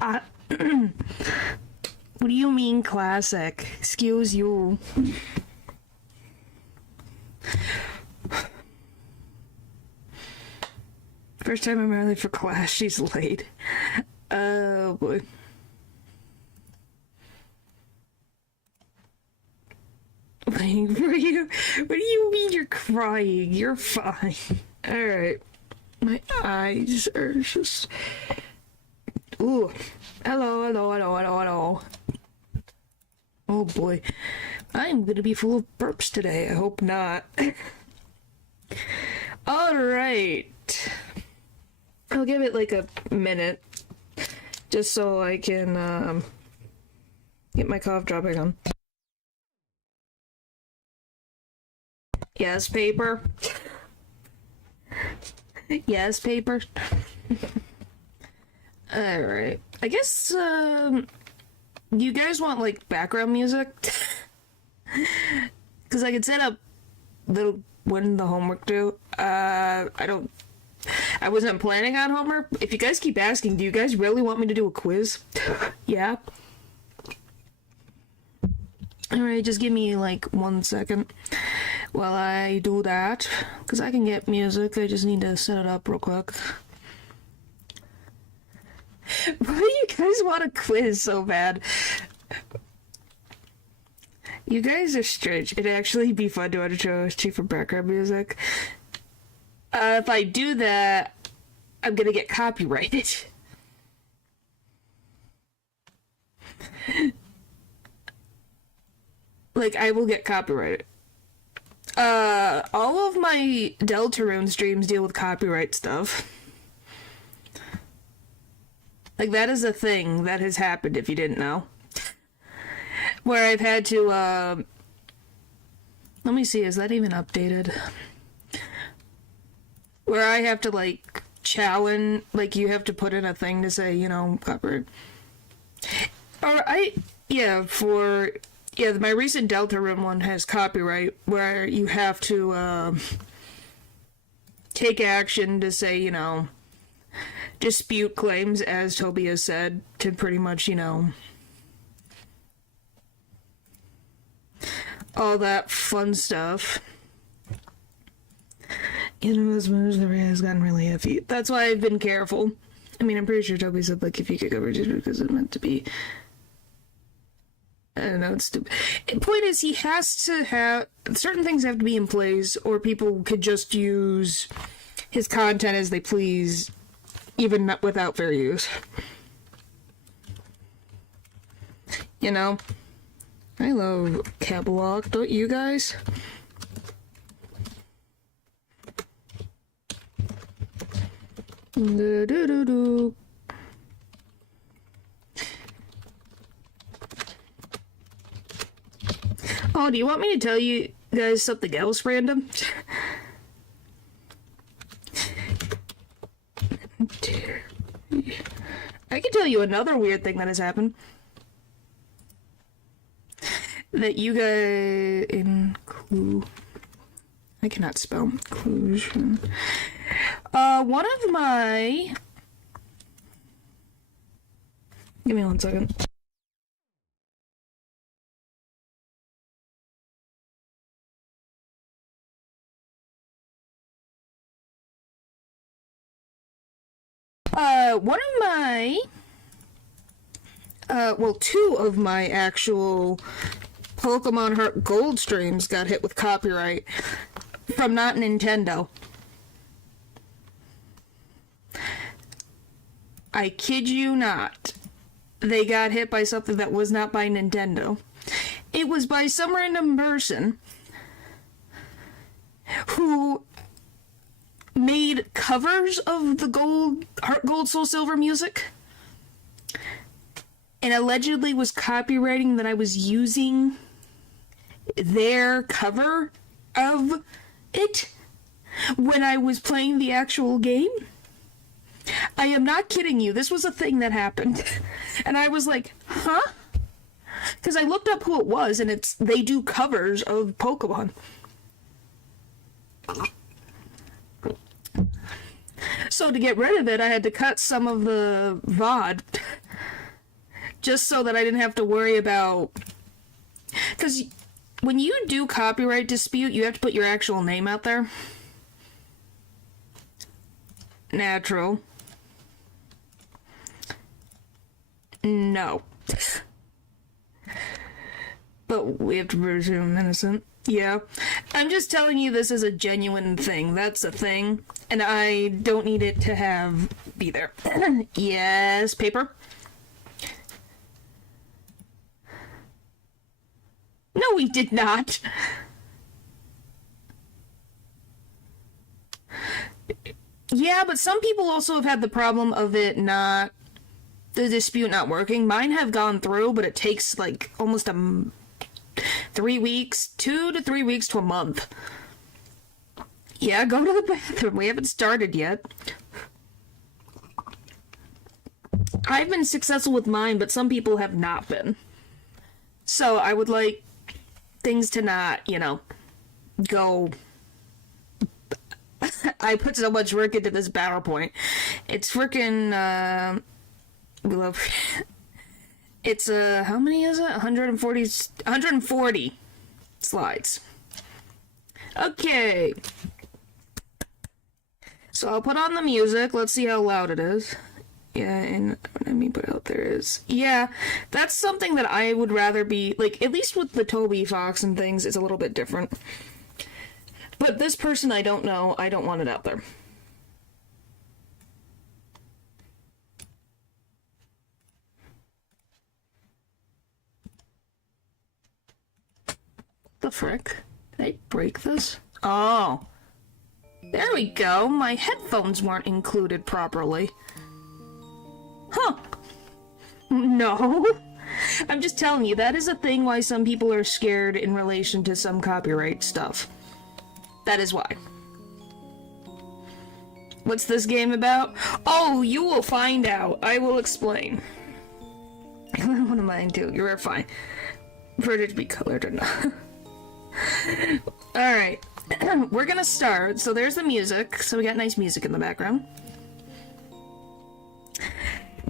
What do you mean classic? Excuse you. First time I'm early for class, she's late. Oh boy. What do you mean you're crying? You're fine. Alright. My eyes are just... Ooh. Hello. Oh boy. I'm gonna be full of burps today. I hope not. Alright. I'll give it like a minute. Just so I can, get my cough drop back on. Yes, paper. Yes, paper. Alright. I guess, you guys want, like, background music? Because I could set up little when the homework due. I wasn't planning on homework. If you guys keep asking, do you guys really want me to do a quiz? Yeah. Alright, just give me, like, 1 second while I do that. Because I can get music, I just need to set it up real quick. Why do you guys want a quiz so bad? You guys are strange. It'd actually be fun to intro for background music. If I do that, I'm gonna get copyrighted. Like, I will get copyrighted. All of my Deltarune streams deal with copyright stuff. Like, that is a thing that has happened, if you didn't know. Where I've had to, let me see, is that even updated? Where I have to, like, challenge, like, you have to put in a thing to say, you know, copyright. Or my recent Deltarune one has copyright, where you have to, take action to say, you know, dispute claims, as Toby has said, to pretty much, you know, all that fun stuff. You know, as much as the rain has gotten really heavy. That's why I've been careful. I mean, I'm pretty sure Toby said, like, if you could cover just because it meant to be. I don't know, it's stupid. The point is, he has to have... Certain things have to be in place, or people could just use his content as they please, even without fair use. You know? I love Cabalog, don't you guys? Do-do-do-do. Oh, do you want me to tell you guys something else random? I can tell you another weird thing that has happened. That you guys I cannot spell inclusion. One of my... Give me 1 second. One of my... two of my actual Pokemon Heart Gold streams got hit with copyright from not Nintendo. I kid you not. They got hit by something that was not by Nintendo. It was by some random person who made covers of the Heart Gold Soul Silver music and allegedly was copywriting that I was using their cover of it when I was playing the actual game. I am not kidding you. This was a thing that happened. And I was like, huh? Because I looked up who it was, and they do covers of Pokemon. So to get rid of it, I had to cut some of the VOD just so that I didn't have to worry about... Because when you do copyright dispute, you have to put your actual name out there. Natural. No. But we have to presume innocent. Yeah. I'm just telling you this is a genuine thing. That's a thing. And I don't need it to be there. Yes, paper? No, we did not. Yeah, but some people also have had the problem of the dispute not working. Mine have gone through, but it takes like almost 3 weeks, 2 to 3 weeks to a month. Yeah, go to the bathroom. We haven't started yet. I've been successful with mine, but some people have not been. So I would like things to not, go... I put so much work into this PowerPoint. It's freaking, it's, how many is it? 140 slides. Okay. So I'll put on the music. Let's see how loud it is. Yeah, and let me put out there is... Yeah, that's something that I would rather be... Like, at least with the Toby Fox and things, it's a little bit different. But this person I don't know. I don't want it out there. The frick? Did I break this? Oh. There we go. My headphones weren't included properly. Huh. No. I'm just telling you, that is a thing why some people are scared in relation to some copyright stuff. That is why. What's this game about? Oh, you will find out. I will explain. What am I do? You're fine. For it to be colored or not. Alright. We're gonna start. So there's the music. So we got nice music in the background.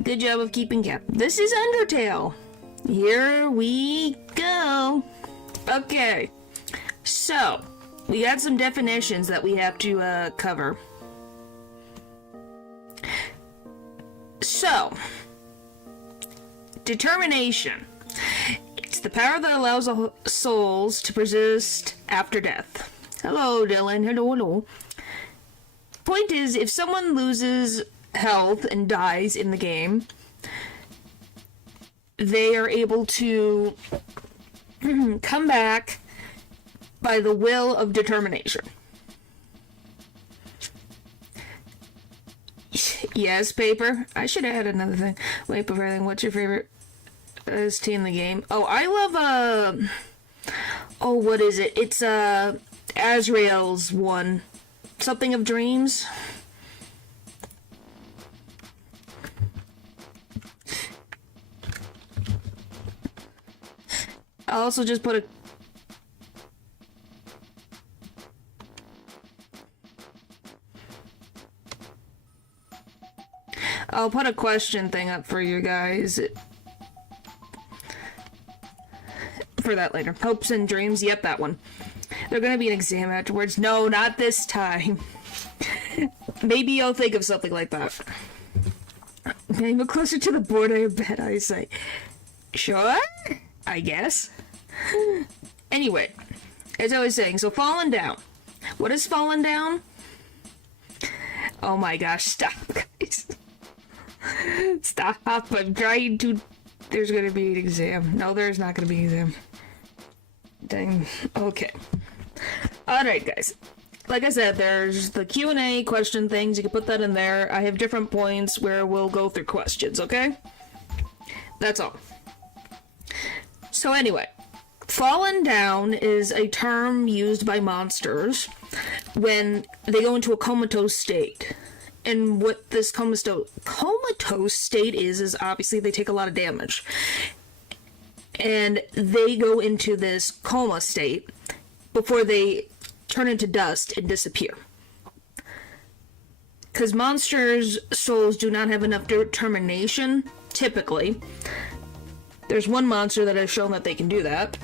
Good job of keeping count. This is Undertale. Here we go. Okay. So, we got some definitions that we have to cover. So, determination. It's the power that allows souls to persist after death. Hello, Dylan. Hello. Point is, if someone loses health and dies in the game, they are able to come back by the will of determination. Yes, paper. I should add another thing. Wait, before everything, what's your favorite OST in the game? Oh, I love, oh, what is it? It's, Azrael's one. Something of Dreams. I'll also just put I'll put a question thing up for you guys. For that later. Hopes and Dreams. Yep, that one. There's gonna be an exam afterwards. No, not this time. Maybe I'll think of something like that. Maybe closer to the board, I have bad eyesight. Sure? I guess. Anyway, as I was saying, so falling down. What is falling down? Oh my gosh, stop, guys. Stop, I'm trying to... There's gonna be an exam. No, there's not gonna be an exam. Dang. Okay. Alright, guys. Like I said, there's the Q&A question things. You can put that in there. I have different points where we'll go through questions, okay? That's all. So anyway, fallen down is a term used by monsters when they go into a comatose state. And what this comatose state is obviously they take a lot of damage. And they go into this coma state before they turn into dust and disappear. Because monsters' souls do not have enough determination, typically, There's one monster that has shown that they can do that.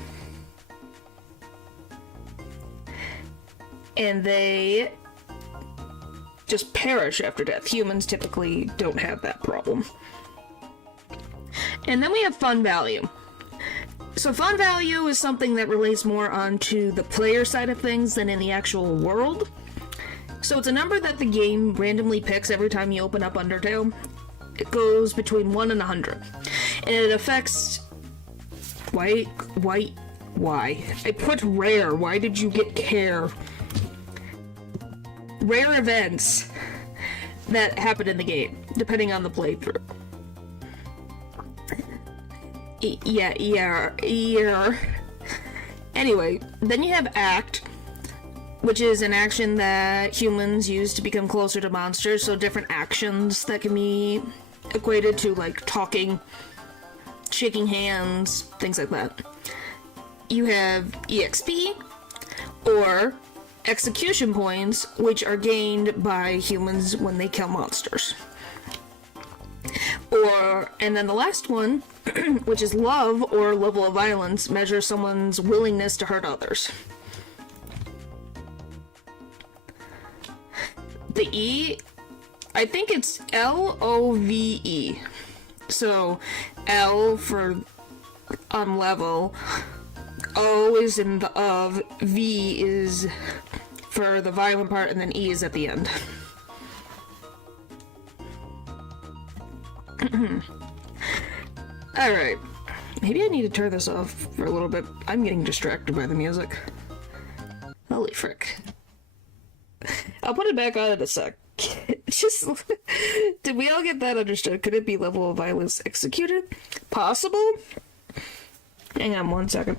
And they just perish after death. Humans typically don't have that problem. And then we have fun value. So fun value is something that relates more onto the player side of things than in the actual world. So it's a number that the game randomly picks every time you open up Undertale. It goes between 1 and 100. And it affects... Why? I put rare. Why did you get care? Rare events that happen in the game, depending on the playthrough. Yeah. Anyway, then you have act, which is an action that humans use to become closer to monsters, so different actions that can be equated to, like, talking, shaking hands, things like that. You have EXP, or execution points, which are gained by humans when they kill monsters. And then the last one, which is love, or level of violence, measures someone's willingness to hurt others. The E, I think it's LOVE. So L for level, O is in the of, V is for the violent part, and then E is at the end. Alright. Maybe I need to turn this off for a little bit. I'm getting distracted by the music. Holy frick. I'll put it back on in a sec. Just... Did we all get that understood? Could it be level of violence executed? Possible? Hang on 1 second.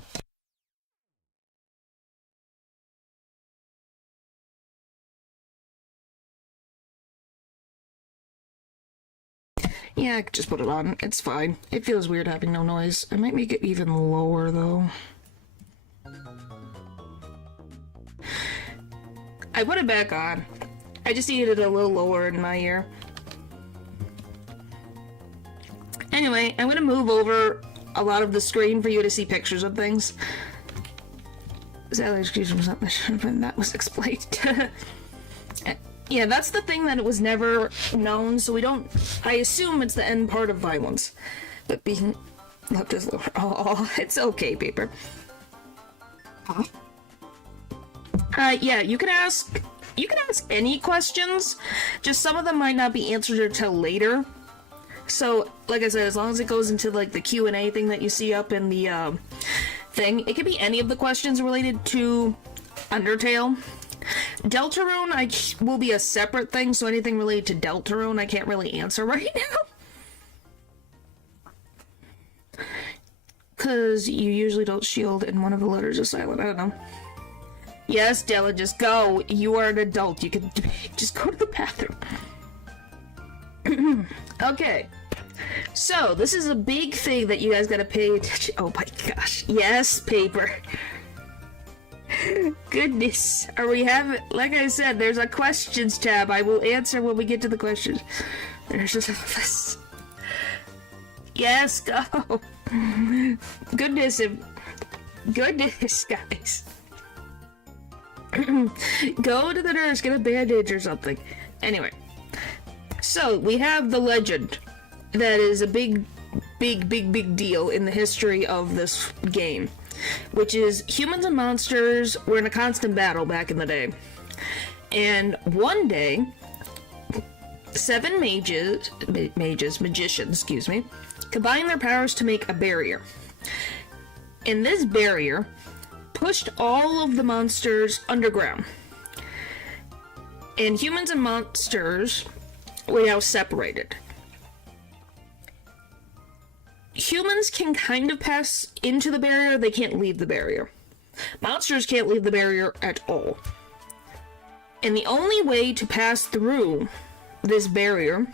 Yeah, I could just put it on. It's fine. It feels weird having no noise. I might make it even lower, though. I put it back on. I just needed it a little lower in my ear. Anyway, I'm gonna move over a lot of the screen for you to see pictures of things. Excuse me, that was explained. Yeah, that's the thing, that it was never known, so we don't... I assume it's the end part of violence. But being left is lower. Oh, it's okay, paper. Huh? Yeah, you can ask any questions, just some of them might not be answered until later. So, like I said, as long as it goes into, like, the Q&A thing that you see up in the, thing, it could be any of the questions related to Undertale. Deltarune will be a separate thing, so anything related to Deltarune I can't really answer right now. Because you usually don't shield and one of the letters is silent, I don't know. Yes, Della, just go. You are an adult, you can just go to the bathroom. Okay. So, this is a big thing that you guys gotta pay attention. Oh my gosh. Yes, paper. Goodness. Are we having... Like I said, there's a questions tab. I will answer when we get to the questions. There's just this. Yes, go. Goodness, guys. Go to the nurse, get a bandage or something. Anyway. So, we have the legend. That is a big deal in the history of this game. Which is, humans and monsters were in a constant battle back in the day. And one day, 7 magicians, combined their powers to make a barrier. And this barrier pushed all of the monsters underground. And humans and monsters were now separated. Humans can kind of pass into the barrier, they can't leave the barrier. Monsters can't leave the barrier at all. And the only way to pass through this barrier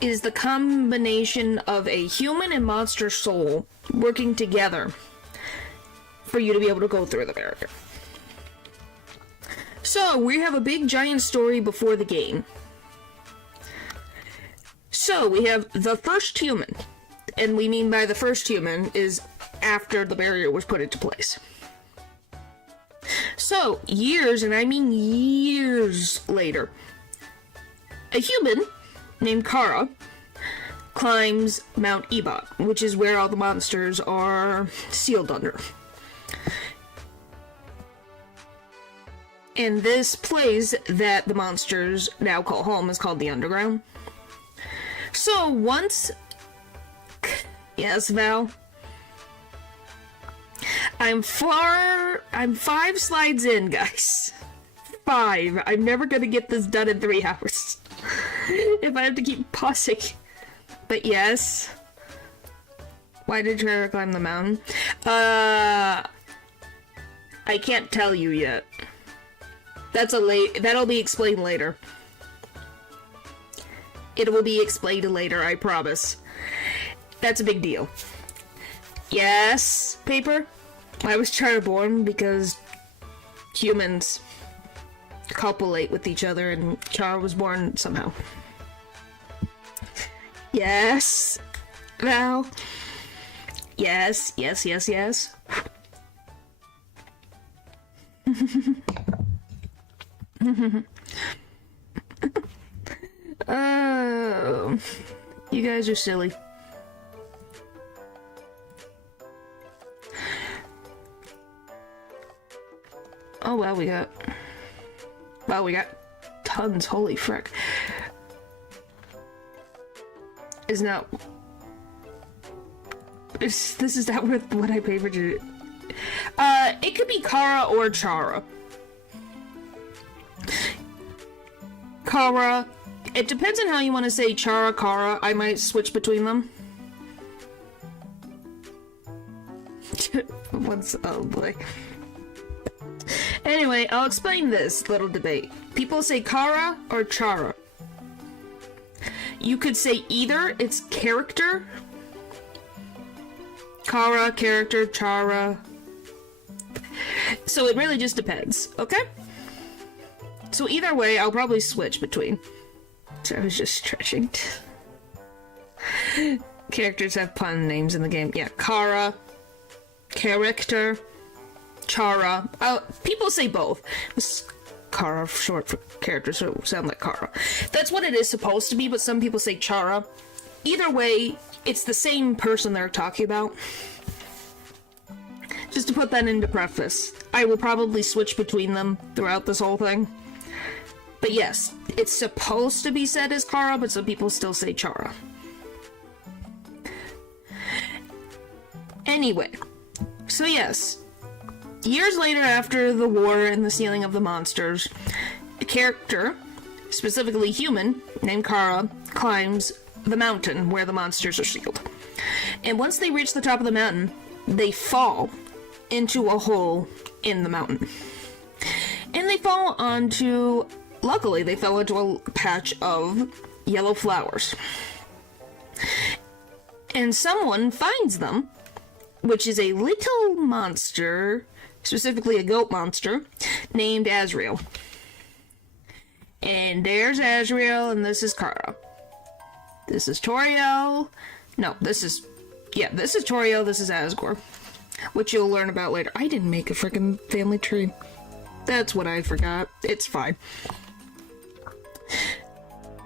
is the combination of a human and monster soul working together for you to be able to go through the barrier. So, we have a big giant story before the game. So, we have the first human. and we mean by the first human, is after the barrier was put into place. So, years, and I mean years later, a human named Kara climbs Mount Ebot, which is where all the monsters are sealed under. And this place that the monsters now call home is called the Underground. So once... Yes, Val? I'm 5 slides in, guys. 5. I'm never gonna get this done in 3 hours. If I have to keep pausing. But yes. Why did Trevor climb the mountain? I can't tell you yet. That'll be explained later. It will be explained later, I promise. That's a big deal. Yes, Paper? I was Chara-born because humans copulate with each other and Chara was born somehow. Yes, Val. Yes, yes, yes, yes. Oh, you guys are silly. Oh, well, we got tons, holy frick. This is not what I paid for you. It could be Kara or Chara. Kara. It depends on how you want to say Chara, Kara. I might switch between them. Oh boy. Anyway, I'll explain this little debate. People say Kara or Chara. You could say either. It's character. Kara, character, Chara. So it really just depends, okay? So either way, I'll probably switch between. So I was just stretching. Characters have pun names in the game. Yeah, Kara, character, Chara. People say both. It's Kara short for character, so it sound like Kara. That's what it is supposed to be, but some people say Chara. Either way, it's the same person they're talking about. Just to put that into preface, I will probably switch between them throughout this whole thing. But yes, it's supposed to be said as Kara, but some people still say Chara. Anyway, so yes, years later after the war and the sealing of the monsters, a character, specifically human, named Kara, climbs the mountain where the monsters are sealed. And once they reach the top of the mountain, they fall into a hole in the mountain. And they fall onto... Luckily, they fell into a patch of yellow flowers. And someone finds them, which is a little monster, specifically a goat monster, named Azrael. And there's Azrael, and this is Kara. This is Toriel. No, this is Toriel, this is Asgore. Which you'll learn about later. I didn't make a freaking family tree. That's what I forgot. It's fine.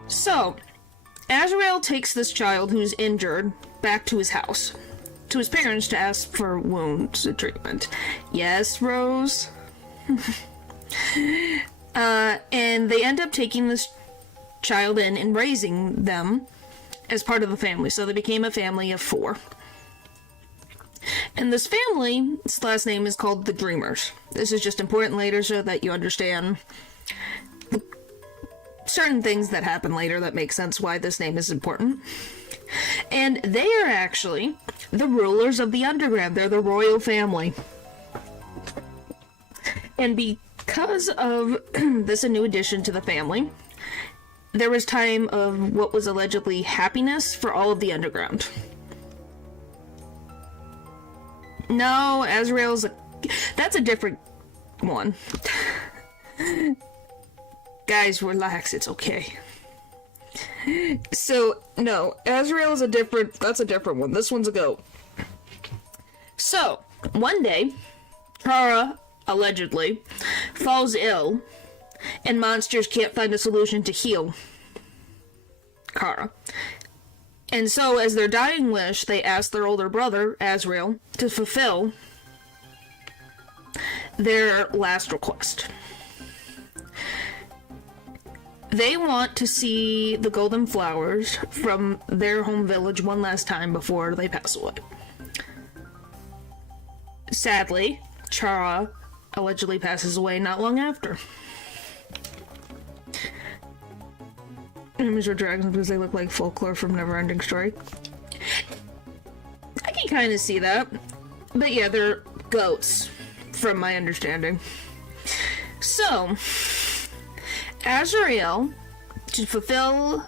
So, Azrael takes this child who's injured back to his house, to his parents to ask for wounds treatment. Yes, Rose? And they end up taking this child in and raising them as part of the family. So they became a family of 4. And this family, its last name is called the Dreamers. This is just important later so that you understand certain things that happen later that make sense why this name is important. And they are actually the rulers of the Underground. They're the royal family. And because of this new addition to the family, there was time of what was allegedly happiness for all of the Underground. No, Azrael's that's a different one. Guys, relax, it's okay. So, no, Azrael is that's a different one. This one's a goat. So, one day, Kara, allegedly, falls ill, and monsters can't find a solution to heal Kara. And so, as their dying wish, they ask their older brother, Azrael, to fulfill their last request. They want to see the golden flowers from their home village one last time before they pass away. Sadly, Chara allegedly passes away not long after. Image are dragons because they look like folklore from Neverending Story. I can kind of see that. But yeah, they're goats, from my understanding. So, Azrael, to fulfill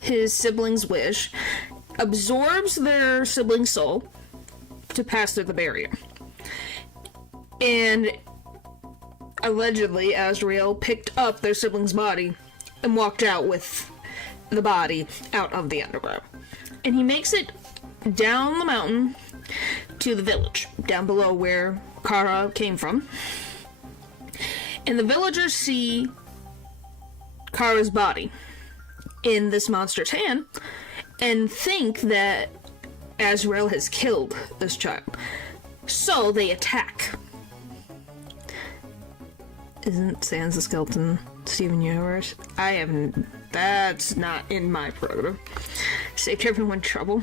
his sibling's wish, absorbs their sibling's soul to pass through the barrier. And allegedly, Azrael picked up their sibling's body and walked out with the body out of the underground. And he makes it down the mountain to the village, down below where Kara came from. And the villagers see Kara's body in this monster's hand and think that Azrael has killed this child. So they attack. Isn't Sans the Skeleton Steven Universe? I haven't. That's not in my program. Saved everyone trouble.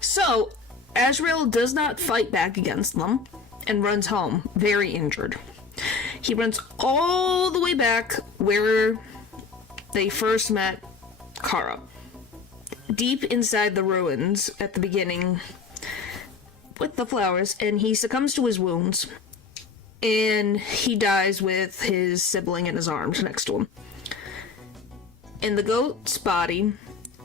So, Azrael does not fight back against them and runs home, very injured. He runs all the way back where they first met Kara. Deep inside the ruins at the beginning with the flowers, and he succumbs to his wounds. And he dies with his sibling in his arms next to him. And the goat's body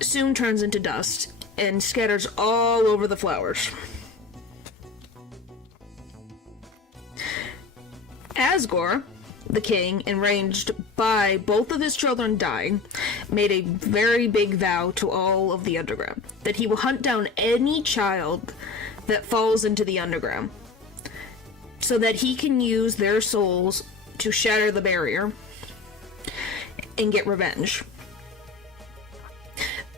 soon turns into dust and scatters all over the flowers. Asgore, the king, enraged by both of his children dying, made a very big vow to all of the underground that he will hunt down any child that falls into the underground, so that he can use their souls to shatter the barrier and get revenge.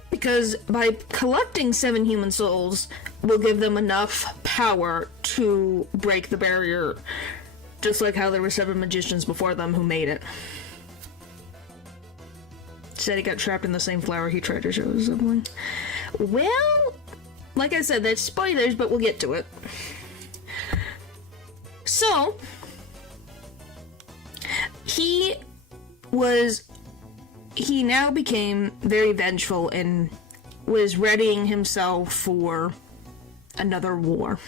Because by collecting 7 human souls will give them enough power to break the barrier, just like how there were 7 magicians before them who made it. Said he got trapped in the same flower he tried to show his sibling. Well, like I said, that's spoilers, but we'll get to it. So, he now became very vengeful and was readying himself for another war.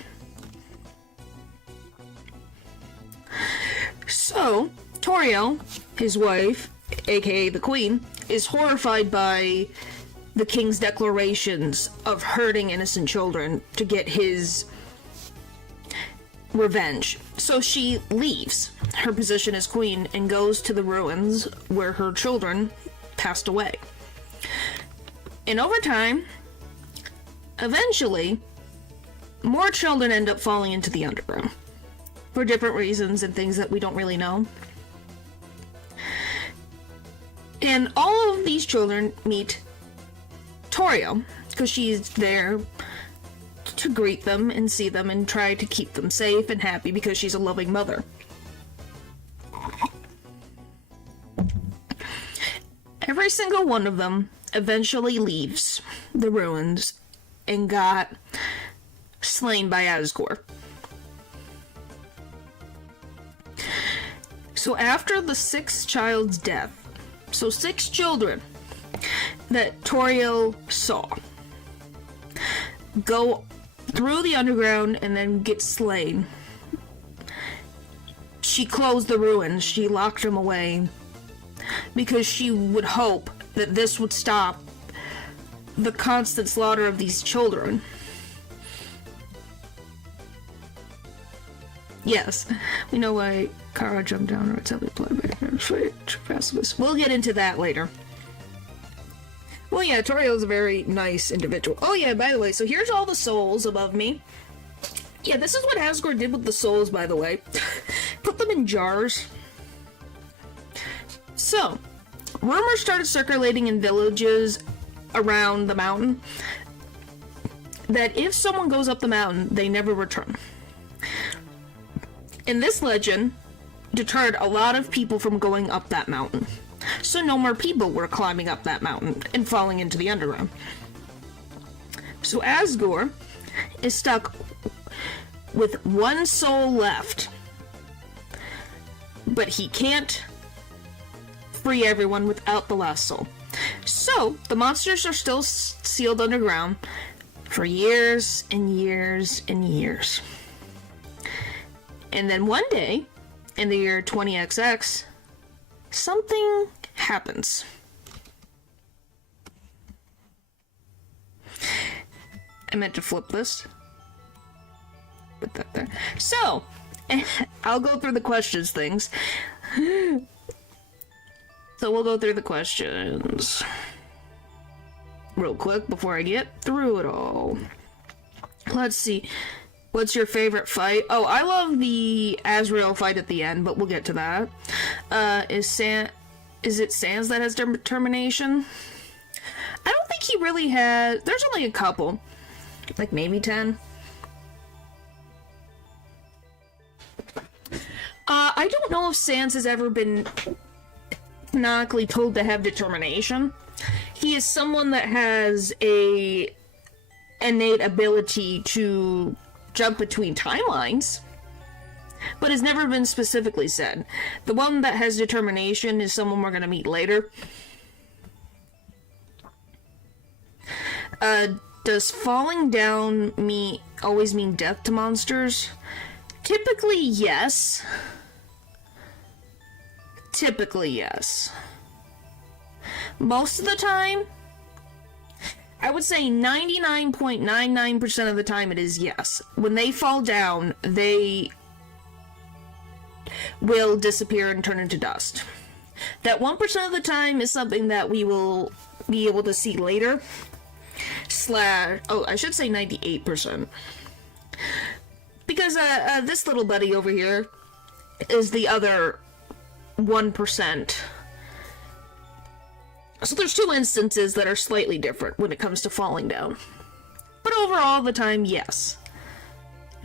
So, Toriel, his wife, aka the queen, is horrified by the king's declarations of hurting innocent children to get his revenge. So she leaves her position as queen and goes to the ruins where her children passed away. And over time, eventually, more children end up falling into the underground for different reasons and things that we don't really know. And all of these children meet Toriel because she's there to greet them and see them and try to keep them safe and happy because she's a loving mother. Every single one of them eventually leaves the ruins and got slain by Asgore. So after the 6th child's death, so 6 children that Toriel saw go through the underground and then get slain, she closed the ruins. She locked them away because she would hope that this would stop the constant slaughter of these children. Yes, we know why Kara jumped down or it's heavily blood. We'll get into that later. Well, yeah, Torio's a very nice individual. Oh, yeah, by the way, so here's all the souls above me. Yeah, this is what Asgore did with the souls, by the way. Put them in jars. So, rumors started circulating in villages around the mountain that if someone goes up the mountain, they never return. And this legend deterred a lot of people from going up that mountain. So no more people were climbing up that mountain and falling into the underground. So Asgore is stuck with one soul left. But he can't free everyone without the last soul. So the monsters are still sealed underground for years and years and years. And then one day, in the year 20XX, something happens. I meant to flip this. Put that there. So, I'll go through the questions things. So we'll go through the questions real quick before I get through it all. Let's see. What's your favorite fight? Oh, I love the Azrael fight at the end, but we'll get to that. Is it Sans that has determination? I don't think he really has. There's only a couple. Like maybe 10. I don't know if Sans has ever been canonically told to have determination. He is someone that has a innate ability to jump between timelines, but has never been specifically said. The one that has determination is someone we're going to meet later. Does falling down always mean death to monsters? Typically, yes. Typically, yes. Most of the time, I would say 99.99% of the time it is yes. When they fall down, they will disappear and turn into dust. That 1% of the time is something that we will be able to see later. I should say 98%. Because this little buddy over here is the other 1%. So there's two instances that are slightly different when it comes to falling down. But overall, the time, yes.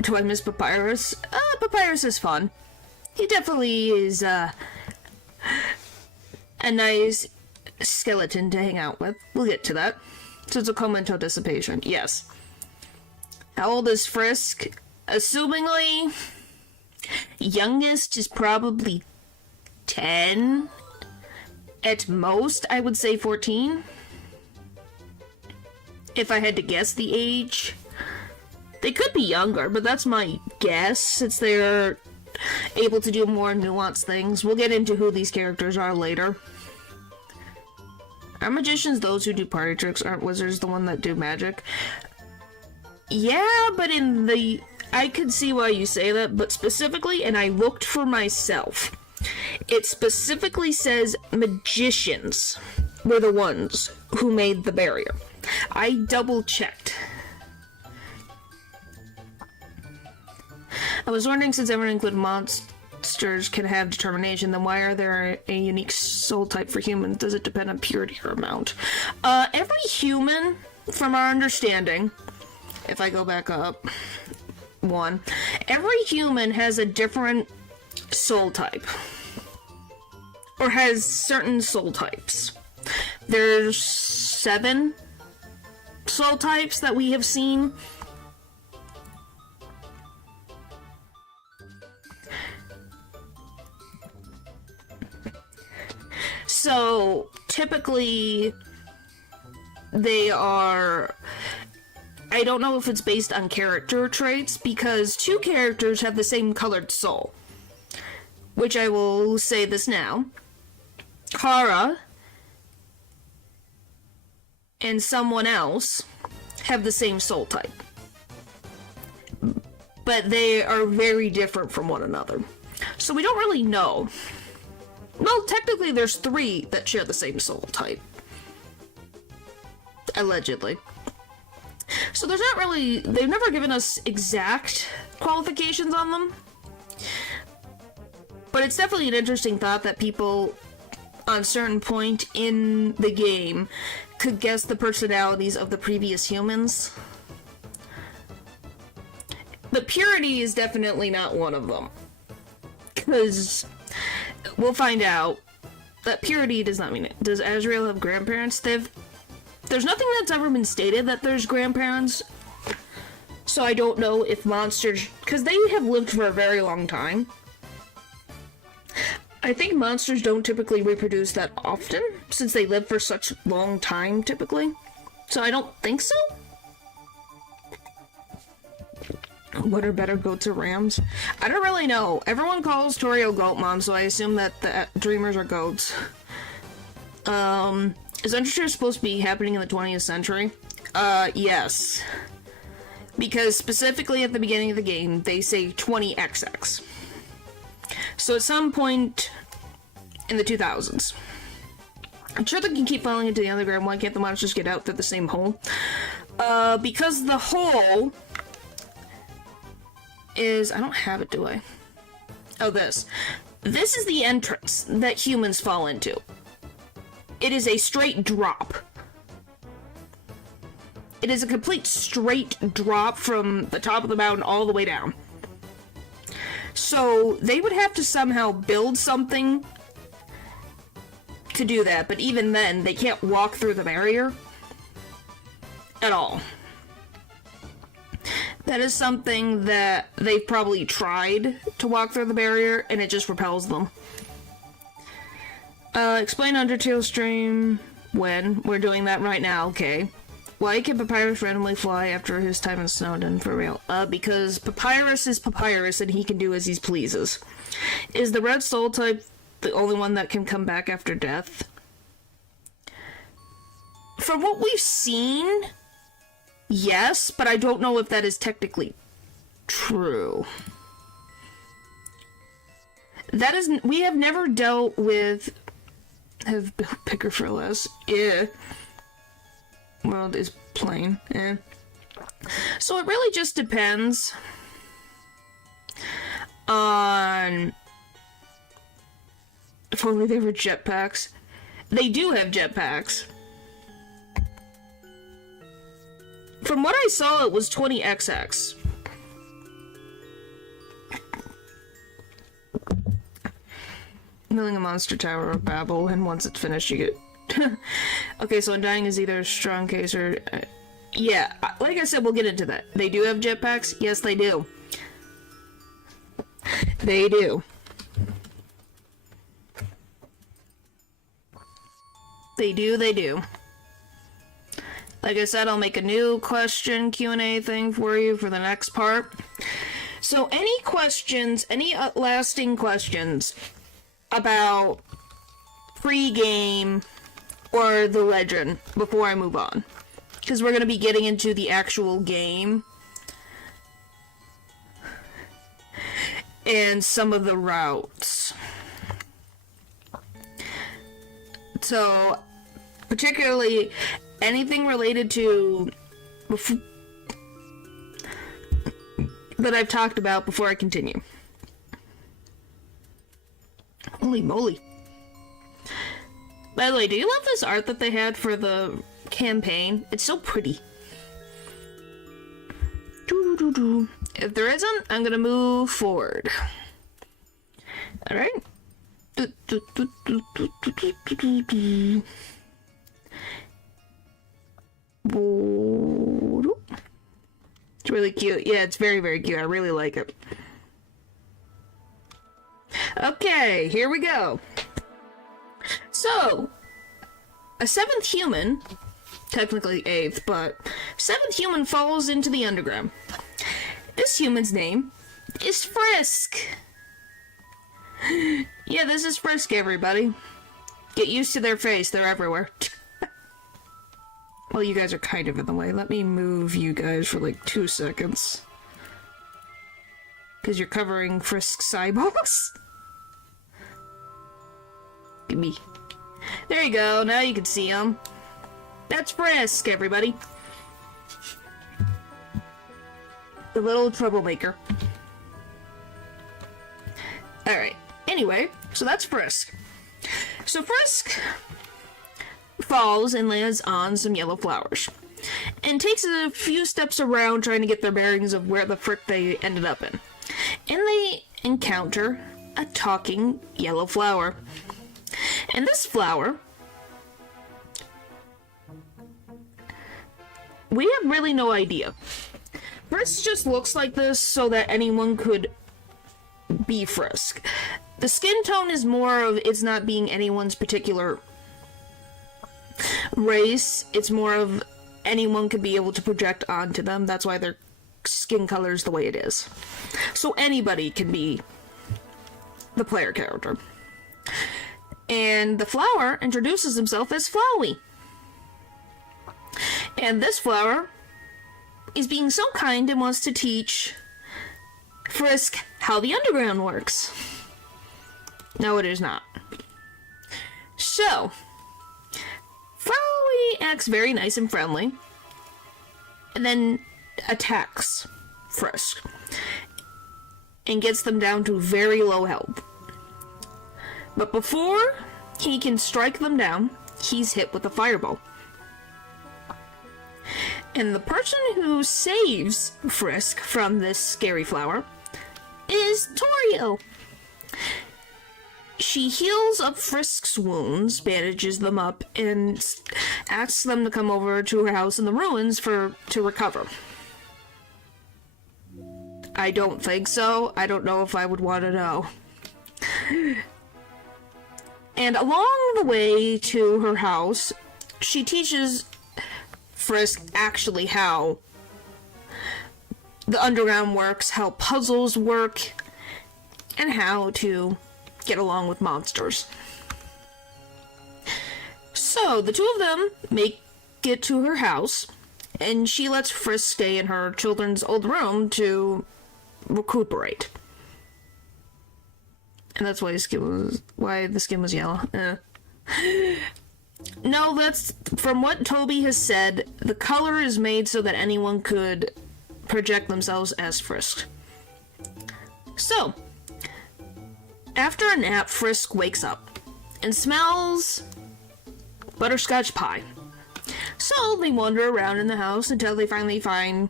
Do I miss Papyrus? Papyrus is fun. He definitely is a nice skeleton to hang out with. We'll get to that. So it's a Comento Dissipation. Yes. How old is Frisk? Assumingly, youngest is probably 10. At most, I would say 14. If I had to guess the age. They could be younger, but that's my guess, since they're able to do more nuanced things. We'll get into who these characters are later. Are magicians those who do party tricks? Aren't wizards the one that do magic? Yeah, but I could see why you say that, but specifically, and I looked for myself, it specifically says magicians were the ones who made the barrier. I double checked. I was wondering, since everyone included monsters can have determination, then why are there a unique soul type for humans? Does it depend on purity or amount? Every human, from our understanding, if I go back up one, every human has a different soul type. Or has certain soul types. There's 7 soul types that we have seen. So, typically, they are... I don't know if it's based on character traits, because 2 characters have the same colored soul. Which I will say this now. Kara and someone else have the same soul type. But they are very different from one another. So we don't really know. Well, technically there's 3 that share the same soul type. Allegedly. So there's not really... They've never given us exact qualifications on them. But it's definitely an interesting thought that people, on a certain point in the game, could guess the personalities of the previous humans. The purity is definitely not one of them. Because we'll find out that purity does not mean it. Does Azrael have grandparents? There's nothing that's ever been stated that there's grandparents. So I don't know if monsters... Because they have lived for a very long time. I think monsters don't typically reproduce that often, since they live for such a long time, typically. So I don't think so. What are better, goats or rams? I don't really know. Everyone calls Torio Goat Mom, so I assume that the dreamers are goats. Is Undertale supposed to be happening in the 20th century? Yes. Because specifically at the beginning of the game, they say 20XX. So at some point in the 2000s. I'm sure they can keep falling into the underground. Why can't the monsters get out through the same hole? Because the hole is... I don't have it, do I? Oh, this. This is the entrance that humans fall into. It is a straight drop. It is a complete straight drop from the top of the mountain all the way down. So they would have to somehow build something to do that, but even then, they can't walk through the barrier at all. That is something that they've probably tried to walk through the barrier, and it just repels them. Explain Undertale stream when. We're doing that right now, okay. Why can Papyrus randomly fly after his time in Snowdon, for real? Because Papyrus is Papyrus and he can do as he pleases. Is the red soul type the only one that can come back after death? From what we've seen, yes, but I don't know if that is technically true. That is... We have never dealt with... Have picker for less. Yeah. World is plain. Eh. So it really just depends on... If only they were jetpacks. They do have jetpacks. From what I saw, it was 20XX. Building a monster tower of Babel, and once it's finished, you get... Okay, so Undying is either a strong case or... yeah, like I said, we'll get into that. They do have jetpacks? Yes, they do. They do. They do. Like I said, I'll make a new question Q&A thing for you for the next part. So any questions, any lasting questions about pre-game or the legend before I move on? Because we're going to be getting into the actual game and some of the routes. So, particularly anything related to that I've talked about before I continue. Holy moly. By the way, do you love this art that they had for the campaign? It's so pretty. If there isn't, I'm gonna move forward. Alright. It's really cute. Yeah, it's very, very cute. I really like it. Okay, here we go. So, a 7th human, technically 8th, but 7th human falls into the underground. This human's name is Frisk. Yeah, this is Frisk, everybody. Get used to their face, they're everywhere. Well, you guys are kind of in the way. Let me move you guys for like 2 seconds. Because you're covering Frisk's eyeballs. Give me. There you go, now you can see him. That's Frisk, everybody. The little troublemaker. Alright, anyway, so that's Frisk. So Frisk falls and lands on some yellow flowers, and takes a few steps around trying to get their bearings of where the frick they ended up in. And they encounter a talking yellow flower. And this flower, we have really no idea. Frisk just looks like this so that anyone could be Frisk. The skin tone is more of it's not being anyone's particular race. It's more of anyone could be able to project onto them. That's why their skin color is the way it is. So anybody can be the player character. And the flower introduces himself as Flowey. And this flower is being so kind and wants to teach Frisk how the underground works. No, it is not. So, Flowey acts very nice and friendly, and then attacks Frisk, and gets them down to very low health. But before he can strike them down, he's hit with a fireball. And the person who saves Frisk from this scary flower is Toriel. She heals up Frisk's wounds, bandages them up, and asks them to come over to her house in the ruins to recover. I don't think so. I don't know if I would want to know. And along the way to her house, she teaches Frisk actually how the underground works, how puzzles work, and how to get along with monsters. So the two of them make it to her house, and she lets Frisk stay in her children's old room to recuperate. And that's why the skin was yellow. No, that's from what Toby has said. The color is made so that anyone could project themselves as Frisk. So, after a nap, Frisk wakes up and smells butterscotch pie. So they wander around in the house until they finally find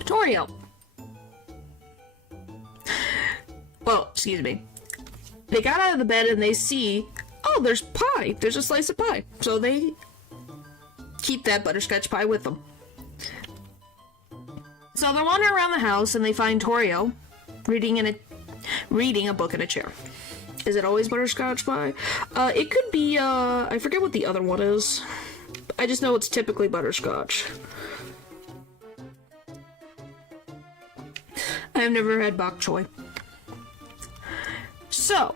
Toriel. Well, excuse me. They got out of the bed and they see, oh, there's pie. There's a slice of pie. So they keep that butterscotch pie with them. So they're wandering around the house and they find Toriel reading a book in a chair. Is it always butterscotch pie? It could be, I forget what the other one is. I just know it's typically butterscotch. I've never had bok choy. So,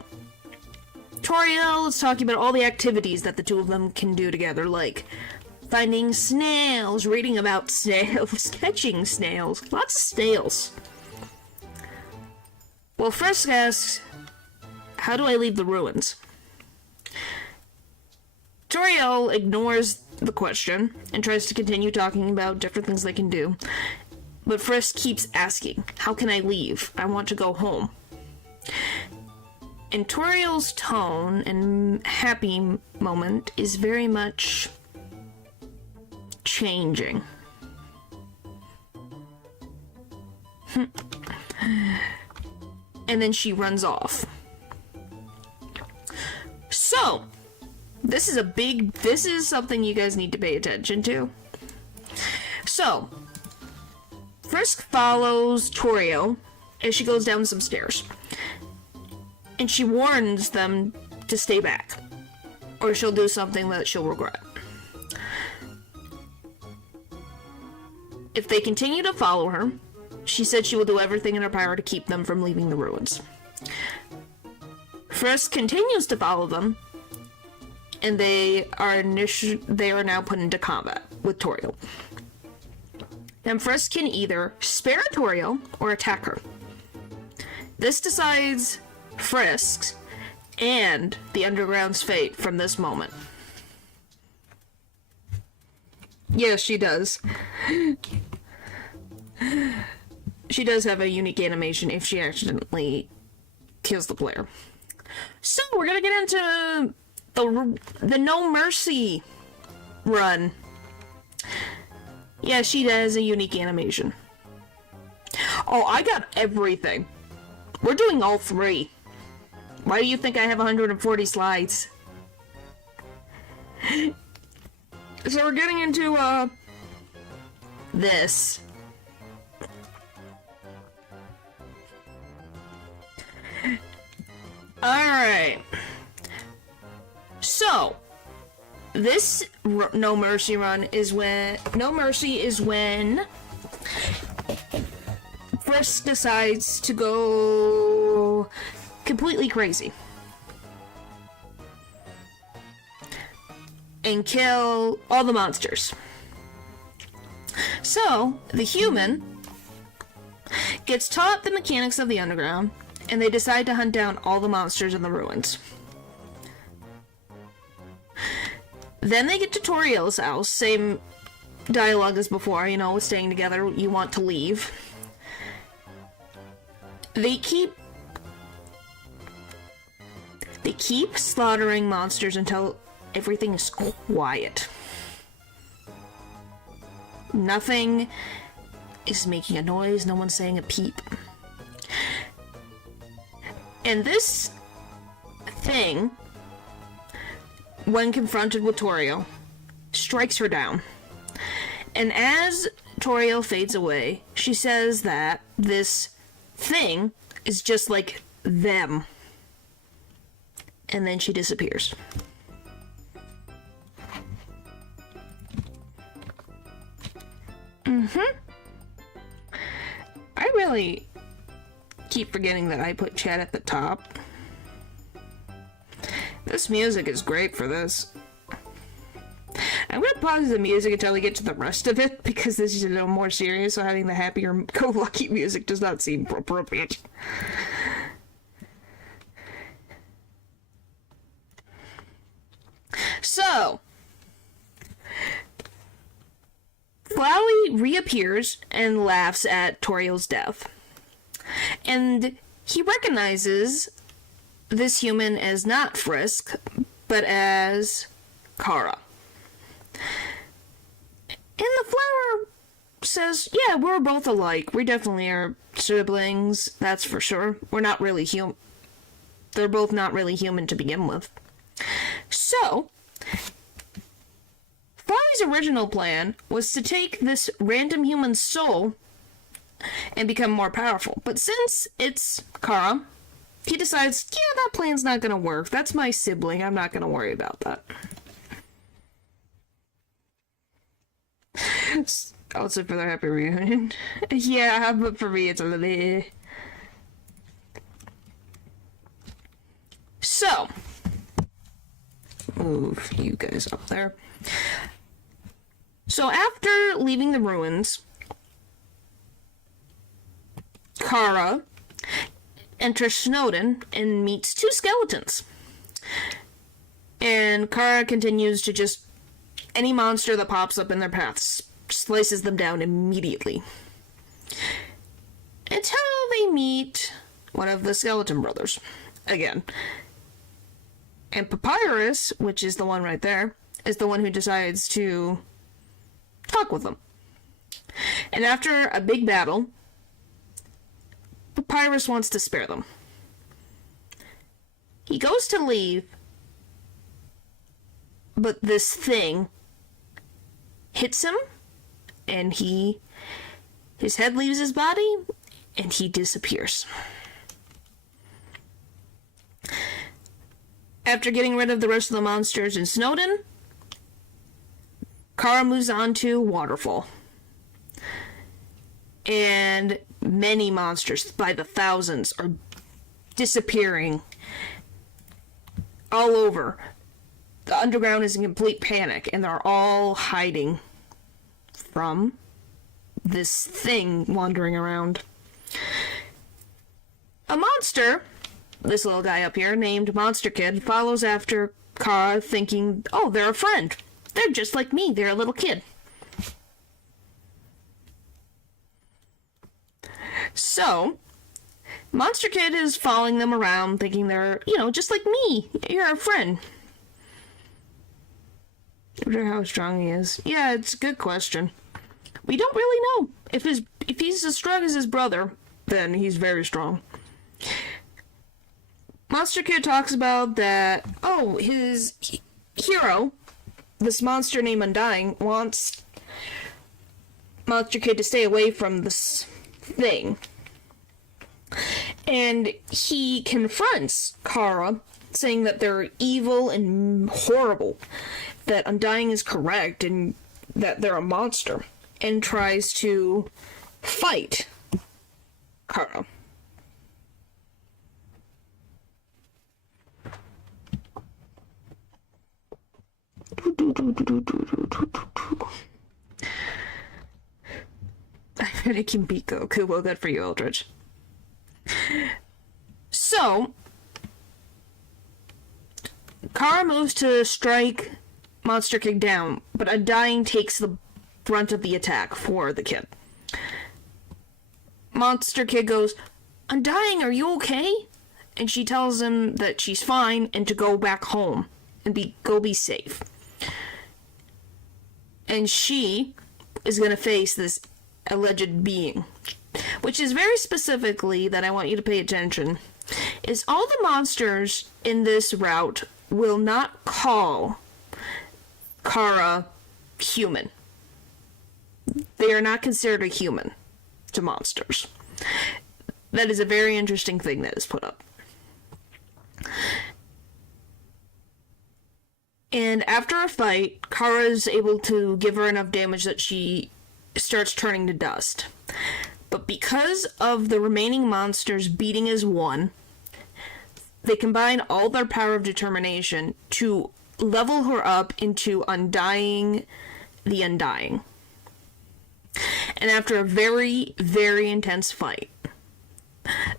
Toriel is talking about all the activities that the two of them can do together, like finding snails, reading about snails, catching snails, lots of snails. Well, Frisk asks, how do I leave the ruins? Toriel ignores the question and tries to continue talking about different things they can do. But Frisk keeps asking, how can I leave? I want to go home. And Toriel's tone and happy moment is very much changing. And then she runs off. So, this is something you guys need to pay attention to. So, Frisk follows Toriel as she goes down some stairs. And she warns them to stay back, or she'll do something that she'll regret. If they continue to follow her, she said she will do everything in her power to keep them from leaving the ruins. Frisk continues to follow them, and they are now put into combat with Toriel. And Frisk can either spare Toriel or attack her. This decides Frisk's and the Underground's fate from this moment. Yes, she does. She does have a unique animation if she accidentally kills the player. So, we're gonna get into the No Mercy run. Yeah, she does a unique animation. Oh, I got everything. We're doing all three. Why do you think I have 140 slides? So we're getting into, this. Alright. So, this No Mercy run is when... No Mercy is when... Frisk decides to go completely crazy. And kill all the monsters. So, the human gets taught the mechanics of the underground, and they decide to hunt down all the monsters in the ruins. Then they get to Toriel's house, same dialogue as before, you know, with staying together, you want to leave. They keep slaughtering monsters until everything is quiet. Nothing is making a noise, no one's saying a peep. And this thing, when confronted with Toriel, strikes her down. And as Toriel fades away, she says that this thing is just like them. And then she disappears. I really keep forgetting that I put chat at the top. This music is great for this. I'm gonna pause the music until we get to the rest of it, because this is a little more serious, so having the happier-go-lucky music does not seem appropriate. So, Flowey reappears and laughs at Toriel's death. And he recognizes this human as not Frisk, but as Kara. And the flower says, yeah, we're both alike. We definitely are siblings, that's for sure. We're not really human. They're both not really human to begin with. So, Flowey's original plan was to take this random human soul and become more powerful. But since it's Kara, he decides, yeah, that plan's not gonna work. That's my sibling. I'm not gonna worry about that. Also for their happy reunion. Yeah, but for me it's a little... So, move you guys up there. So after leaving the ruins, Kara enters Snowden and meets two skeletons. And Kara continues to just... any monster that pops up in their path slices them down immediately. Until they meet one of the skeleton brothers. Again. And Papyrus, which is the one right there, is the one who decides to talk with them. And after a big battle, Papyrus wants to spare them. He goes to leave, but this thing hits him, and his head leaves his body, and he disappears. After getting rid of the rest of the monsters in Snowden, Kara moves on to Waterfall. And many monsters, by the thousands, are disappearing all over. The underground is in complete panic, and they're all hiding from this thing wandering around. A monster, this little guy up here, named Monster Kid, follows after Kara, thinking, oh, they're a friend. They're just like me, they're a little kid. So, Monster Kid is following them around, thinking they're, just like me. You're a friend. I wonder how strong he is. Yeah, it's a good question. We don't really know. If he's as strong as his brother, then he's very strong. Monster Kid talks about that, his hero, this monster named Undying, wants Monster Kid to stay away from this thing. And he confronts Kara, saying that they're evil and horrible, that Undying is correct, and that they're a monster, and tries to fight Kara. I bet it can beat Goku. Well, good for you, Eldritch. So, Kara moves to strike Monster Kid down, but Undying takes the brunt of the attack for the kid. Monster Kid goes, "Undying, are you okay?" And she tells him that she's fine and to go back home and go be safe. And she is going to face this alleged being, which is very specifically that I want you to pay attention, is all the monsters in this route will not call Kara human. They are not considered a human to monsters. That is a very interesting thing that is put up. And after a fight, Kara is able to give her enough damage that she starts turning to dust. But because of the remaining monsters beating as one, they combine all their power of determination to level her up into Undying the Undying. And after a very, very intense fight,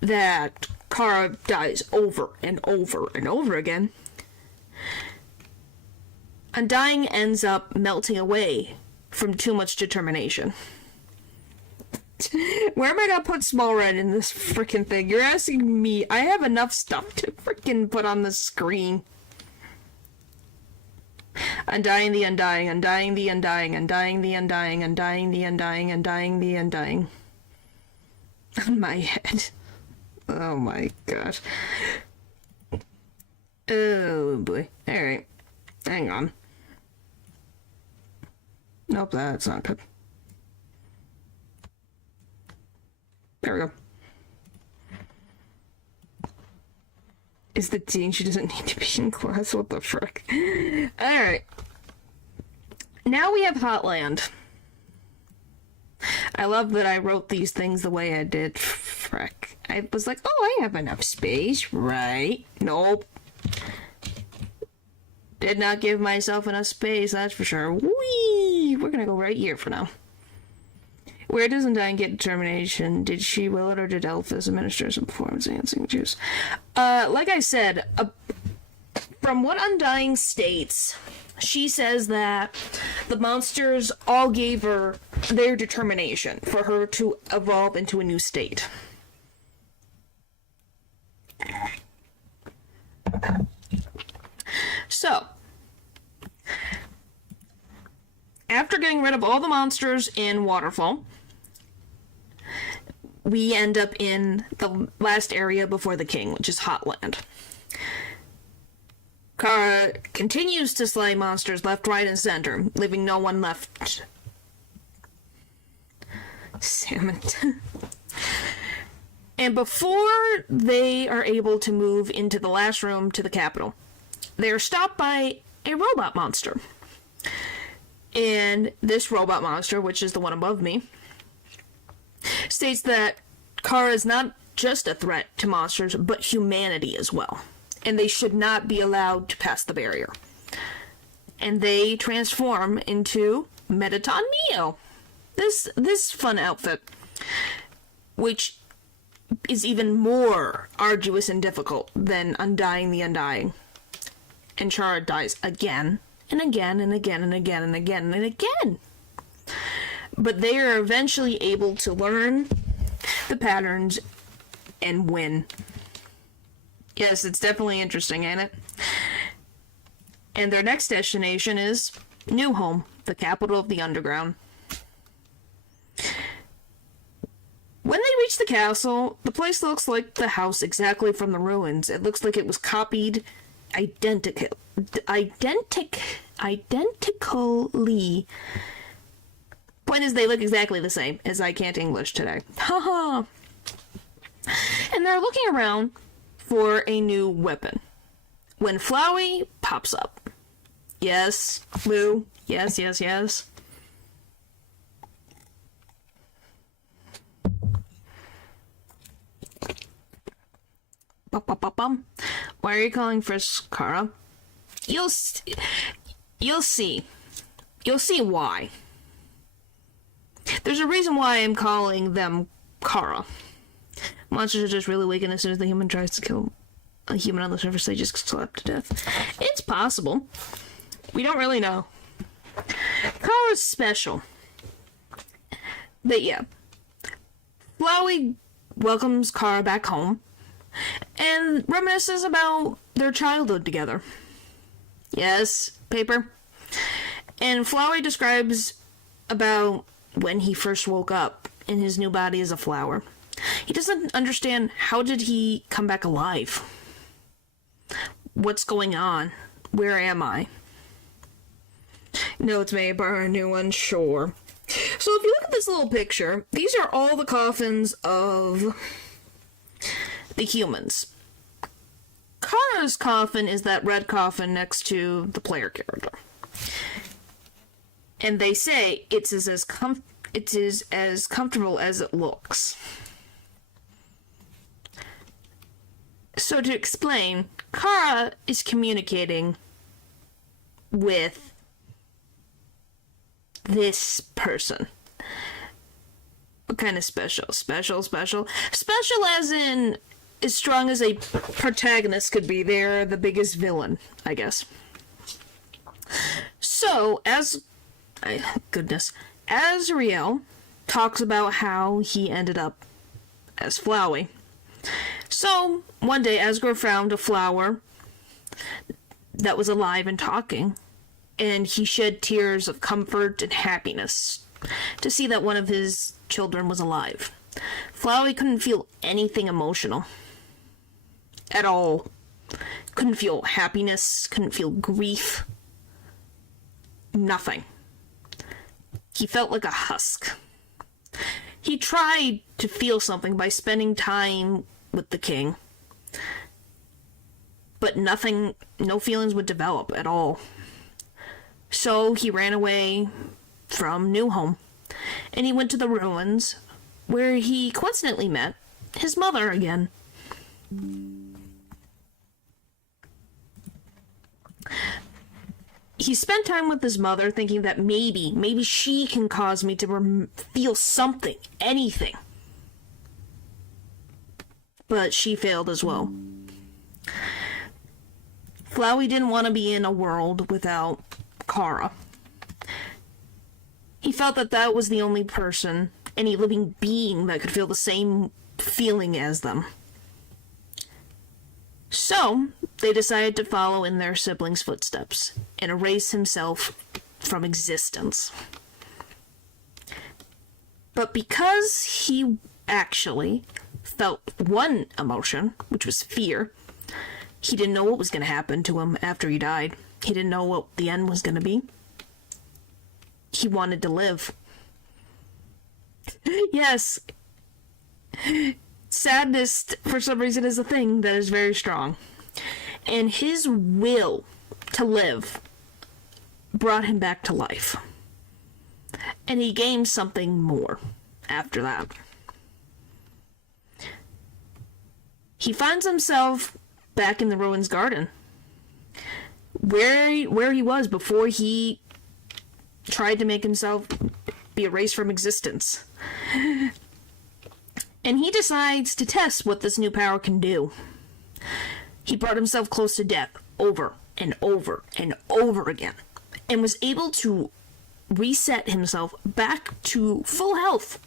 that Kara dies over and over and over again, Undying ends up melting away from too much determination. Where am I gonna put Small Red in this freaking thing? You're asking me. I have enough stuff to freaking put on the screen. Undying the Undying, Undying the Undying, Undying the Undying, Undying the Undying, Undying the Undying. On my head. Oh my gosh. Oh boy. Alright. Hang on. Nope, that's not good. There we go. Is the dean? She doesn't need to be in class. What the frick? Alright. Now we have Hotland. I love that I wrote these things the way I did. Frick. I was like, oh, I have enough space, right? Nope. Did not give myself enough space, that's for sure. Whee! We're gonna go right here for now. Where does Undying get determination? Did she will it, or did Elphys administer some performance enhancing juice? Like I said, from what Undying states, she says that the monsters all gave her their determination for her to evolve into a new state. So, after getting rid of all the monsters in Waterfall, we end up in the last area before the king, which is Hotland. Kara continues to slay monsters left, right, and center, leaving no one left. Salmon. And before they are able to move into the last room to the capital, they are stopped by a robot monster. And this robot monster, which is the one above me, states that Kara is not just a threat to monsters, but humanity as well. And they should not be allowed to pass the barrier. And they transform into Mettaton Neo. This fun outfit, which is even more arduous and difficult than Undying the Undying. And Chara dies again, and again, and again, and again, and again, and again. But they are eventually able to learn the patterns and win. Yes, it's definitely interesting, ain't it? And their next destination is New Home, the capital of the underground. When they reach the castle, the place looks like the house exactly from the ruins. It looks like it was copied identically. Point is, they look exactly the same, as I can't English today. Haha. And they're looking around for a new weapon when Flowey pops up. Yes, Lou. Yes, yes, yes. Bum. Why are you calling for Kara? You'll see. You'll see why. There's a reason why I'm calling them Kara. Monsters are just really weak, and as soon as the human tries to kill a human on the surface, they just slap to death. It's possible. We don't really know. Kara's special. But yeah. Flowey welcomes Kara back home and reminisces about their childhood together. Yes, paper. And Flowey describes about when he first woke up in his new body as a flower. He doesn't understand, how did he come back alive? What's going on? Where am I? Notes may borrow a new one, sure. So if you look at this little picture, these are all the coffins of the humans. Kara's coffin is that red coffin next to the player character. And they say it is as comfortable as it looks. So to explain, Kara is communicating with this person. What kind of special? Special as in as strong as a protagonist could be. They're the biggest villain, I guess. So, Azrael talks about how he ended up as Flowey. So, one day, Asgore found a flower that was alive and talking, and he shed tears of comfort and happiness to see that one of his children was alive. Flowey couldn't feel anything emotional at all. Couldn't feel happiness, couldn't feel grief. Nothing. He felt like a husk. He tried to feel something by spending time with the king, but nothing, no feelings would develop at all. So he ran away from New Home, and he went to the ruins, where he coincidentally met his mother again. He spent time with his mother, thinking that maybe she can cause me to feel something, anything. But she failed as well. Flowey didn't want to be in a world without Kara. He felt that that was the only person, any living being, that could feel the same feeling as them. So, they decided to follow in their siblings' footsteps and erase himself from existence. But because he actually felt one emotion, which was fear, he didn't know what was going to happen to him after he died. He didn't know what the end was going to be. He wanted to live. Yes. Sadness, for some reason, is a thing that is very strong. And his will to live brought him back to life. And he gained something more after that. He finds himself back in the ruins garden, where he was before he tried to make himself be erased from existence. And he decides to test what this new power can do. He brought himself close to death over and over and over again, and was able to reset himself back to full health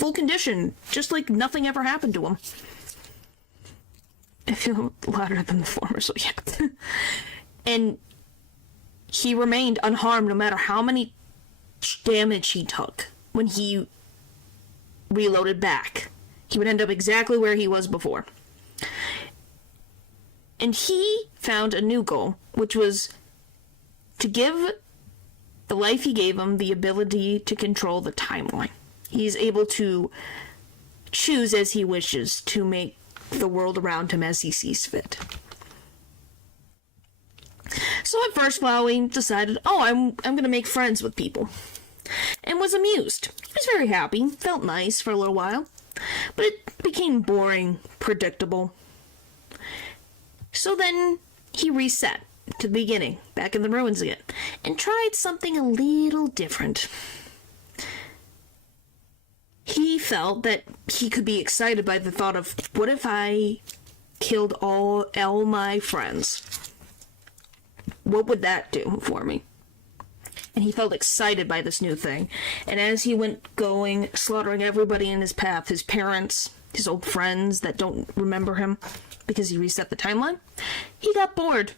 full condition, just like nothing ever happened to him. I feel louder than the former, so yeah. And he remained unharmed no matter how many damage he took. When he reloaded back, he would end up exactly where he was before. And he found a new goal, which was to give the life he gave him the ability to control the timeline. He's able to choose as he wishes to make the world around him as he sees fit. So at first, Flowey decided, I'm going to make friends with people. And was amused. He was very happy, felt nice for a little while. But it became boring, predictable. So then he reset to the beginning, back in the ruins again, and tried something a little different. He felt that he could be excited by the thought of, what if I killed all my friends? What would that do for me? And he felt excited by this new thing. And as he went going, slaughtering everybody in his path, his parents, his old friends that don't remember him because he reset the timeline, he got bored.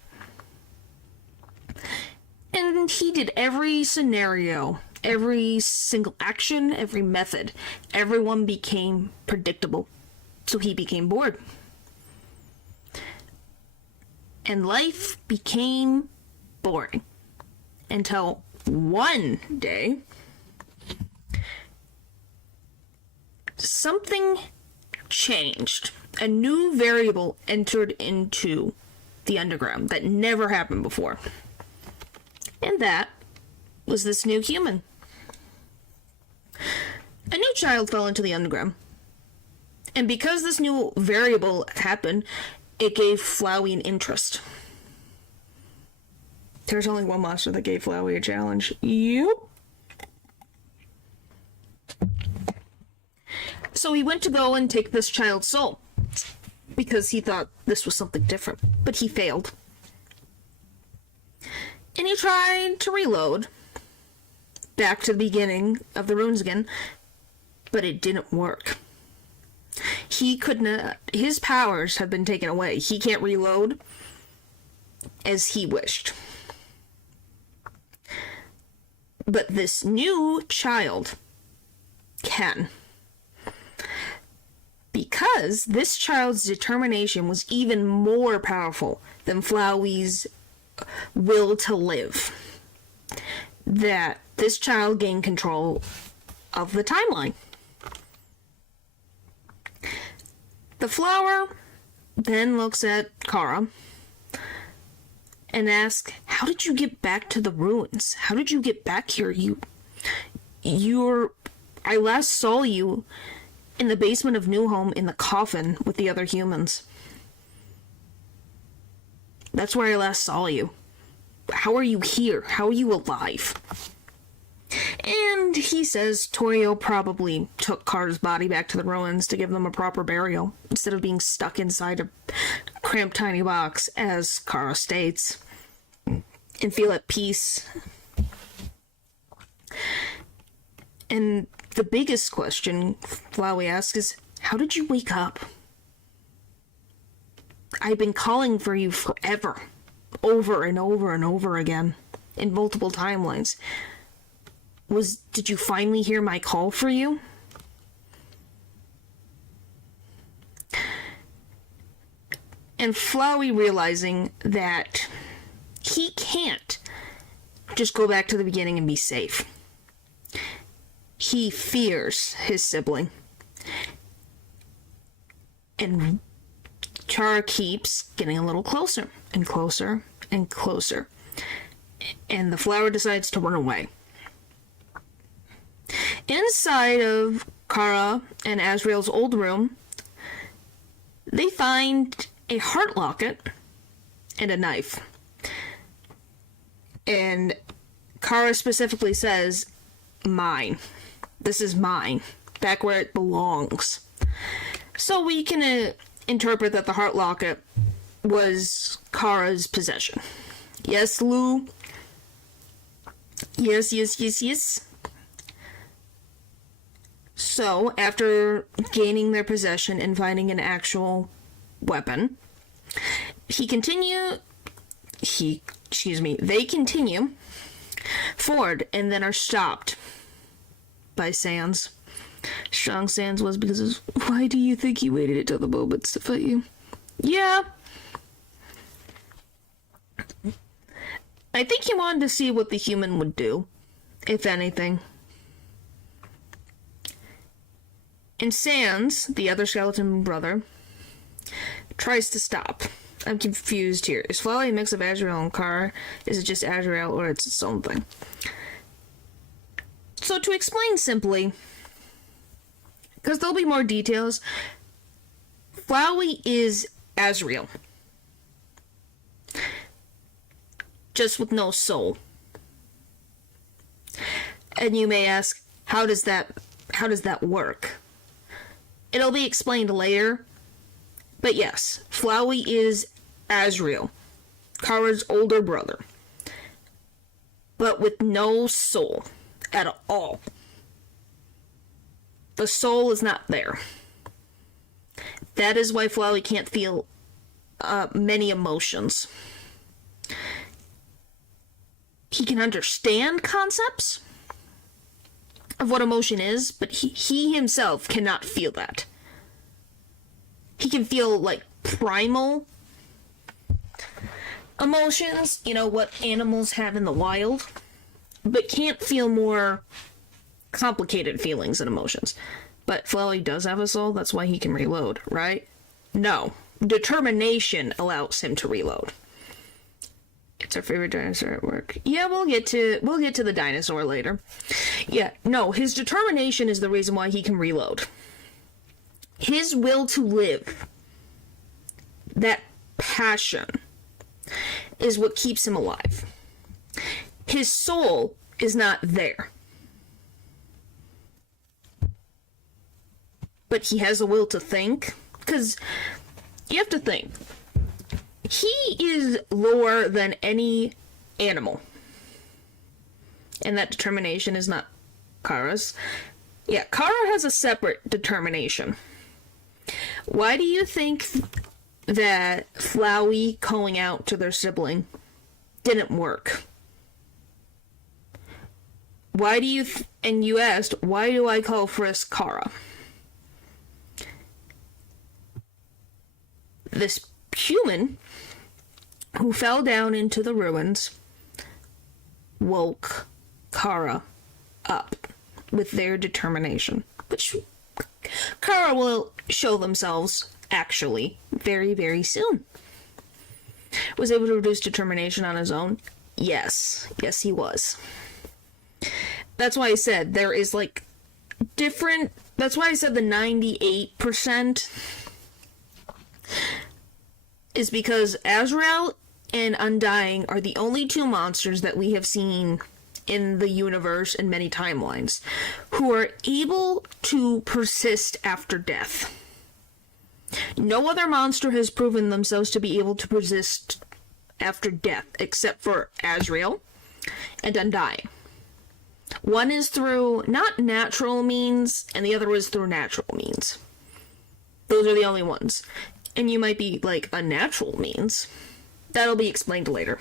And he did every scenario, every single action, every method. Everyone became predictable. So he became bored. And life became boring. Until one day, something changed. A new variable entered into the underground that never happened before. And that was this new human. A new child fell into the underground. And because this new variable happened, it gave Flowey an interest. There's only one monster that gave Flowey a challenge. Yep. So he went to go and take this child's soul, because he thought this was something different, but he failed. And he tried to reload back to the beginning of the ruins again, but it didn't work. He could not, his powers have been taken away. He can't reload as he wished. But this new child can. Because this child's determination was even more powerful than Flowey's will to live. That this child gained control of the timeline. The flower then looks at Kara and asks, how did you get back to the ruins? How did you get back here? I last saw you in the basement of New Home in the coffin with the other humans. That's where I last saw you. How are you here? How are you alive? And he says Torio probably took Kara's body back to the ruins to give them a proper burial, instead of being stuck inside a cramped tiny box, as Kara states, and feel at peace. And the biggest question Flowey asks is, how did you wake up? I've been calling for you forever, over and over and over again, in multiple timelines. Did you finally hear my call for you? And Flowey, realizing that he can't just go back to the beginning and be safe. He fears his sibling. And Chara keeps getting a little closer and closer and closer. And the flower decides to run away. Inside of Kara and Azrael's old room, they find a heart locket and a knife. And Kara specifically says, mine. This is mine. Back where it belongs. So we can interpret that the heart locket was Kara's possession. Yes, Lou? Yes. So, after gaining their possession and finding an actual weapon, they continue forward and then are stopped by Sans. Strong Sans was because of, why do you think he waited until the moments to fight you? Yeah. I think he wanted to see what the human would do, if anything. And Sans, the other skeleton brother, tries to stop. I'm confused here. Is Flowey a mix of Azrael and Kara? Is it just Azrael or it's its own thing? So to explain simply, because there'll be more details, Flowey is Azrael. Just with no soul. And you may ask, how does that work? It'll be explained later. But yes, Flowey is Azrael, Kara's older brother. But with no soul at all. The soul is not there. That is why Flowey can't feel many emotions. He can understand concepts of what emotion is, but he himself cannot feel that. He can feel, like, primal emotions, you know, what animals have in the wild, but can't feel more complicated feelings and emotions. But Flowey does have a soul, that's why he can reload, right? No. Determination allows him to reload. It's our favorite dinosaur at work. Yeah, we'll get to the dinosaur later. Yeah, no, his determination is the reason why he can reload. His will to live, that passion, is what keeps him alive. His soul is not there. But he has a will to think, because you have to think. He is lower than any animal. And that determination is not Kara's. Yeah, Kara has a separate determination. Why do you think that Flowey calling out to their sibling didn't work? Why do you... and you asked, why do I call Frisk Kara? This human who fell down into the ruins woke Kara up with their determination, which Kara will show themselves actually very, very soon. Was able to reduce determination on his own? Yes. Yes, he was. That's why I said there is, like, different... That's why I said the 98% is because Azrael and Undying are the only two monsters that we have seen in the universe and many timelines who are able to persist after death. No other monster has proven themselves to be able to persist after death except for Azrael and Undying. One is through not natural means, and the other is through natural means. Those are the only ones. And you might be like, unnatural means. That'll be explained later.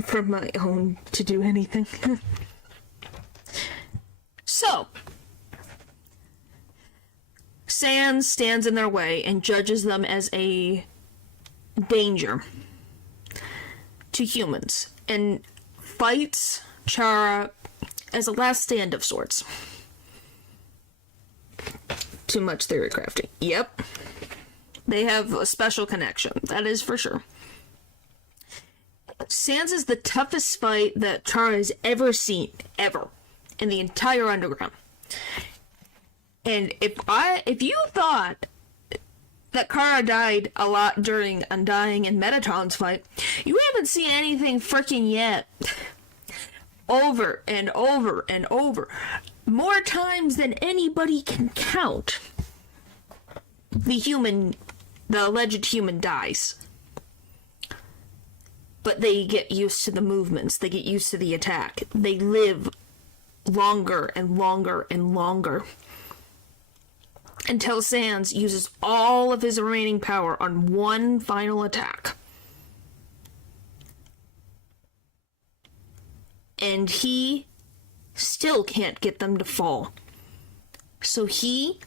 From my own to do anything. So, Sans stands in their way and judges them as a danger to humans, and fights Chara as a last stand of sorts. Too much theory crafting. Yep. They have a special connection, that is for sure. Sans is the toughest fight that Chara has ever seen, ever, in the entire Underground. And if you thought that Kara died a lot during Undying and Metatron's fight, you haven't seen anything frickin' yet. Over and over and over. More times than anybody can count. The alleged human dies. But they get used to the movements. They get used to the attack. They live longer and longer and longer, until Sans uses all of his remaining power on one final attack. And he still can't get them to fall. So he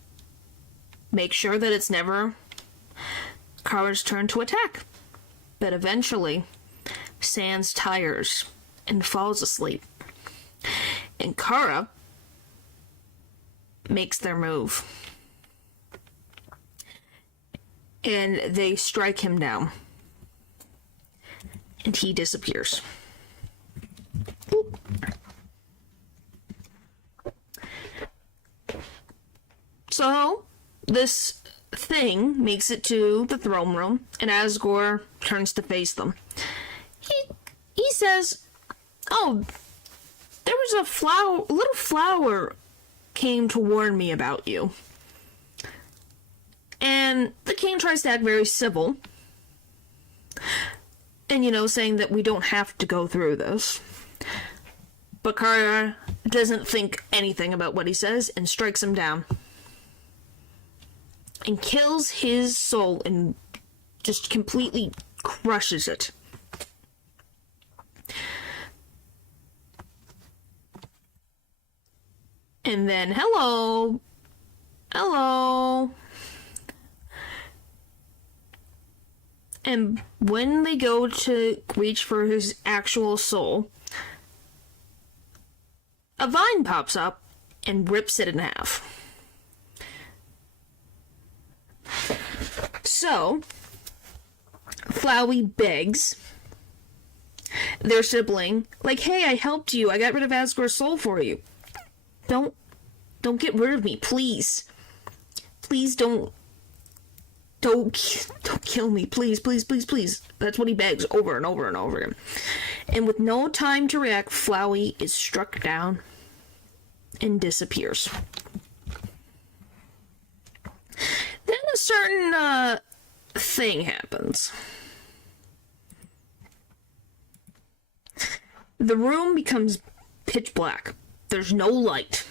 makes sure that it's never Kara's turn to attack. But eventually, Sans tires and falls asleep. And Kara makes their move. And they strike him down. And he disappears. Oop. So, this thing makes it to the throne room, and Asgore turns to face them. He says, "Oh, there was a little flower came to warn me about you." And the king tries to act very civil. And, saying that we don't have to go through this. But Kara doesn't think anything about what he says and strikes him down. And kills his soul and just completely crushes it. And then, hello. And when they go to reach for his actual soul, a vine pops up and rips it in half. So, Flowey begs their sibling, like, "Hey, I helped you. I got rid of Asgore's soul for you. Don't get rid of me, please. Please don't kill me, please, please, please, please." That's what he begs over and over and over again. And with no time to react, Flowey is struck down and disappears. Then a certain thing happens. The room becomes pitch black. There's no light.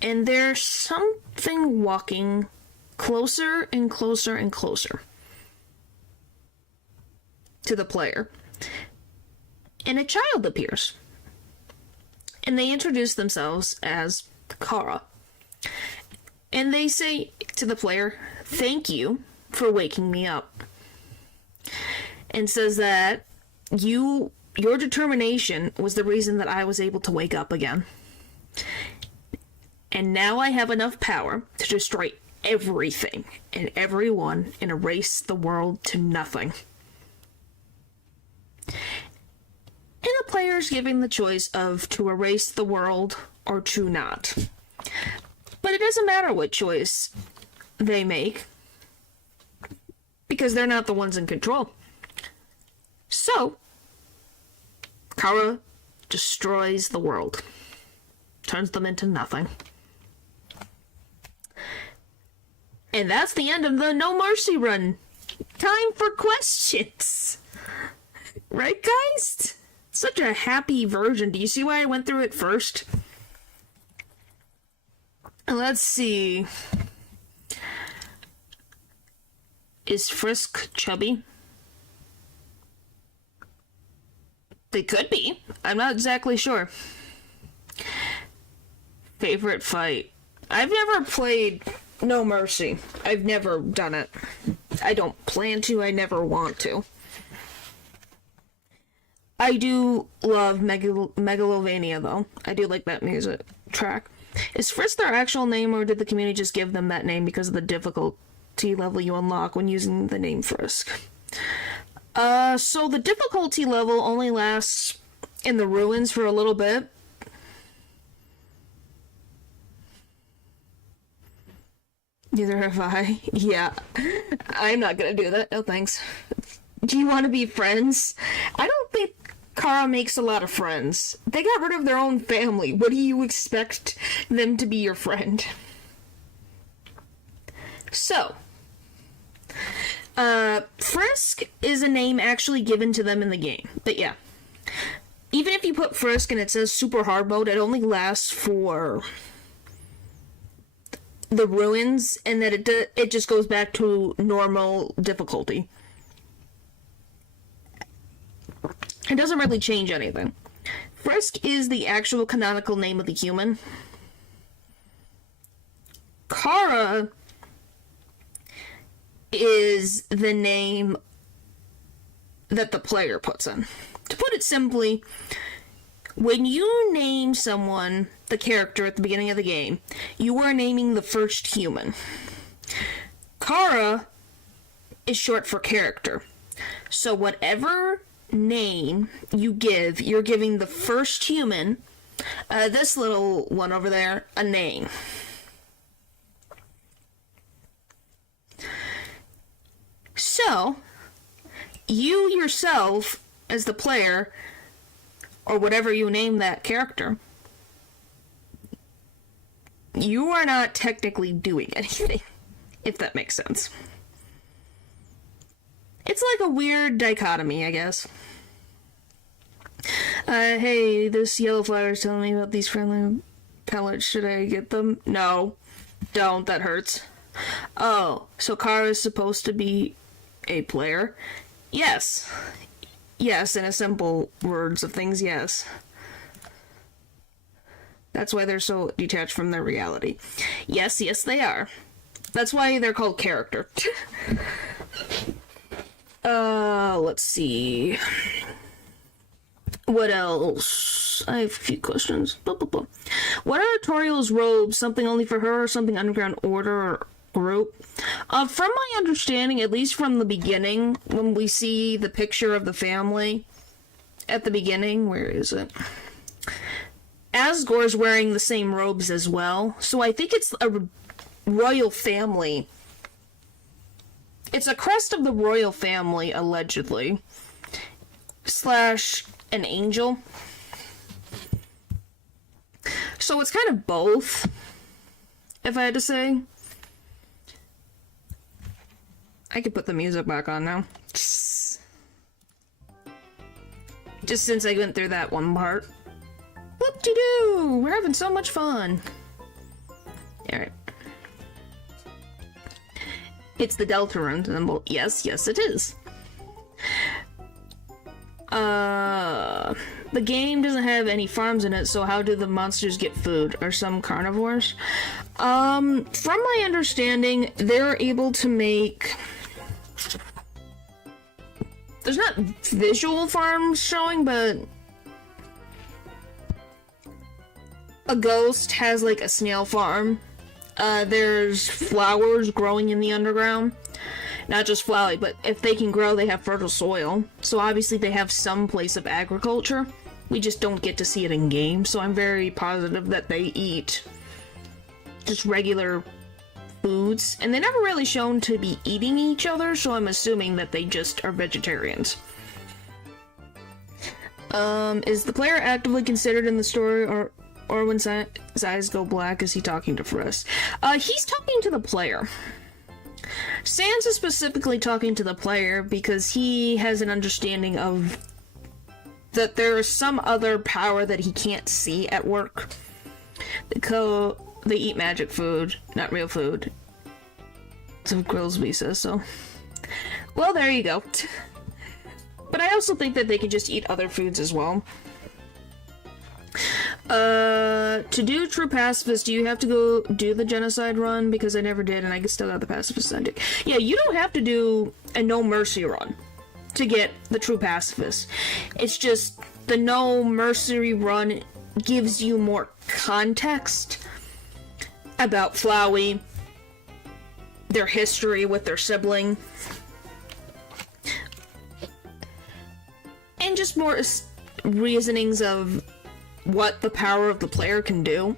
And there's something walking closer and closer and closer to the player. And a child appears. And they introduce themselves as Kara. And they say to the player, "Thank you for waking me up." And says that your determination was the reason that I was able to wake up again. And now I have enough power to destroy everything and everyone and erase the world to nothing. And the player is given the choice of to erase the world or to not. But it doesn't matter what choice they make, because they're not the ones in control. So, Kara destroys the world. Turns them into nothing. And that's the end of the No Mercy run. Time for questions. Right, guys? Such a happy version. Do you see why I went through it first? Let's see. Is Frisk chubby? They could be. I'm not exactly sure. Favorite fight? I've never played No Mercy. I've never done it. I don't plan to. I never want to. I do love Megalovania, though. I do like that music track. Is Frisk their actual name, or did the community just give them that name because of the difficulty level you unlock when using the name Frisk? So the difficulty level only lasts in the ruins for a little bit. Neither have I. Yeah. I'm not gonna do that. No thanks. Do you want to be friends? I don't think Kara makes a lot of friends. They got rid of their own family. What do you expect them to be your friend? So, Frisk is a name actually given to them in the game. But yeah. even if you put Frisk and it says super hard mode, it only lasts for the ruins, and that it just goes back to normal difficulty. It doesn't really change anything. Frisk is the actual canonical name of the human. Kara is the name that the player puts in. To put it simply, when you name someone the character at the beginning of the game, you are naming the first human. Kara is short for character. So whatever name you give, you're giving the first human, this little one over there, a name. So, you yourself, as the player, or whatever you name that character, you are not technically doing anything, if that makes sense. It's like a weird dichotomy, I guess. Hey, this yellow flower is telling me about these friendly pellets. Should I get them? No. Don't, that hurts. Oh, so Kara is supposed to be a player? Yes. Yes, in a simple words of things, yes. That's why they're so detached from their reality. Yes, yes, they are. That's why they're called character. Let's see. What else? I have a few questions. Blah, blah, blah. What are Toriel's robes? Something only for her, or something underground order or group? From my understanding, at least from the beginning, when we see the picture of the family at the beginning, where is it? Asgore's wearing the same robes as well, so I think it's a royal family. It's a crest of the royal family, allegedly. Slash an angel. So it's kind of both, if I had to say. I could put the music back on now. Just since I went through that one part. Whoop-de-doo! We're having so much fun. Alright. It's the Deltarune symbol. Yes, yes it is. The game doesn't have any farms in it, so how do the monsters get food? Are some carnivores? From my understanding, they're able to make... There's not visual farms showing, but... A ghost has, like, a snail farm. There's flowers growing in the underground. Not just flowering, but if they can grow, they have fertile soil. So obviously they have some place of agriculture. We just don't get to see it in game, so I'm very positive that they eat just regular foods. And they're never really shown to be eating each other, so I'm assuming that they just are vegetarians. Is the player actively considered in the story, or when his eyes go black, is he talking to Frisk? He's talking to the player. Sans is specifically talking to the player because he has an understanding of that there is some other power that he can't see at work. They eat magic food, not real food. So Grillsby says so. Well, there you go. But I also think that they can just eat other foods as well. To do true pacifist, do you have to go do the genocide run? Because I never did, and I still got the pacifist ending. Yeah, you don't have to do a no mercy run to get the true pacifist. It's just the no mercy run gives you more context about Flowey, their history with their sibling, and just more reasonings of what the power of the player can do.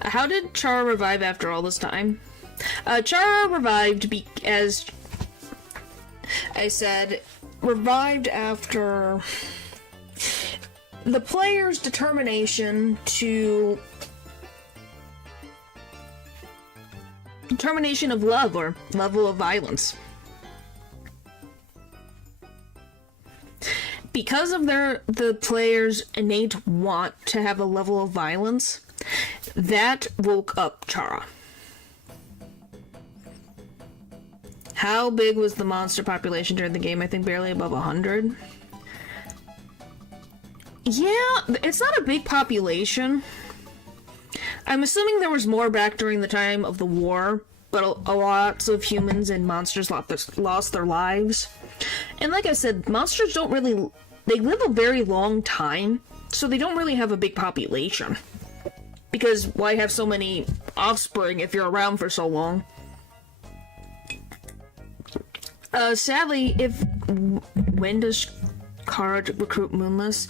How did Chara revive after all this time? Chara revived as I said, revived after the player's determination of love or level of violence. because of the player's innate want to have a level of violence, that woke up Chara. How big was the monster population during the game? I think barely above 100. Yeah, it's not a big population. I'm assuming there was more back during the time of the war, but a lots of humans and monsters lost their lives. And like I said, monsters don't really... They live a very long time, so they don't really have a big population. Because why have so many offspring if you're around for so long? Sadly, when does Kara recruit Moonless?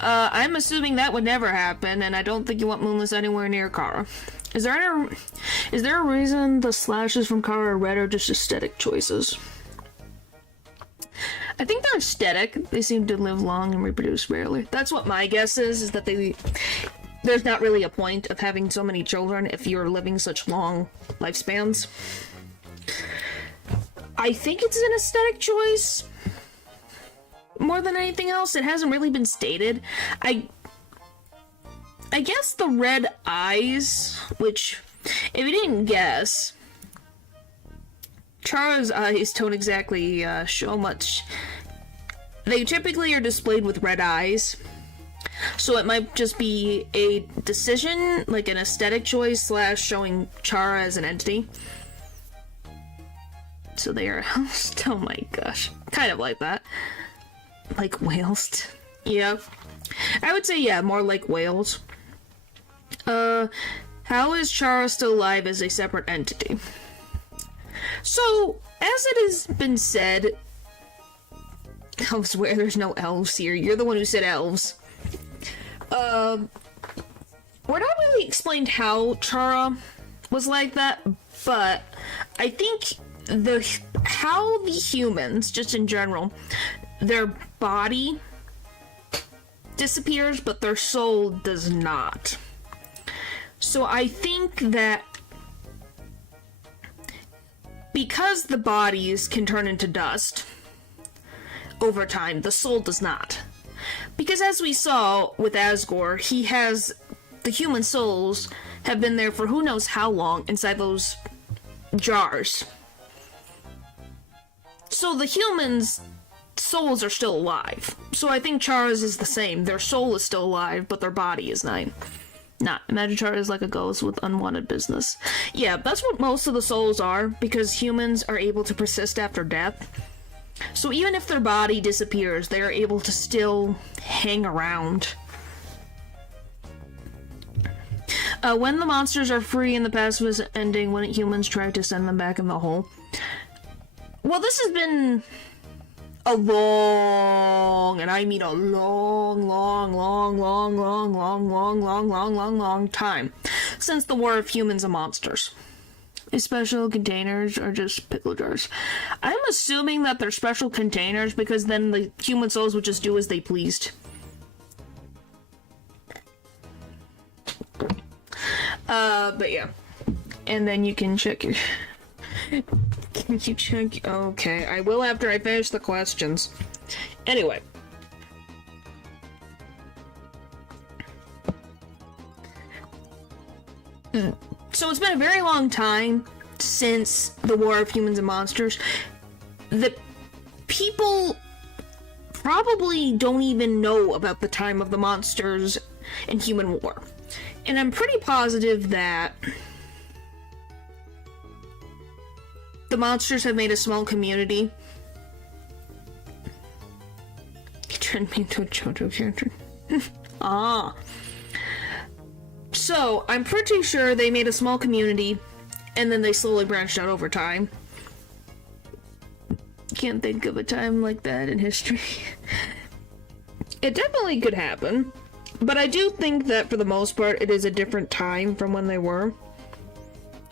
I'm assuming that would never happen, and I don't think you want Moonless anywhere near Kara. Is there a reason the slashes from Kara are red, or just aesthetic choices? I think they're aesthetic. They seem to live long and reproduce rarely. That's what my guess is that there's not really a point of having so many children if you're living such long lifespans. I think it's an aesthetic choice more than anything else. It hasn't really been stated. I guess the red eyes, which, if you didn't guess, Chara's eyes don't exactly show much. They typically are displayed with red eyes, so it might just be a decision, like an aesthetic choice slash showing Chara as an entity. So they are, oh my gosh, kind of like that. Like whales. Yeah. I would say, yeah, more like whales. How is Chara still alive as a separate entity? So, as it has been said, I swear there's no elves here. You're the one who said elves. We're not really explained how Chara was like that, but I think how the humans, just in general, their body disappears, but their soul does not. So I think that because the bodies can turn into dust over time, the soul does not. Because as we saw with Asgore, the human souls have been there for who knows how long inside those jars. So the humans' souls are still alive. So I think Chara's is the same. Their soul is still alive, but their body is not. Imagine Chara is like a ghost with unwanted business. Yeah, that's what most of the souls are, because humans are able to persist after death. So even if their body disappears, they are able to still hang around. When the monsters are free in the pacifist ending, wouldn't humans try to send them back in the hole? Well, this has been a long, and I mean a long time since the War of Humans and Monsters. These special containers are just pickle jars. I'm assuming that they're special containers because then the human souls would just do as they pleased. But yeah. And then you can check your... Can you check? Okay, I will after I finish the questions. Anyway. So it's been a very long time since the War of Humans and Monsters. The people probably don't even know about the time of the Monsters and Human War. And I'm pretty positive that the monsters have made a small community. He turned me into a JoJo character. So, I'm pretty sure they made a small community, and then they slowly branched out over time. Can't think of a time like that in history. It definitely could happen, but I do think that for the most part, it is a different time from when they were.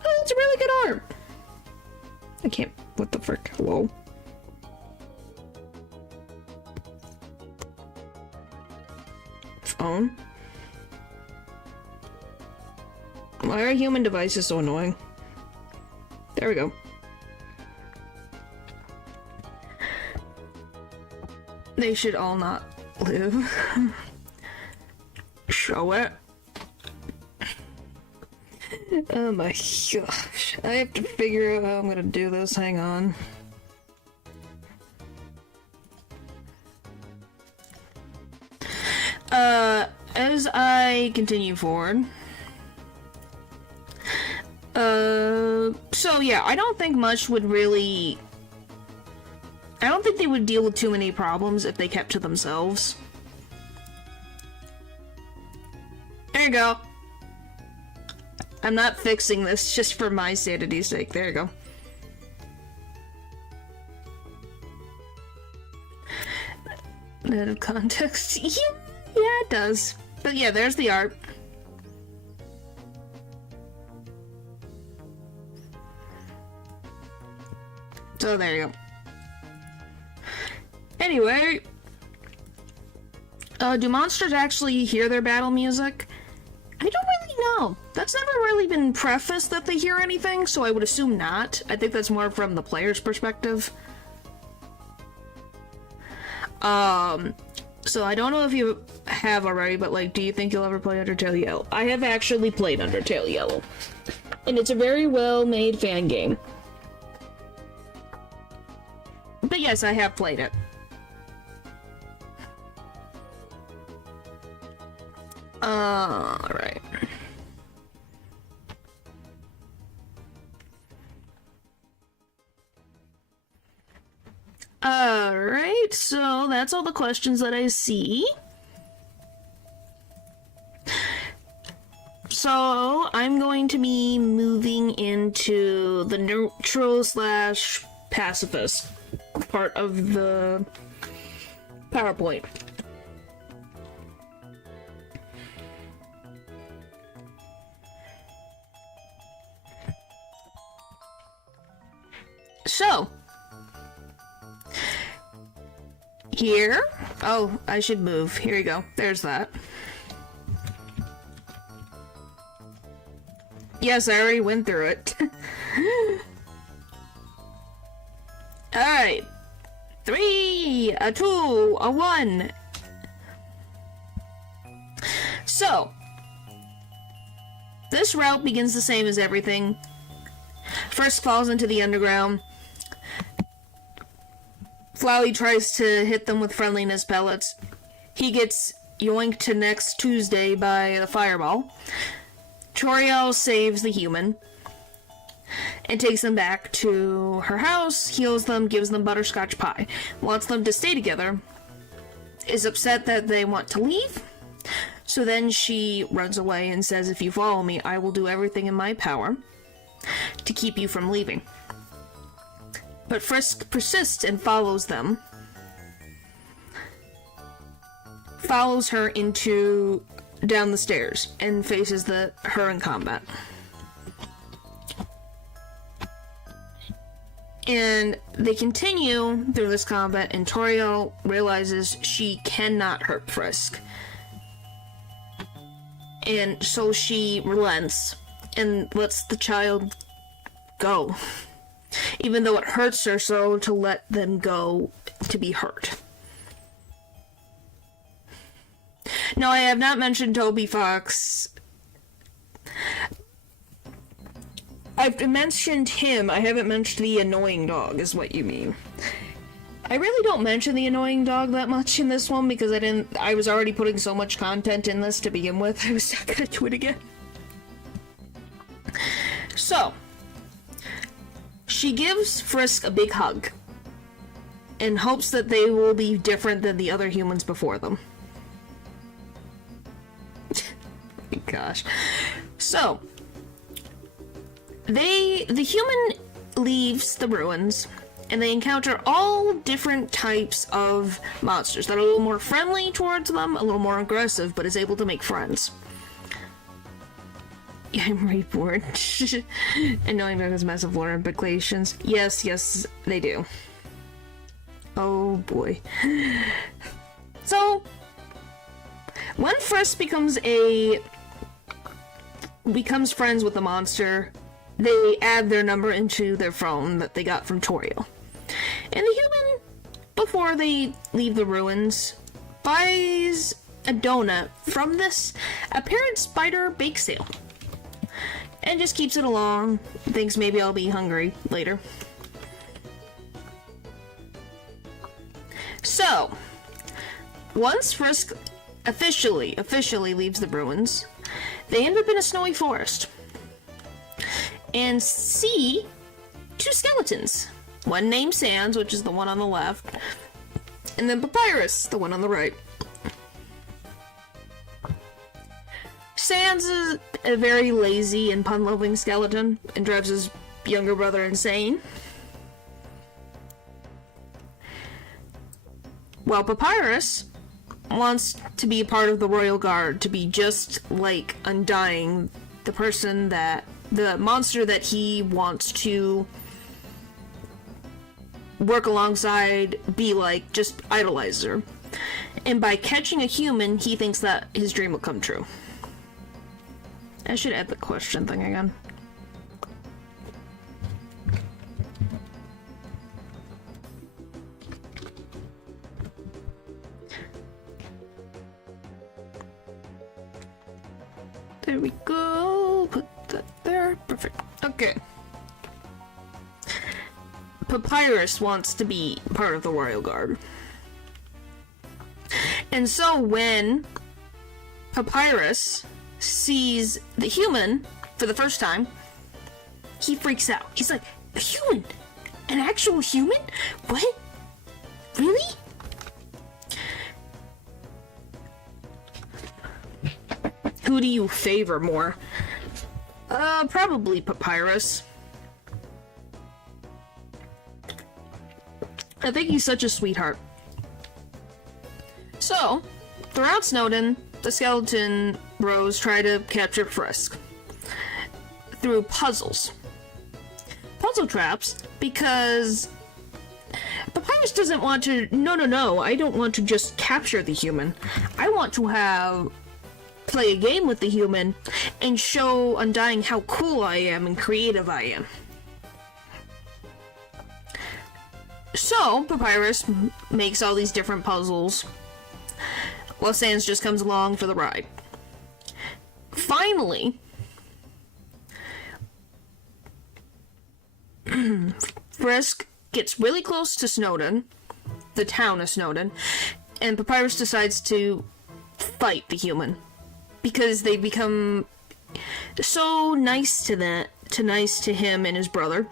Oh, it's a really good art. I can't. What the frick? Hello? Phone? Why are human devices so annoying? There we go. They should all not live. Show it. Oh my gosh. I have to figure out how I'm gonna do this. Hang on. As I continue forward. So yeah, I don't think much would really... I don't think they would deal with too many problems if they kept to themselves. There you go. I'm not fixing this just for my sanity's sake. There you go. Out of context. Yeah, it does. But yeah, there's the art. So there you go. Anyway, do monsters actually hear their battle music? I don't really know. That's never really been prefaced that they hear anything, so I would assume not. I think that's more from the player's perspective. So I don't know if you have already, but like, do you think you'll ever play Undertale Yellow? I have actually played Undertale Yellow, and it's a very well-made fan game. But yes, I have played it. Alright. Alright, so that's all the questions that I see. So, I'm going to be moving into the neutral slash pacifist part of the PowerPoint. So, here, oh, I should move. Here you go. There's that. Yes, I already went through it. Alright. 3, a 2, a 1. So, this route begins the same as everything. First falls into the underground. Flowey tries to hit them with friendliness pellets. He gets yoinked to next Tuesday by a fireball. Toriel saves the human and takes them back to her house, heals them, gives them butterscotch pie, wants them to stay together, is upset that they want to leave, so then she runs away and says, if you follow me, I will do everything in my power to keep you from leaving. But Frisk persists and follows them. Follows her down the stairs and faces her in combat. And they continue through this combat, and Toriel realizes she cannot hurt Frisk. And so she relents and lets the child go. Even though it hurts her so to let them go to be hurt. Now, I have not mentioned Toby Fox. I've mentioned him. I haven't mentioned the annoying dog, is what you mean. I really don't mention the annoying dog that much in this one because I was already putting so much content in this to begin with. I was not gonna do it again. So, she gives Frisk a big hug and hopes that they will be different than the other humans before them. Oh my gosh. So, the human leaves the ruins and they encounter all different types of monsters that are a little more friendly towards them, a little more aggressive, but is able to make friends. Yeah, I'm really bored. Annoying dog has massive lore implications. Yes, they do. Oh boy. So, when Frisk becomes friends with the monster, they add their number into their phone that they got from Toriel. And the human, before they leave the ruins, buys a donut from this apparent spider bake sale. And just keeps it along. Thinks maybe I'll be hungry later. So, once Frisk officially leaves the ruins, they end up in a snowy forest. And see two skeletons. One named Sans, which is the one on the left, and then Papyrus, the one on the right. Sans is a very lazy and pun-loving skeleton and drives his younger brother insane. While Papyrus wants to be a part of the Royal Guard, to be just like Undying, the monster that he wants to work alongside, be like, just idolize her. And by catching a human, he thinks that his dream will come true. I should add the question thing again. There we go. Put that there. Perfect. Okay. Papyrus wants to be part of the Royal Guard. And so when Papyrus sees the human for the first time, he freaks out. He's like, a human? An actual human? What? Really? Who do you favor more? Probably Papyrus. I think he's such a sweetheart. So, throughout Snowdin, the skeleton bros try to capture Frisk through puzzles. Puzzle traps, because Papyrus doesn't want to... No, I don't want to just capture the human. I want to play a game with the human and show Undying how cool I am and creative I am. So, Papyrus makes all these different puzzles, while Sans just comes along for the ride. Finally, Frisk gets really close to Snowdin, the town of Snowdin, and Papyrus decides to fight the human, because they become so nice to him and his brother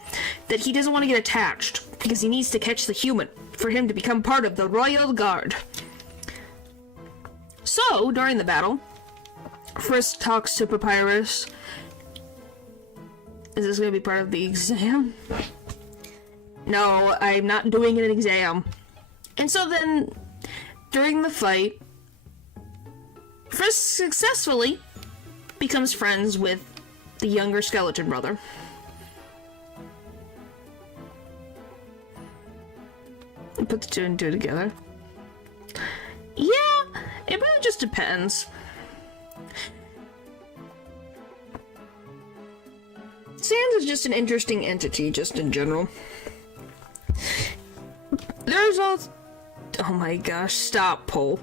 that he doesn't want to get attached, because he needs to catch the human for him to become part of the Royal Guard. So, during the battle, Frisk talks to Papyrus. Is this going to be part of the exam? No, I'm not doing an exam. And so then, during the fight, Frisk successfully becomes friends with the younger skeleton brother. And put the two and two together. Yeah, it really just depends. Sans is just an interesting entity, just in general. There's also... Oh my gosh, stop, Poll.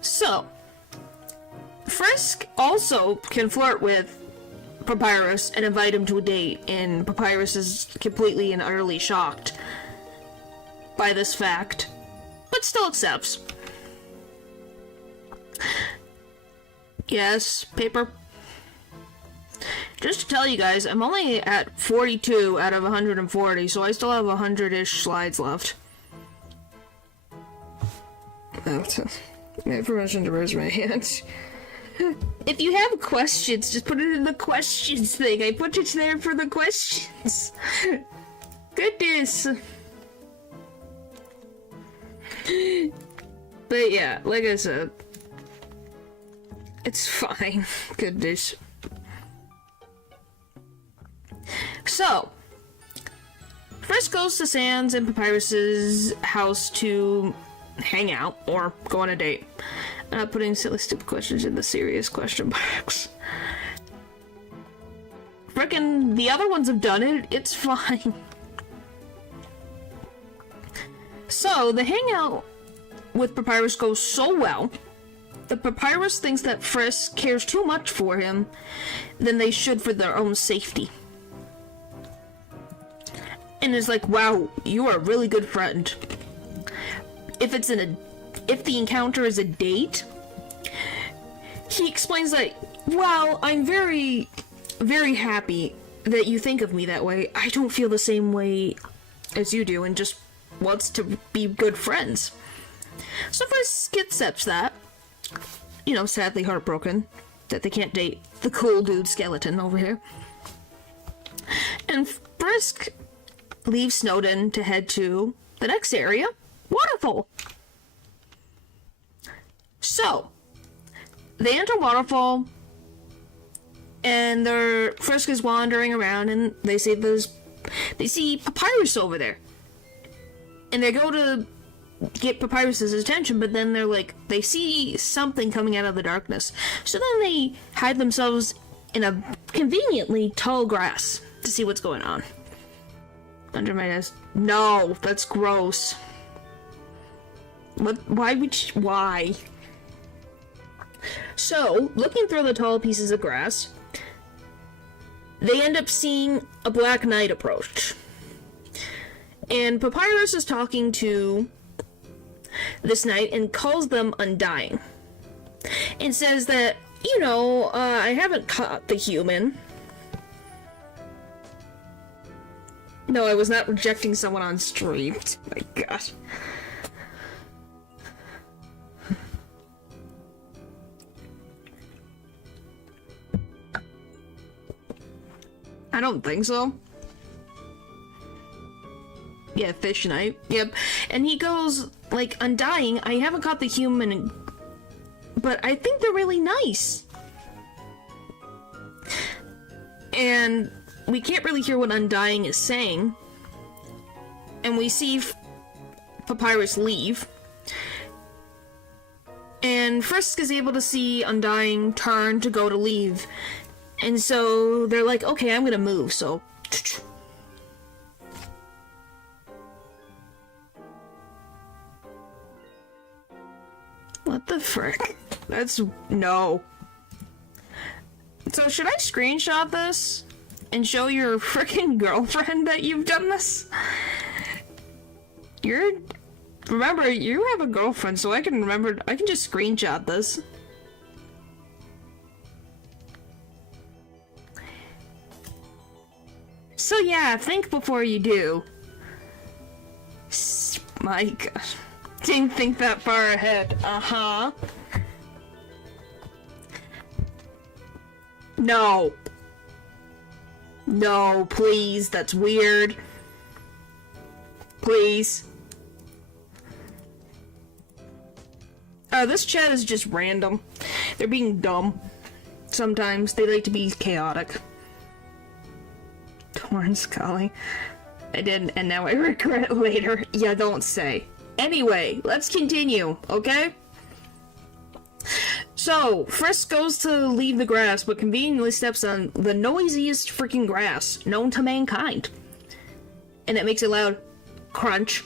So, Frisk also can flirt with Papyrus and invite him to a date, and Papyrus is completely and utterly shocked by this fact, but still accepts. Yes, paper. Just to tell you guys, I'm only at 42 out of 140, so I still have 100-ish slides left. I have permission to raise my hand. If you have questions, just put it in the questions thing. I put it there for the questions. Goodness. But yeah, like I said, it's fine. Goodness. So, Frisk goes to Sans and Papyrus's house to hang out or go on a date. I'm not putting silly, stupid questions in the serious question box. Frickin' the other ones have done it. It's fine. So, the hangout with Papyrus goes so well that Papyrus thinks that Frisk cares too much for him than they should for their own safety. And is like, wow, you are a really good friend. If the encounter is a date, he explains like, well, I'm very, very happy that you think of me that way. I don't feel the same way as you do and just wants to be good friends. So Frisk accepts that. You know, sadly heartbroken that they can't date the cool dude skeleton over here. And Frisk leaves Snowdin to head to the next area, Waterfall. So, they enter Waterfall, and Frisk is wandering around, and they see Papyrus over there. And they go to get Papyrus's attention, but then they see something coming out of the darkness. So then they hide themselves in a conveniently tall grass to see what's going on. Under my desk. No, that's gross. What? Why? So, looking through the tall pieces of grass, they end up seeing a Black Knight approach. And Papyrus is talking to this knight and calls them Undying. And says that, I haven't caught the human. No, I was not rejecting someone on stream. Oh my gosh. I don't think so. Yeah, Fish Knight. Yep. And he goes, Undying, I haven't caught the human, but I think they're really nice. And we can't really hear what Undying is saying. And we see Papyrus leave. And Frisk is able to see Undying turn to go to leave. And so they're like, okay, I'm gonna move, so... What the frick? No. So should I screenshot this? And show your freaking girlfriend that you've done this? Remember, you have a girlfriend, so I can just screenshot this. So yeah, think before you do. My gosh. Didn't think that far ahead. Uh-huh. No. No, please, that's weird. Please. This chat is just random. They're being dumb. Sometimes they like to be chaotic. Torn Scully. I did, and now I regret it later. Yeah, don't say. Anyway, let's continue, okay? So, Frisk goes to leave the grass, but conveniently steps on the noisiest freaking grass known to mankind. And it makes a loud crunch.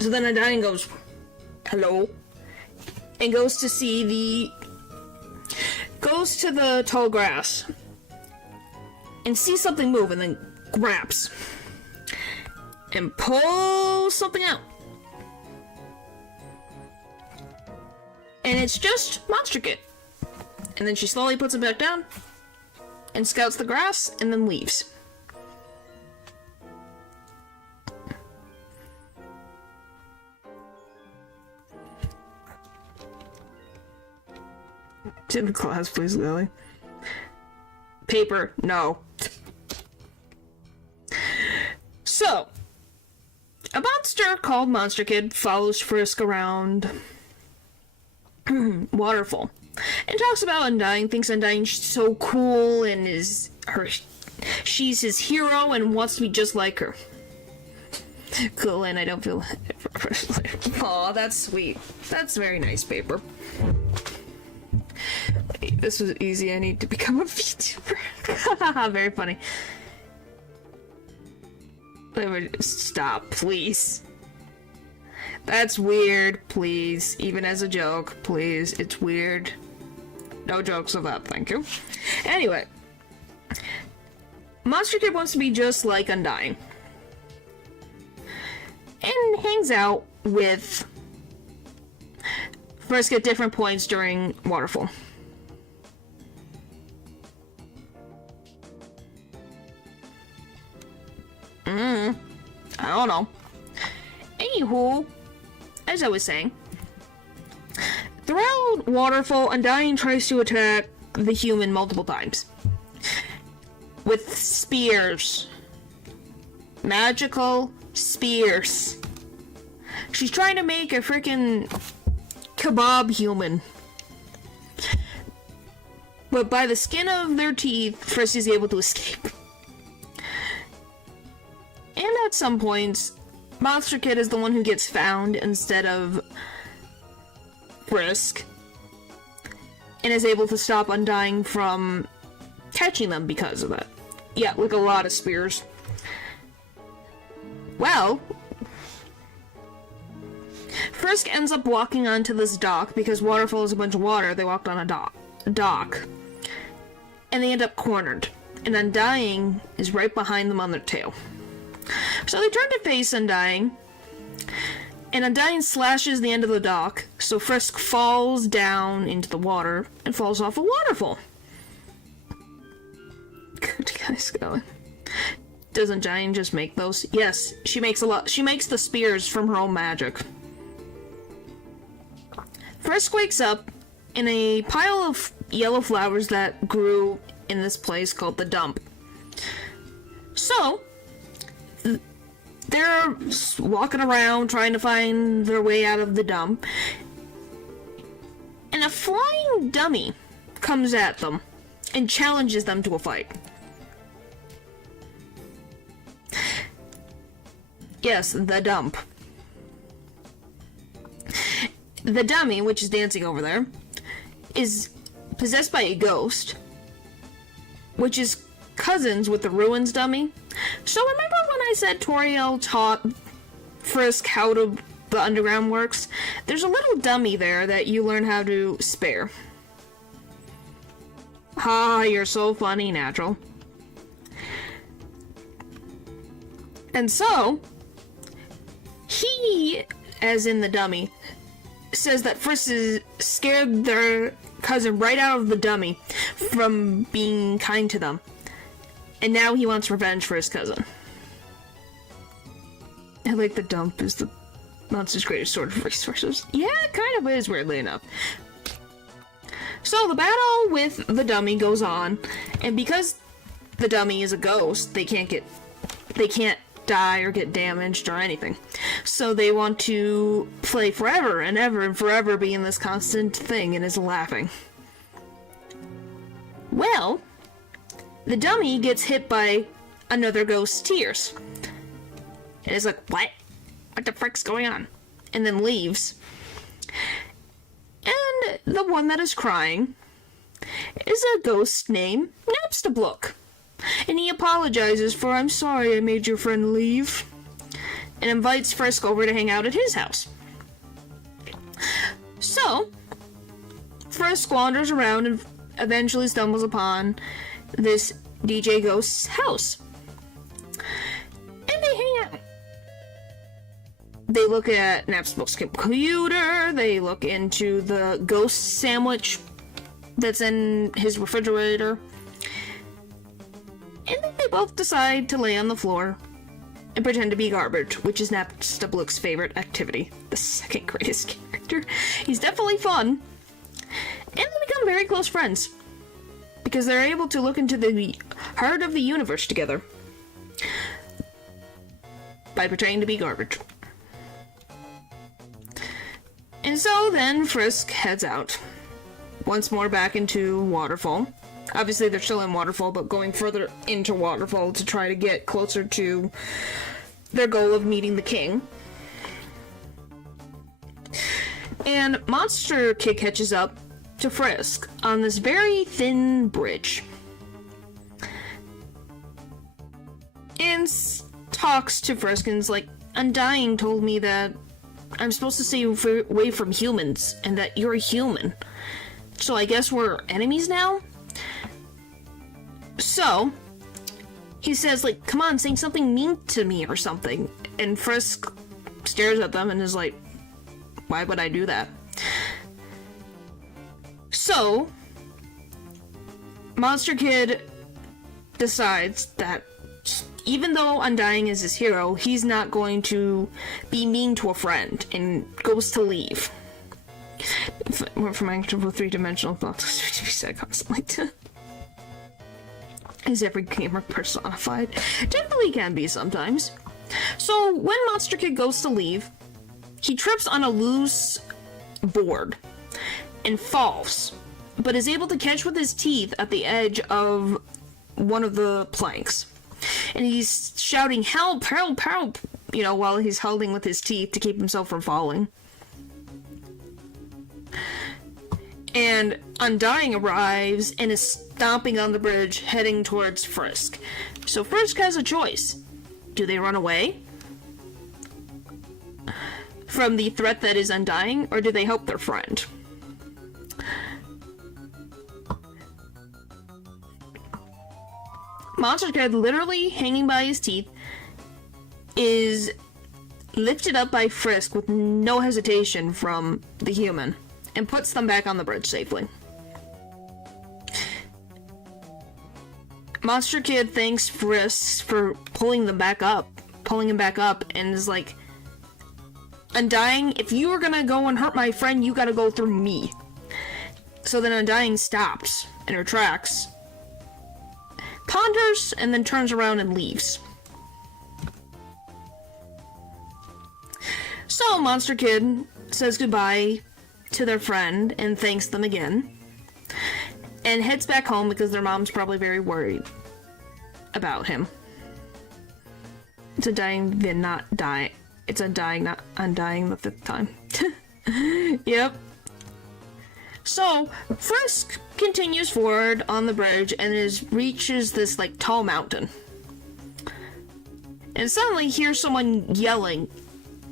So then Undying goes, hello? And goes to the tall grass. And sees something move and then grabs. And pulls something out. And it's just Monster Kid. And then she slowly puts it back down. And scouts the grass and then leaves. Sit in class, please, Lily. Paper, no. So, a monster called Monster Kid follows Frisk around Waterfall and talks about Undying, thinks Undying's so cool and she's his hero and wants to be just like her. Cool, and I don't feel... Aw, that's sweet. That's very nice, Paper. Wait, this was easy. I need to become a VTuber. Very funny. Stop, please. That's weird, please. Even as a joke, please. It's weird. No jokes of that, thank you. Anyway. Monster Kid wants to be just like Undying. And hangs out with Frisk at different points during Waterfall. I don't know. Anywho, as I was saying, throughout Waterfall, Undying tries to attack the human multiple times. With spears. Magical spears. She's trying to make a freaking kebab human. But by the skin of their teeth, Frisk is able to escape. And at some points, Monster Kid is the one who gets found instead of Frisk. And is able to stop Undying from catching them because of it. Yeah, with a lot of spears. Well, Frisk ends up walking onto this dock because Waterfall is a bunch of water. They walked on a dock. And they end up cornered. And Undying is right behind them on their tail. So they turn to face Undying. And Undying slashes the end of the dock. So Frisk falls down into the water and falls off a waterfall. Good guys going. Doesn't Undying just make those? Yes, she makes a lot. She makes the spears from her own magic. Frisk wakes up in a pile of yellow flowers that grew in this place called the Dump. So, they're walking around trying to find their way out of the dump. And a flying dummy comes at them and challenges them to a fight. Yes, the dump. The dummy, which is dancing over there, is possessed by a ghost, which is cousins with the Ruins dummy. So remember when I said Toriel taught Frisk how the underground works? There's a little dummy there that you learn how to spare. Ha, you're so funny, Natural. And so, he, as in the dummy, says that Frisk scared their cousin right out of the dummy from being kind to them. And now he wants revenge for his cousin. I like the dump is the monster's greatest source of resources. Yeah, it kind of is, weirdly enough. So the battle with the dummy goes on, and because the dummy is a ghost, they can't die or get damaged or anything. So they want to play forever and ever and forever being this constant thing and is laughing. Well, the dummy gets hit by another ghost's tears. And is like, what? What the frick's going on? And then leaves. And the one that is crying is a ghost named Napstablook. And he apologizes for, I'm sorry I made your friend leave. And invites Frisk over to hang out at his house. So, Frisk wanders around and eventually stumbles upon this DJ Ghost's house. And they hang out. They look at Napstablook's computer, they look into the ghost sandwich that's in his refrigerator. And then they both decide to lay on the floor and pretend to be garbage, which is Napstablook's favorite activity. The second greatest character. He's definitely fun. And they become very close friends. Because they're able to look into the heart of the universe together. By pretending to be garbage. And so then Frisk heads out. Once more back into Waterfall. Obviously they're still in Waterfall, but going further into Waterfall to try to get closer to their goal of meeting the king. And Monster Kid catches up to Frisk on this very thin bridge. And talks to Frisk and's like, Undying told me that I'm supposed to stay away from humans, and that you're a human. So I guess we're enemies now? So, he says, like, come on, say something mean to me or something. And Frisk stares at them and is like, why would I do that? So, Monster Kid decides that even though Undying is his hero, he's not going to be mean to a friend and goes to leave. From my three-dimensional thoughts to be said constantly. Is every gamer personified? Definitely can be sometimes. So when Monster Kid goes to leave, he trips on a loose board and falls, but is able to catch with his teeth at the edge of one of the planks. And he's shouting, help, help, help, you know, while he's holding with his teeth to keep himself from falling. And Undying arrives and is stomping on the bridge, heading towards Frisk. So Frisk has a choice. Do they run away from the threat that is Undying, or do they help their friend? Monster Kid, literally hanging by his teeth, is lifted up by Frisk with no hesitation from the human, and puts them back on the bridge safely. Monster Kid thanks Frisk for pulling him back up, and is like, Undying, if you were gonna go and hurt my friend, you gotta go through me. So then Undying stops in her tracks, ponders, and then turns around and leaves. So Monster Kid says goodbye to their friend and thanks them again, and heads back home because their mom's probably very worried about him. It's Undying, then not die. It's Undying, not Undying the fifth time. Yep. So, Frisk continues forward on the bridge and reaches this, like, tall mountain. And suddenly hears someone yelling.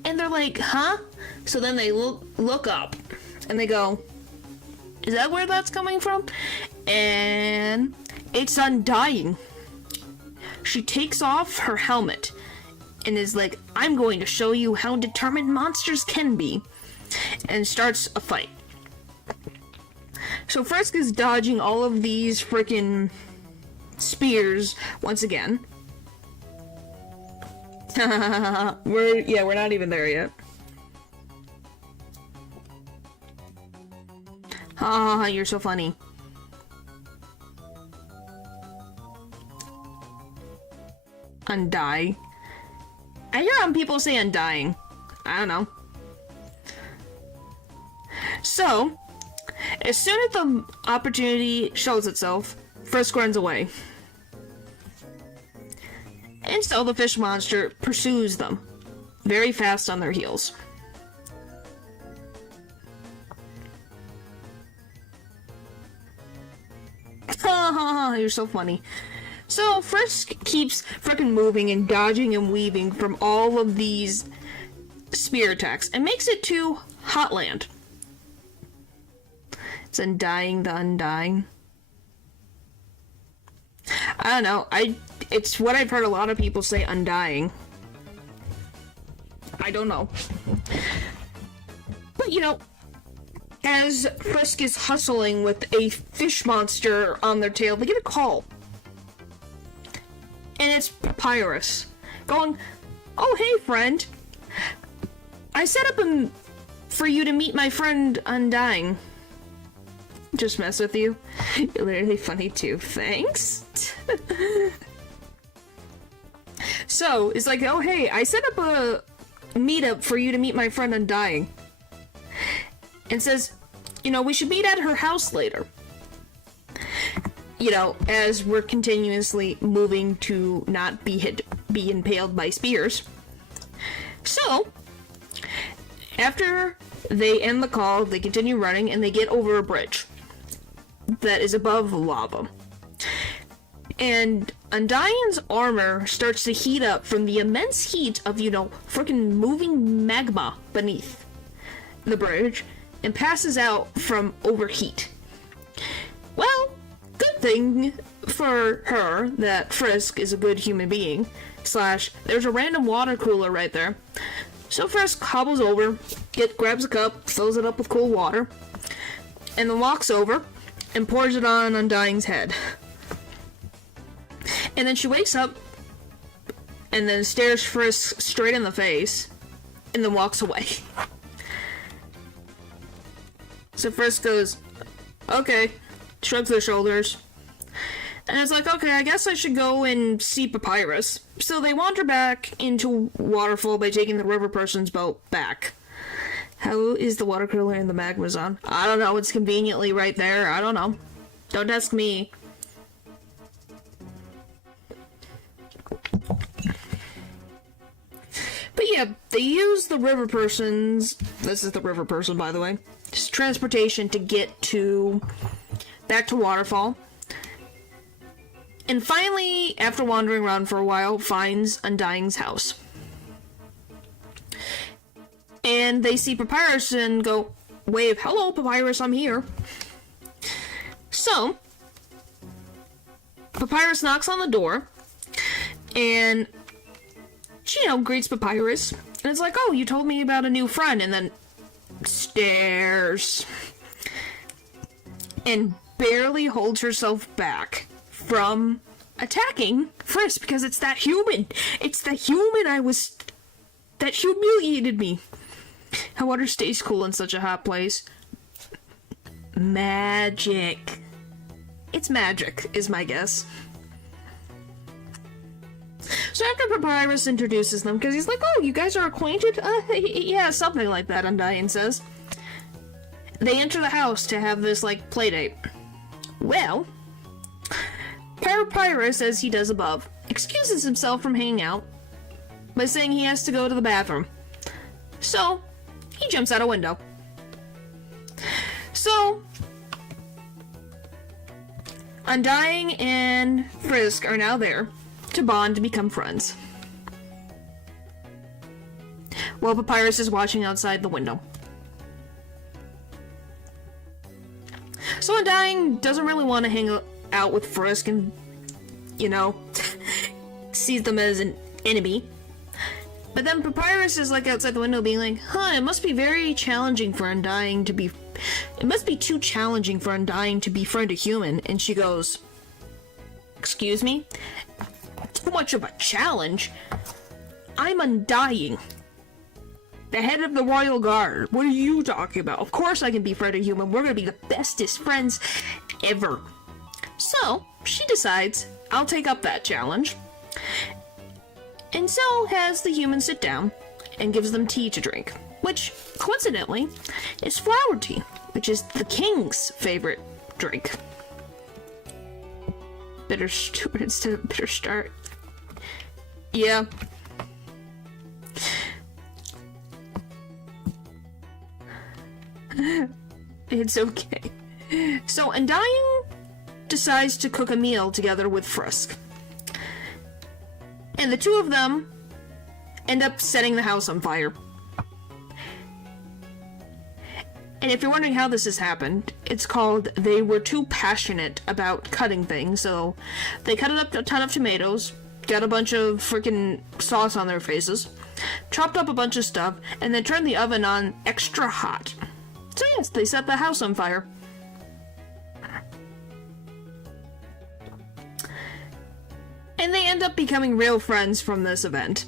And they're like, huh? So then they look up. And they go, is that where that's coming from? And it's Undying. She takes off her helmet and is like, I'm going to show you how determined monsters can be. And starts a fight. So Frisk is dodging all of these frickin' spears once again. We're not even there yet. Ah, you're so funny. Undying. I hear people say Undying. I don't know. So, as soon as the opportunity shows itself, Frisk runs away. And so the fish monster pursues them, very fast on their heels. You're so funny. So Frisk keeps frickin' moving and dodging and weaving from all of these spear attacks and makes it to Hotland. It's Undying the Undying. I don't know. It's what I've heard a lot of people say, Undying. I don't know. But you know, as Frisk is hustling with a fish monster on their tail, they get a call. And it's Papyrus going, oh hey friend, I set up for you to meet my friend Undying. Just mess with you. You're literally funny too. Thanks. So, it's like, oh hey, I set up a meetup for you to meet my friend Undying. And says, you know, we should meet at her house later. You know, as we're continuously moving to not be impaled by spears. So, after they end the call, they continue running and they get over a bridge that is above lava. And Undying's armor starts to heat up from the immense heat of, freaking moving magma beneath the bridge, and passes out from overheat. Well, good thing for her that Frisk is a good human being, / there's a random water cooler right there. So Frisk hobbles over, grabs a cup, fills it up with cool water, and then walks over and pours it on Undying's head. And then she wakes up and then stares Frisk straight in the face and then walks away. So Frisk goes, okay, shrugs their shoulders. And it's like, okay, I guess I should go and see Papyrus. So they wander back into Waterfall by taking the river person's boat back. How is the water cooler in the magma zone? I don't know, it's conveniently right there. I don't know. Don't ask me. But yeah, they use the river person's, this is the river person by the way, just transportation to get back to Waterfall. And finally, after wandering around for a while, finds Undying's house. And they see Papyrus and go, wave, hello Papyrus, I'm here. So, Papyrus knocks on the door, and she, greets Papyrus, and it's like, oh, you told me about a new friend, and then stares, and barely holds herself back from attacking Frisk, because it's that human. It's the human that humiliated me. How water stays cool in such a hot place. Magic. It's magic, is my guess. So after Papyrus introduces them, because he's like, oh, you guys are acquainted? Yeah, something like that, Undying says. They enter the house to have this, play date. Well, Papyrus, as he does above, excuses himself from hanging out by saying he has to go to the bathroom. So, he jumps out a window. So, Undying and Frisk are now there to bond and become friends. While Papyrus is watching outside the window. So Undying doesn't really want to hang out with Frisk and, sees them as an enemy. But then Papyrus is outside the window being like, it must be very challenging for Undying to be... It must be too challenging for Undying to befriend a human. And she goes, excuse me? Too much of a challenge? I'm Undying, the head of the Royal Guard. What are you talking about? Of course I can befriend a human. We're gonna be the bestest friends ever. So, she decides, I'll take up that challenge. And so has the human sit down and gives them tea to drink, which, coincidentally, is flower tea, which is the king's favorite drink. Bitter steward instead of bitter start. Yeah. It's okay. So Undying decides to cook a meal together with Frisk. And the two of them end up setting the house on fire. And if you're wondering how this has happened, it's called they were too passionate about cutting things, so they cut up a ton of tomatoes, got a bunch of freaking sauce on their faces, chopped up a bunch of stuff, and then turned the oven on extra hot. So yes, they set the house on fire. And they end up becoming real friends from this event.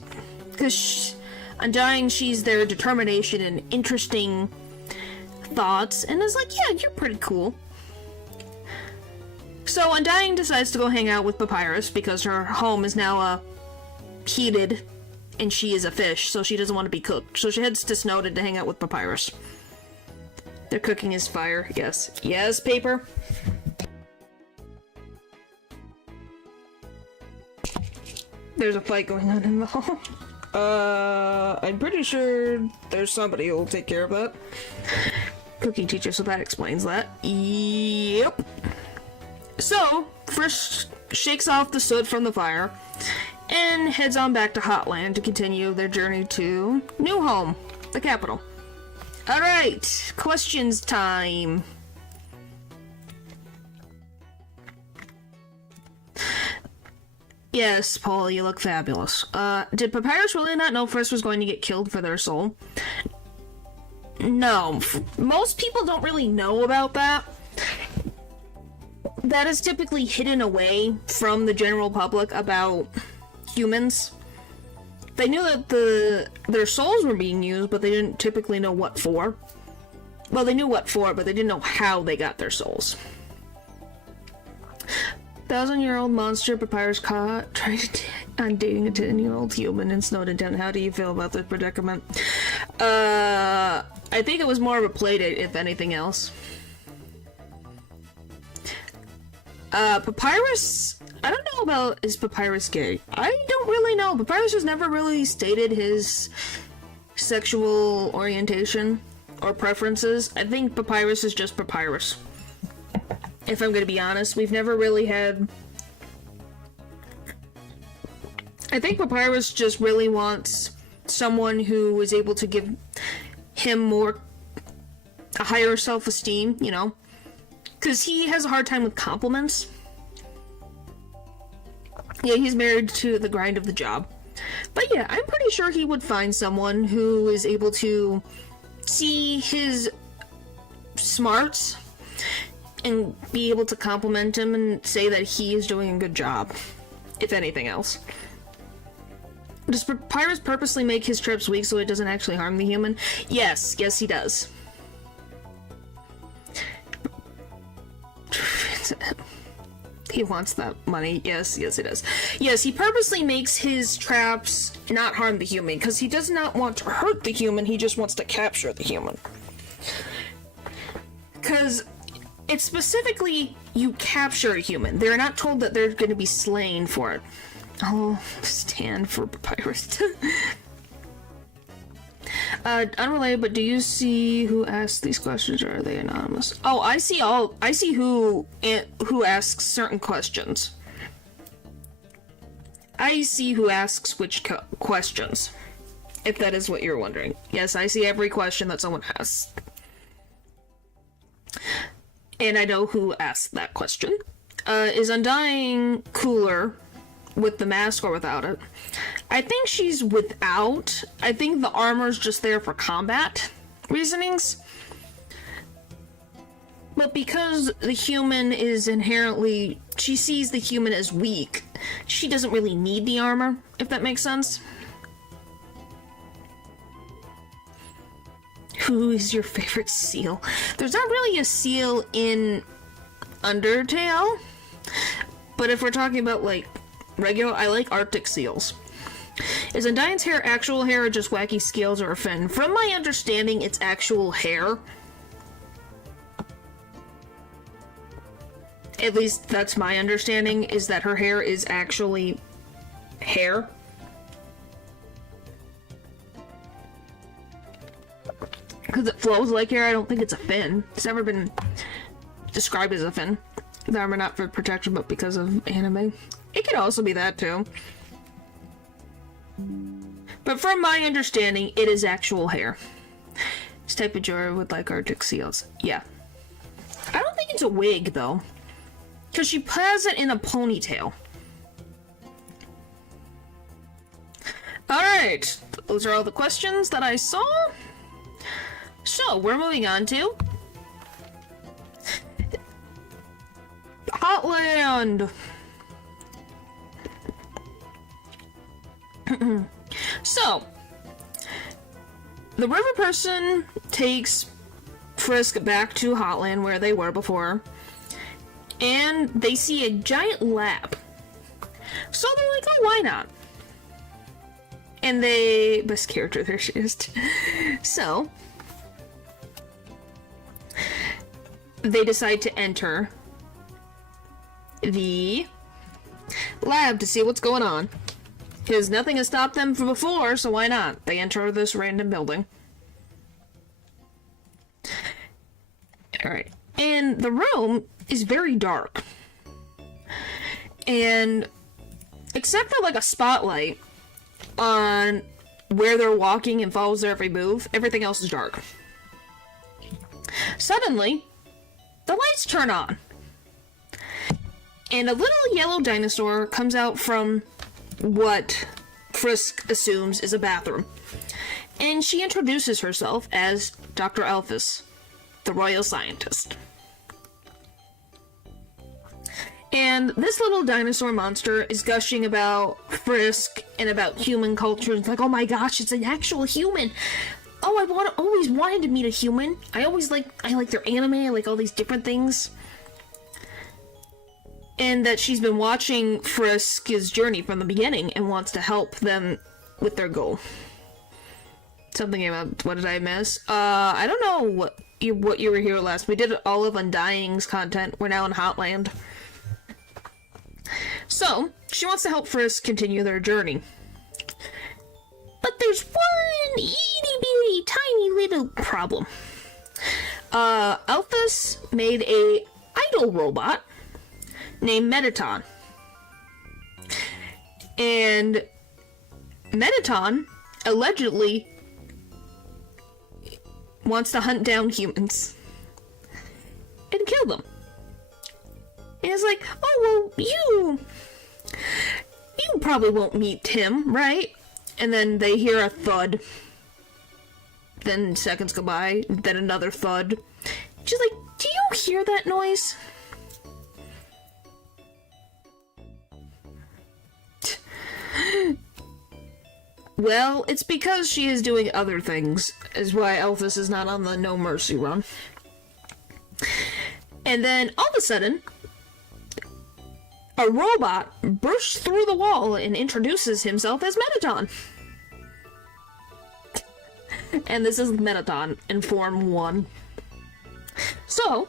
Because Undying, she's their determination and interesting thoughts, and is like, yeah, you're pretty cool. So Undying decides to go hang out with Papyrus because her home is now heated and she is a fish, so she doesn't want to be cooked. So she heads to Snowdon to hang out with Papyrus. Their cooking is fire, yes. Yes, Paper? There's a fight going on in the hall. I'm pretty sure there's somebody who'll take care of that. Cooking teacher, so that explains that. Yep. So, Frisk shakes off the soot from the fire and heads on back to Hotland to continue their journey to New Home, the capital. Alright, questions time. Yes, Paul, you look fabulous. Did Papyrus really not know Frisk was going to get killed for their soul? No, most people don't really know about that. That is typically hidden away from the general public about humans. They knew that their souls were being used, but they didn't typically know what for. Well, they knew what for, but they didn't know how they got their souls. 1,000-year-old monster Papyrus caught tried on dating a 10-year-old human in Snowden Town. How do you feel about this predicament? I think it was more of a playdate, if anything else. Papyrus, I don't know about, is Papyrus gay? I don't really know. Papyrus has never really stated his sexual orientation or preferences. I think Papyrus is just Papyrus. If I'm gonna be honest, we've never really had... I think Papyrus just really wants someone who is able to give him a higher self-esteem, you know? Because he has a hard time with compliments. Yeah, he's married to the grind of the job. But yeah, I'm pretty sure he would find someone who is able to see his smarts and be able to compliment him and say that he is doing a good job, if anything else. Does Papyrus purposely make his trips weak so it doesn't actually harm the human? Yes, he does. He wants that money. Yes, he does. Yes, he purposely makes his traps not harm the human, because he does not want to hurt the human, he just wants to capture the human. Because it's specifically, you capture a human. They're not told that they're going to be slain for it. Oh, stand for Papyrus. Unrelated, but do you see who asks these questions, or are they anonymous? Oh, I see who asks certain questions. I see who asks which questions, if that is what you're wondering. Yes, I see every question that someone asks. And I know who asked that question. Is Undying cooler with the mask or without it? I think she's without. I think the armor's just there for combat reasonings. But because the human is inherently... she sees the human as weak, she doesn't really need the armor, if that makes sense. Who is your favorite seal? There's not really a seal in Undertale, but if we're talking about, like, regular, I like Arctic seals. Is Undyne's hair actual hair or just wacky scales or a fin? From my understanding, it's actual hair. At least that's my understanding, is that her hair is actually hair. Because it flows like hair, I don't think it's a fin. It's never been described as a fin. The armor not for protection, but because of anime. It could also be that, too. But from my understanding, it is actual hair. This type of Jorah would like Arctic seals. Yeah. I don't think it's a wig, though. Because she has it in a ponytail. Alright. Those are all the questions that I saw. So, we're moving on to... Hotland! So, the river person takes Frisk back to Hotland where they were before, and they see a giant lab. So they're like, oh, why not? And they... best character, there she is. So, they decide to enter the lab to see what's going on. Because nothing has stopped them from before, so why not? They enter this random building. Alright. And the room is very dark. And except for like a spotlight on where they're walking and follows their every move, everything else is dark. Suddenly, the lights turn on. And a little yellow dinosaur comes out from what Frisk assumes is a bathroom. And she introduces herself as Dr. Alphys, the royal scientist. And this little dinosaur monster is gushing about Frisk and about human culture. It's like, oh my gosh, it's an actual human. Oh, always wanted to meet a human. I like their anime, I like all these different things. And that she's been watching Frisk's journey from the beginning and wants to help them with their goal. Something about, what did I miss? I don't know what you were here last. We did all of Undying's content. We're now in Hotland. So, she wants to help Frisk continue their journey. But there's one itty-bitty tiny little problem. Alphys made a idol robot named Metaton. And Metaton allegedly wants to hunt down humans and kill them. And it's like, oh, well, you probably won't meet him, right? And then they hear a thud. Then seconds go by, then another thud. She's like, do you hear that noise? Well, it's because she is doing other things, is why Alphys is not on the No Mercy run. And then, all of a sudden, a robot bursts through the wall and introduces himself as Metaton. And this is Metaton in Form 1. So,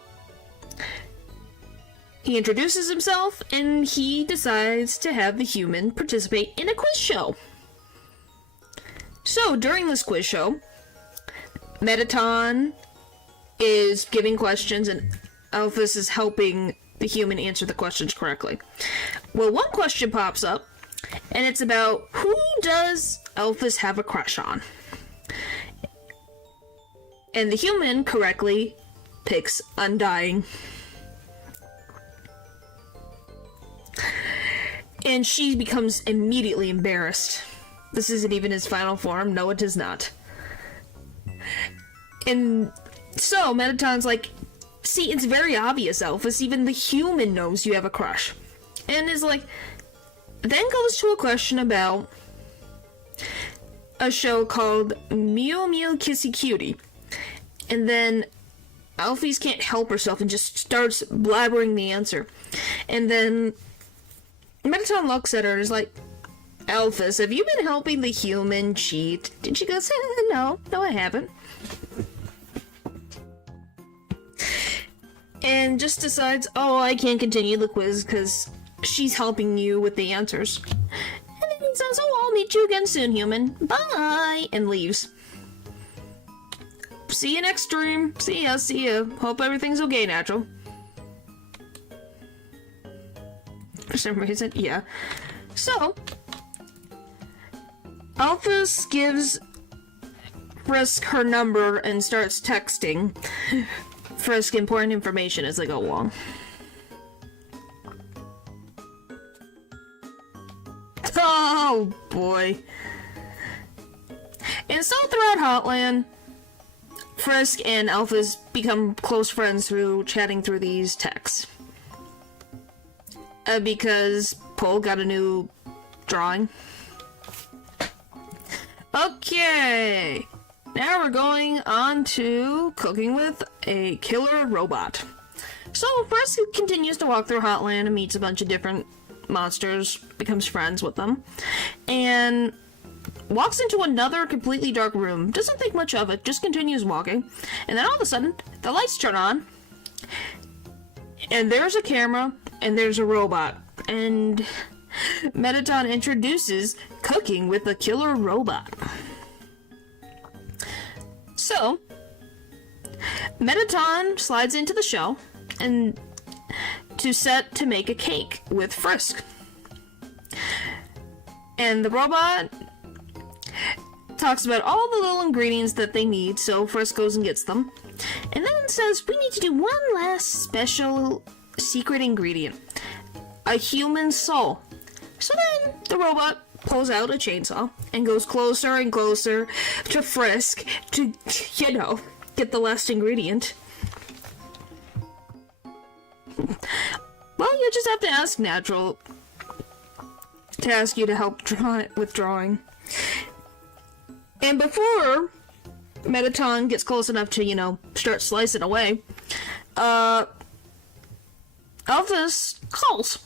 he introduces himself, and he decides to have the human participate in a quiz show. So, during this quiz show, Metaton is giving questions, and Alphys is helping the human answer the questions correctly. Well, one question pops up, and it's about who does Alphys have a crush on? And the human correctly picks Undying. And she becomes immediately embarrassed. This isn't even his final form. No, it is not. And so, Metaton's like, see, it's very obvious, Alphys. Even the human knows you have a crush. And is like, then goes to a question about a show called Mew Mew Kissy Cutie. And then Alphys can't help herself and just starts blabbering the answer. And then Metaton looks at her and is like, Alphys, have you been helping the human cheat? And she goes, no, I haven't. And just decides, oh, I can't continue the quiz because she's helping you with the answers. And then he says, oh, I'll meet you again soon, human. Bye! And leaves. See you next stream. See ya. Hope everything's okay, Natural. For some reason, yeah. So, Alphys gives Frisk her number and starts texting Frisk important information as they go along. Oh boy. And so throughout Hotland, Frisk and Alphys become close friends through chatting through these texts. Because Paul got a new drawing. Okay, now we're going on to cooking with a killer robot. So Frisk continues to walk through Hotland and meets a bunch of different monsters, becomes friends with them, and walks into another completely dark room. Doesn't think much of it, just continues walking, and then all of a sudden, the lights turn on, and there's a camera, and there's a robot, and Metaton introduces cooking with a killer robot. So, Metaton slides into the show and set to make a cake with Frisk. And the robot talks about all the little ingredients that they need, so Frisk goes and gets them. And then it says, we need to do one last special secret ingredient. A human soul. So then the robot pulls out a chainsaw and goes closer and closer to Frisk to, get the last ingredient. Well, you just have to ask Natural to ask you to help with drawing. And before Mettaton gets close enough to, start slicing away, Elvis calls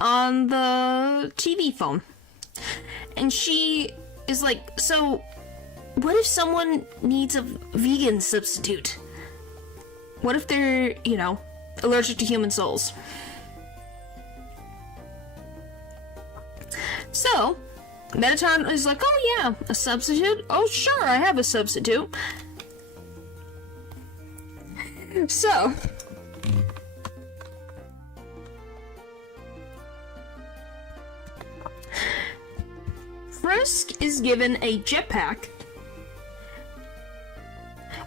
on the TV phone. And she is like, so, what if someone needs a vegan substitute? What if they're, allergic to human souls? So, Mettaton is like, oh yeah, a substitute? Oh sure, I have a substitute. So, Frisk is given a jetpack,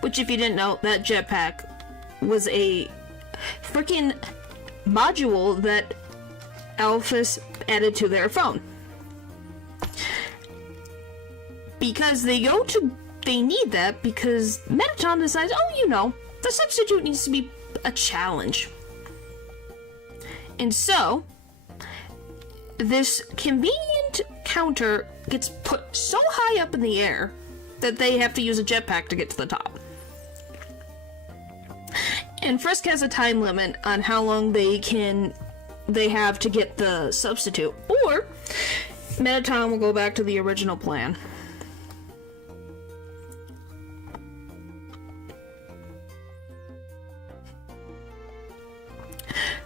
which, if you didn't know, that jetpack was a freaking module that Elvis added to their phone. Because they need that because Mettaton decides, the substitute needs to be a challenge. And so, this convenient counter gets put so high up in the air that they have to use a jetpack to get to the top. And Frisk has a time limit on how long they have to get the substitute, or Mettaton will go back to the original plan.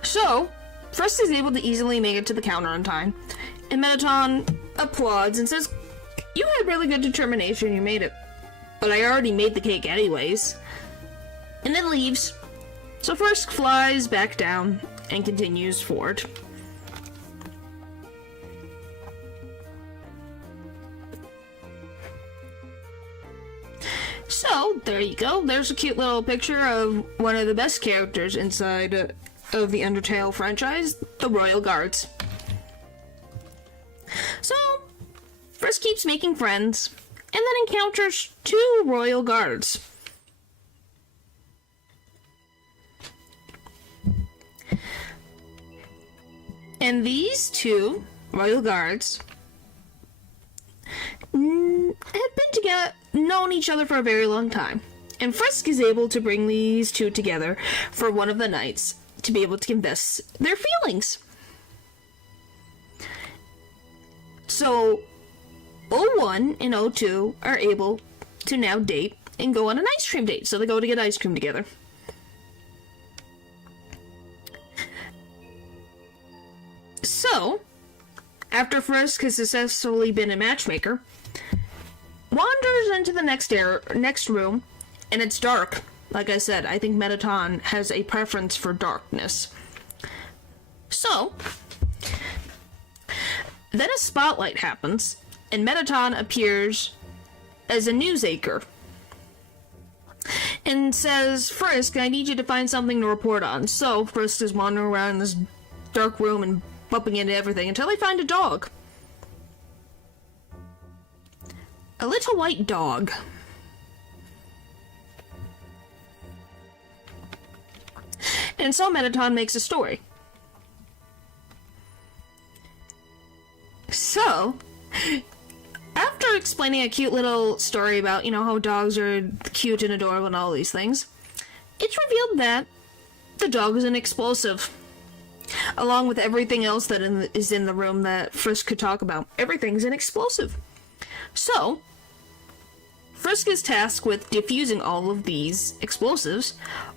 So, Frisk is able to easily make it to the counter on time, and Mettaton applauds and says, you had really good determination, you made it. But I already made the cake anyways. And then leaves. So Frisk flies back down and continues forward. So, there you go. There's a cute little picture of one of the best characters inside of the Undertale franchise, the Royal Guards. So, Frisk keeps making friends, and then encounters 2 Royal Guards. And these 2 Royal Guards have known each other for a very long time. And Frisk is able to bring these 2 together for one of the nights to be able to confess their feelings. So, 01 and 02 are able to now date and go on an ice cream date. So they go to get ice cream together. So, after Frisk has successfully been a matchmaker, wanders into the next room, and it's dark. Like I said, I think Mettaton has a preference for darkness. So, then a spotlight happens, and Mettaton appears as a news anchor and says, Frisk, I need you to find something to report on. So, Frisk is wandering around in this dark room and bumping into everything until they find a dog. A little white dog. And so Mettaton makes a story. So, after explaining a cute little story about, how dogs are cute and adorable and all these things, it's revealed that the dog is an explosive. Along with everything else that is in the room that Frisk could talk about. Everything's an explosive. So, Frisk is tasked with defusing all of these explosives,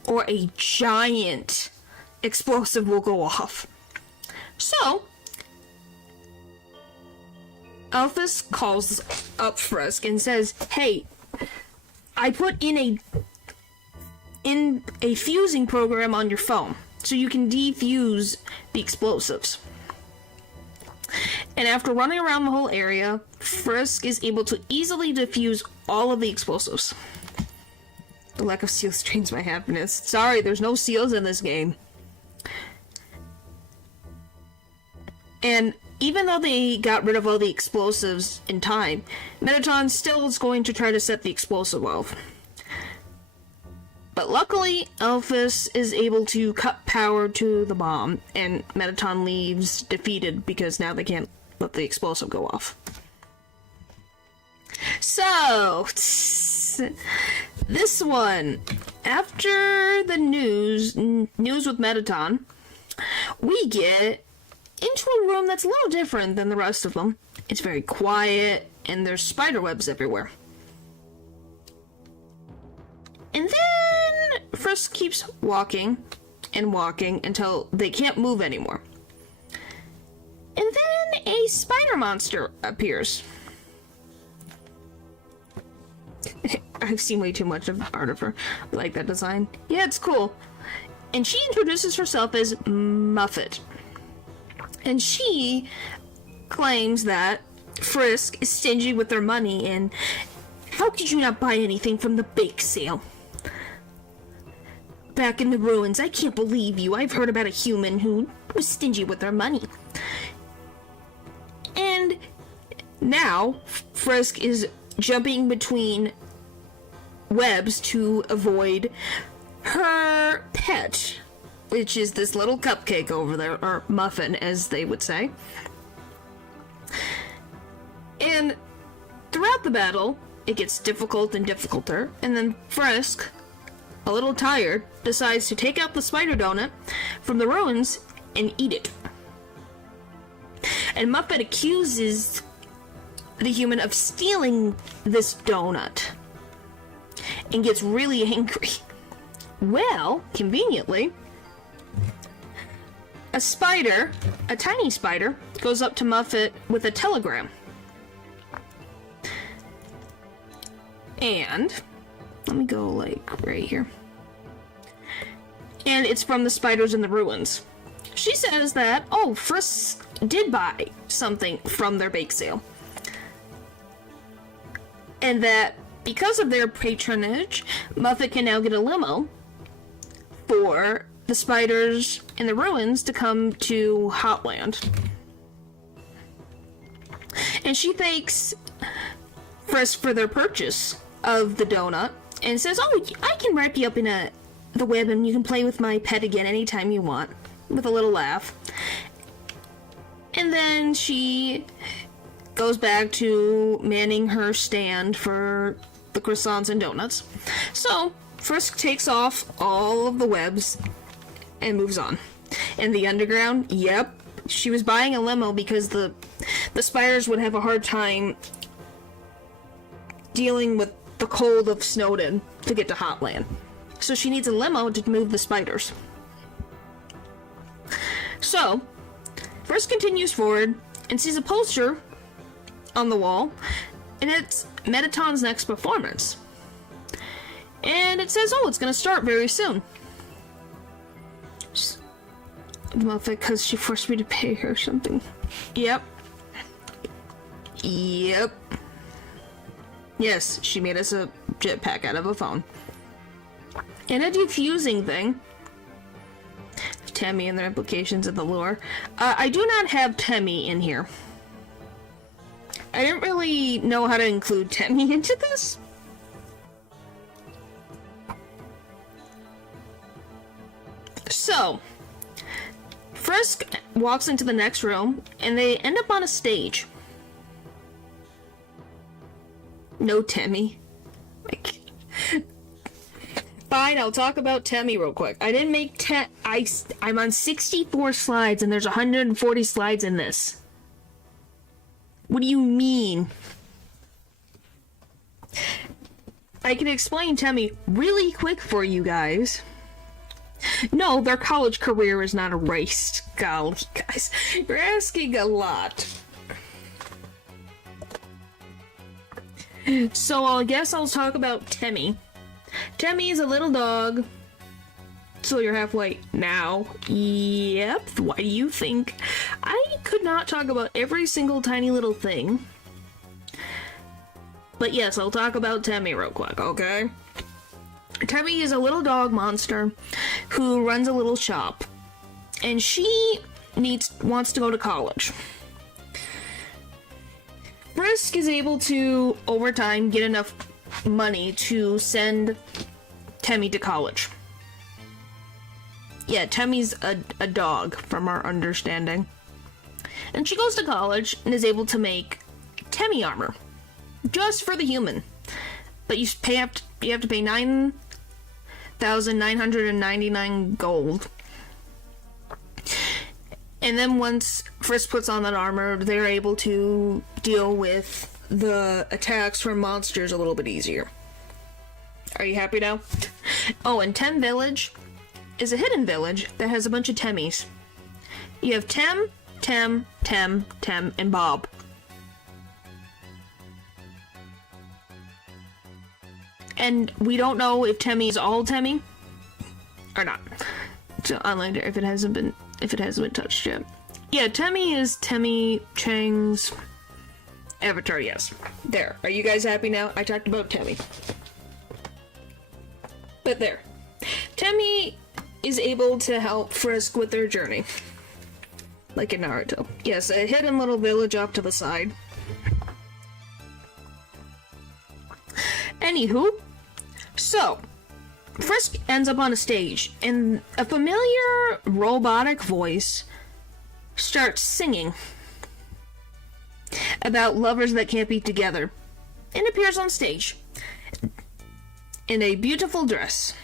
or a giant explosive will go off. So, Elvis calls up Frisk and says, hey, I put in a fusing program on your phone. so you can defuse the explosives. And after running around the whole area, Frisk is able to easily defuse all of the explosives. The lack of seals drains my happiness. Sorry, there's no seals in this game. And even though they got rid of all the explosives in time, Mettaton still is going to try to set the explosive off. But luckily, Elphys is able to cut power to the bomb, and Mettaton leaves defeated because now they can't let the explosive go off. So, this one, after the news with Mettaton, we get into a room that's a little different than the rest of them. It's very quiet, and there's spider webs everywhere. And then Frisk keeps walking and walking until they can't move anymore. And then a spider monster appears. I've seen way too much of art of her. I like that design. Yeah, it's cool. And she introduces herself as Muffet. And she claims that Frisk is stingy with their money, and how could you not buy anything from the bake sale? Back in the ruins, I can't believe you. I've heard about a human who was stingy with their money. And now, Frisk is jumping between webs to avoid her pet, which is this little cupcake over there, or muffin, as they would say. And throughout the battle, it gets difficult and difficulter, and then Frisk, a little tired, decides to take out the spider donut from the ruins and eat it. And Muffet accuses the human of stealing this donut and gets really angry. Well, conveniently, a spider, a tiny spider, goes up to Muffet with a telegram. And let me go, like, right here. And it's from the spiders in the ruins. She says that, oh, Frisk did buy something from their bake sale. And that because of their patronage, Muffet can now get a limo for the spiders in the ruins to come to Hotland. And she thanks Frisk for their purchase of the donut and says, oh, I can wrap you up in the web and you can play with my pet again anytime you want, with a little laugh. And then she goes back to manning her stand for the croissants and donuts. So Frisk takes off all of the webs and moves on. And the underground, yep, she was buying a limo because the spiders would have a hard time dealing with the cold of Snowdin to get to Hotland. So she needs a limo to move the spiders. So, Frisk continues forward and sees a poster on the wall, and it's Mettaton's next performance. And it says, oh, it's gonna start very soon. Muffet, because she forced me to pay her something. Yep. Yes, she made us a jetpack out of a phone. And a defusing thing. Temmie and their implications of the lore. I do not have Temmie in here. I didn't really know how to include Temmie into this. So, Frisk walks into the next room, and they end up on a stage. No Temmie. Like, fine, I'll talk about Temmie real quick. I didn't make I'm on 64 slides, and there's 140 slides in this. What do you mean? I can explain Temmie really quick for you guys. No, their college career is not erased. Golly, guys, you're asking a lot. So I guess I'll talk about Temmie. Temmie is a little dog So you're halfway now. Yep. Why do you think? I could not talk about every single tiny little thing. But yes, I'll talk about Temmie real quick, okay? Temmie is a little dog monster who runs a little shop. And she wants to go to college. Frisk is able to, over time, get enough money to send Temmie to college. Yeah, Temmie's a dog, from our understanding. And she goes to college and is able to make Temmie armor. Just for the human. But you have to pay 9,999 gold. And then once Frisk puts on that armor, they're able to deal with the attacks from monsters a little bit easier. Are you happy now? Oh, and Tem Village is a hidden village that has a bunch of Temmies. You have Tem, Tem, Tem, Tem, and Bob. And we don't know if Temmie is all Temmie or not. So unlike if it hasn't been touched yet. Yeah, Temmie is Temmie Chang's avatar, yes. There. Are you guys happy now? I talked about Temmie. But there. Temmie is able to help Frisk with their journey. Like in Naruto. Yes, a hidden little village off to the side. Anywho, so Frisk ends up on a stage, and a familiar robotic voice starts singing about lovers that can't be together, and appears on stage in a beautiful dress,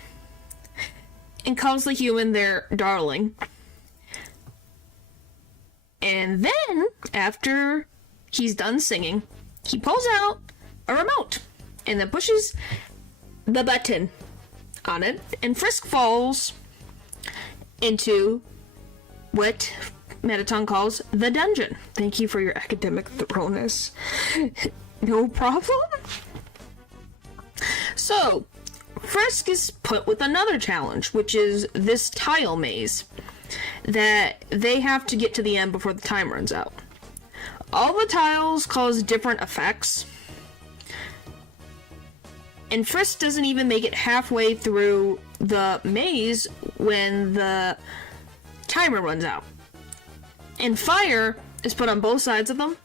and calls the human their darling. And then, after he's done singing, he pulls out a remote, and then pushes the button on it, and Frisk falls into what Mettaton calls the dungeon. Thank you for your academic thoroughness. No problem. So, Frisk is put with another challenge, which is this tile maze that they have to get to the end before the time runs out. All the tiles cause different effects, and Frisk doesn't even make it halfway through the maze when the timer runs out. And fire is put on both sides of them,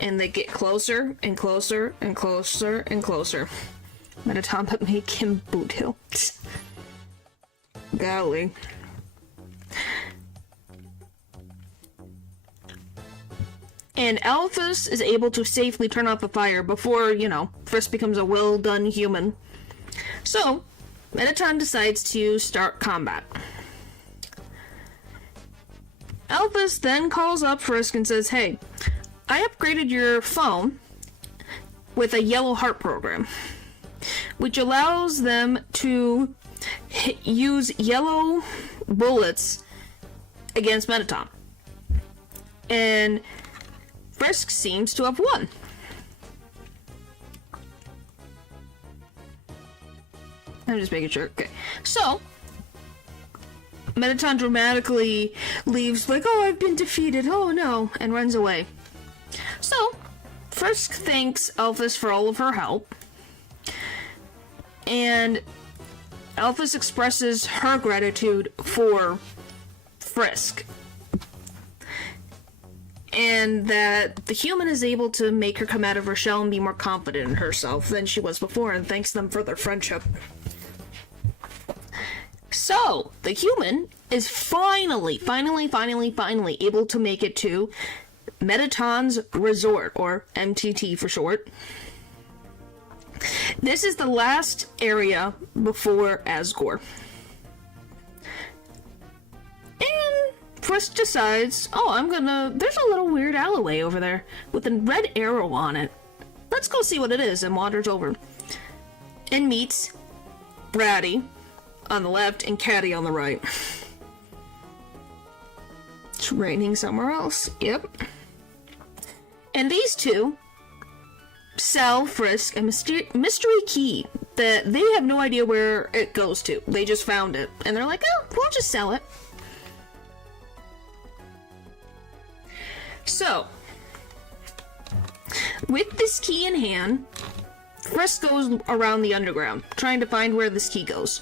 and they get closer and closer and closer and closer. Mettaton but make him boot hilt. Golly. And Alphys is able to safely turn off the fire before, Frisk becomes a well-done human. So, Mettaton decides to start combat. Alphys then calls up Frisk and says, "Hey, I upgraded your phone with a yellow heart program, which allows them to use yellow bullets against Mettaton. And Frisk seems to have won. I'm just making sure. Okay. So, Mettaton dramatically leaves, like, "Oh, I've been defeated. Oh, no," and runs away. So, Frisk thanks Alphys for all of her help. And Alphys expresses her gratitude for Frisk. And that the human is able to make her come out of her shell and be more confident in herself than she was before, and thanks them for their friendship. So, the human is finally able to make it to Mettaton's resort, or MTT for short. This is the last area before Asgore. And Frisk decides, there's a little weird alleyway over there with a red arrow on it. Let's go see what it is, and wanders over. And meets Ratty on the left and Caddy on the right. It's raining somewhere else. Yep. And these two sell Frisk a mystery key that they have no idea where it goes to. They just found it, and they're like, oh, we'll just sell it. So, with this key in hand, Frisk goes around the underground, trying to find where this key goes.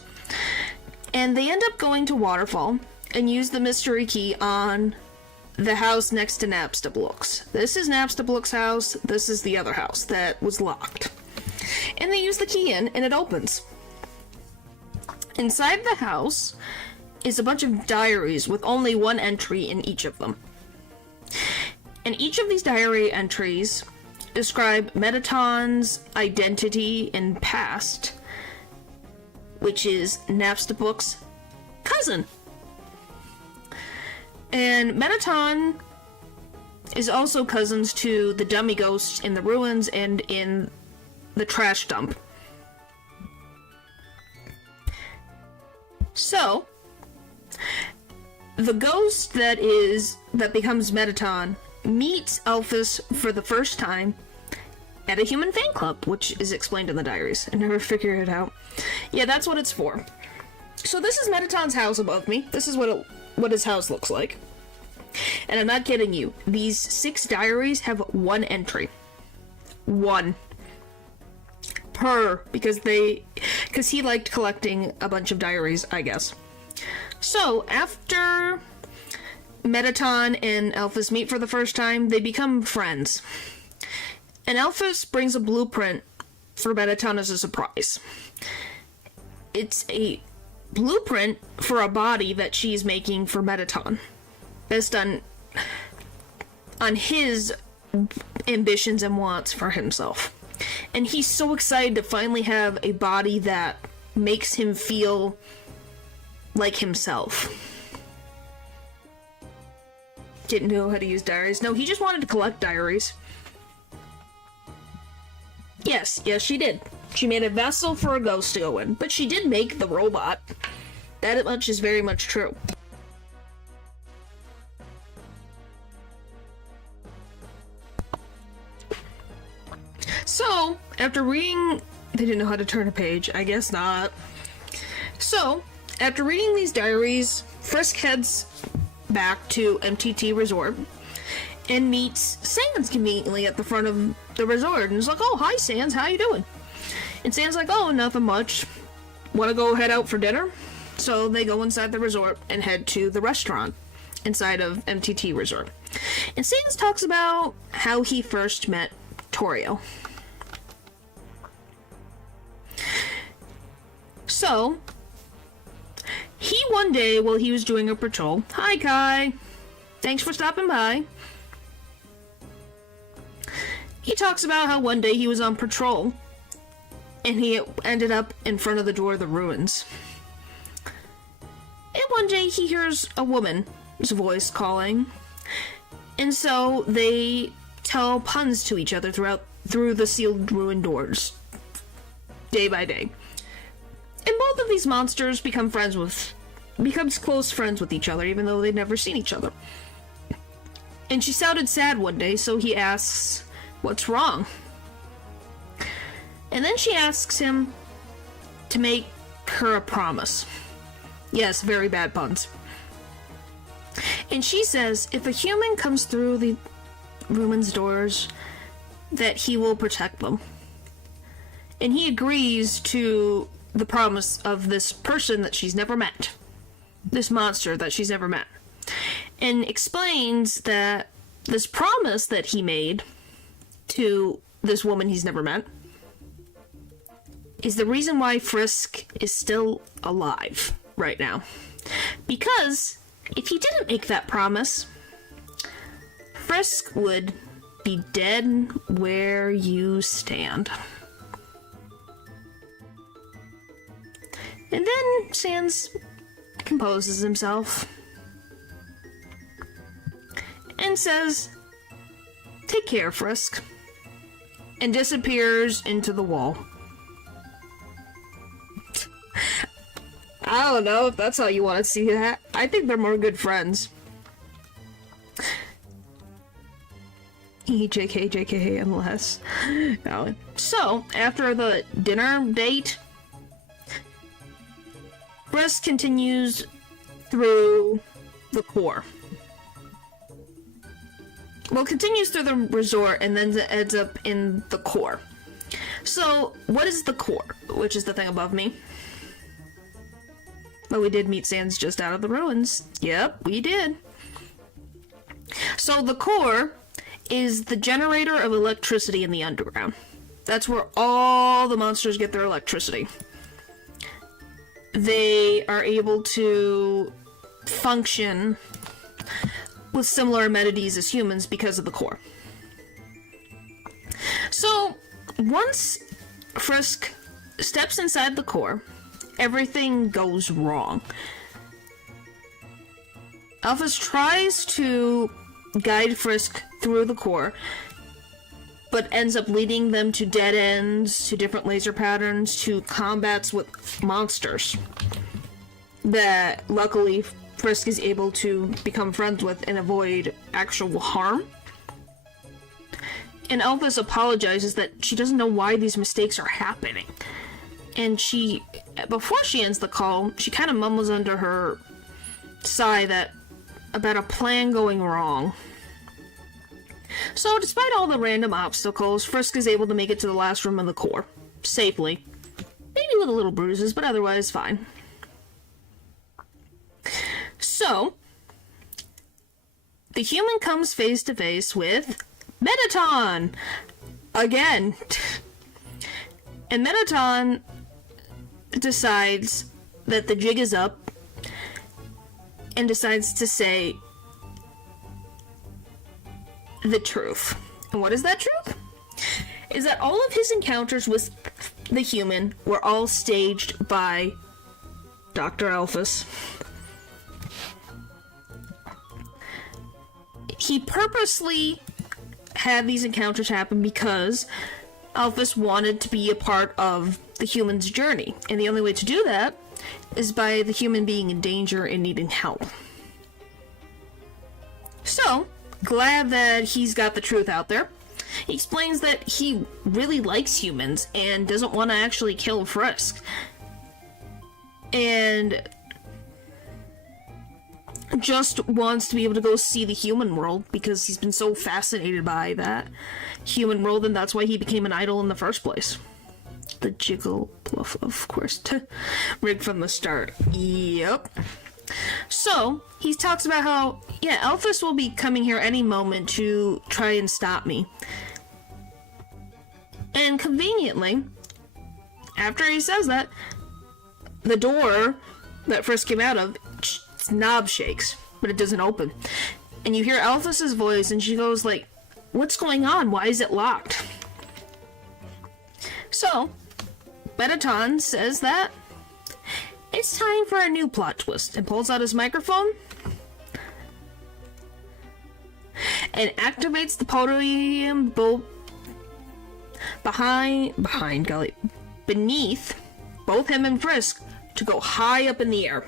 And they end up going to Waterfall, and use the mystery key on the house next to Napstablook's. This is Napstablook's house, this is the other house that was locked. And they use the key in, and it opens. Inside the house is a bunch of diaries with only one entry in each of them. And each of these diary entries describe Mettaton's identity and past, which is Napstablook's cousin. And Mettaton is also cousins to the dummy ghost in the ruins and in the trash dump. So, the ghost that becomes Mettaton meets Elphys for the first time at a human fan club, which is explained in the diaries. I never figured it out. Yeah, that's what it's for. So this is Mettaton's house above me. This is what his house looks like. And I'm not kidding you. These 6 diaries have one entry. One. Per, because he liked collecting a bunch of diaries, I guess. So, after Mettaton and Elphys meet for the first time, they become friends. And Elphys brings a blueprint for Mettaton as a surprise. It's a blueprint for a body that she's making for Mettaton, based on his ambitions and wants for himself. And he's so excited to finally have a body that makes him feel like himself. Didn't know how to use diaries. No, he just wanted to collect diaries. Yes, she did. She made a vessel for a ghost to go in, but she did make the robot. That much is very much true. So, after reading... They didn't know how to turn a page. I guess not. So, after reading these diaries, Frisk heads back to MTT Resort and meets Sans conveniently at the front of the resort. And is like, oh, hi, Sans, how you doing? And Sans like, oh, nothing much. Want to go head out for dinner? So they go inside the resort and head to the restaurant inside of MTT Resort. And Sans talks about how he first met Torio. So, he one day, while he was doing a patrol... Hi, Kai! Thanks for stopping by. He talks about how one day he was on patrol, and he ended up in front of the door of the ruins. And one day he hears a woman's voice calling, and so they tell puns to each other through the sealed ruin doors, day by day. And both of these monsters becomes close friends with each other, even though they'd never seen each other. And she sounded sad one day, so he asks, what's wrong? And then she asks him to make her a promise. Yes, very bad puns. And she says, if a human comes through the ruins doors, that he will protect them. And he agrees to the promise of this person that she's never met. This monster that she's never met. And explains that this promise that he made to this woman he's never met is the reason why Frisk is still alive right now. Because if he didn't make that promise, Frisk would be dead where you stand. And then Sans composes himself and says, take care, Frisk, and disappears into the wall. I don't know if that's how you want to see that. I think they're more good friends. JK, unless. No. So, after the dinner date Frisk continues through the core. Well, continues through the resort and then ends up in the core. So, what is the core? Which is the thing above me. But we did meet Sans just out of the ruins. Yep, we did. So the core is the generator of electricity in the underground. That's where all the monsters get their electricity. They are able to function with similar amenities as humans because of the core. So, once Frisk steps inside the core, everything goes wrong. Alphys tries to guide Frisk through the core, but ends up leading them to dead ends, to different laser patterns, to combats with monsters that luckily Frisk is able to become friends with and avoid actual harm. And Alphys apologizes that she doesn't know why these mistakes are happening. And she, before she ends the call, she kind of mumbles under her sigh that about a plan going wrong. So, despite all the random obstacles, Frisk is able to make it to the last room of the core. Safely. Maybe with a little bruises, but otherwise fine. So, the human comes face to face with Mettaton! Again. And Mettaton decides that the jig is up and decides to say the truth. And what is that truth? Is that all of his encounters with the human were all staged by Dr. Alphys. He purposely had these encounters happen because Alphys wanted to be a part of the human's journey. And the only way to do that is by the human being in danger and needing help. So, glad that he's got the truth out there. He explains that he really likes humans and doesn't want to actually kill Frisk. And just wants to be able to go see the human world because he's been so fascinated by that human world, and that's why he became an idol in the first place. The jiggle bluff, of course, rigged from the start. Yep. So, he talks about how, yeah, Alphys will be coming here any moment to try and stop me. And conveniently, after he says that, the door that Frisk came out of, its knob shakes, but it doesn't open. And you hear Alphys' voice, and she goes like, "What's going on? Why is it locked?" So, Mettaton says that it's time for a new plot twist, and pulls out his microphone and activates the podium beneath both him and Frisk to go high up in the air.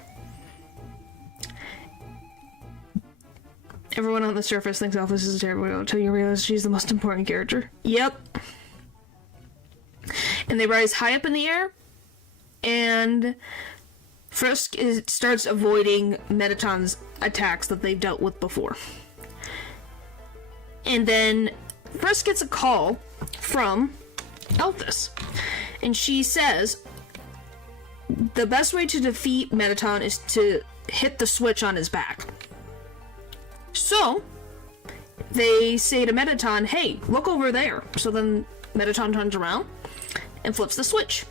Everyone on the surface thinks Alphys is terrible until you realize she's the most important character. Yep. And they rise high up in the air, and Frisk starts avoiding Mettaton's attacks that they've dealt with before. And then Frisk gets a call from Alphys, and she says the best way to defeat Mettaton is to hit the switch on his back. So, they say to Mettaton, "Hey, look over there." So then Mettaton turns around and flips the switch.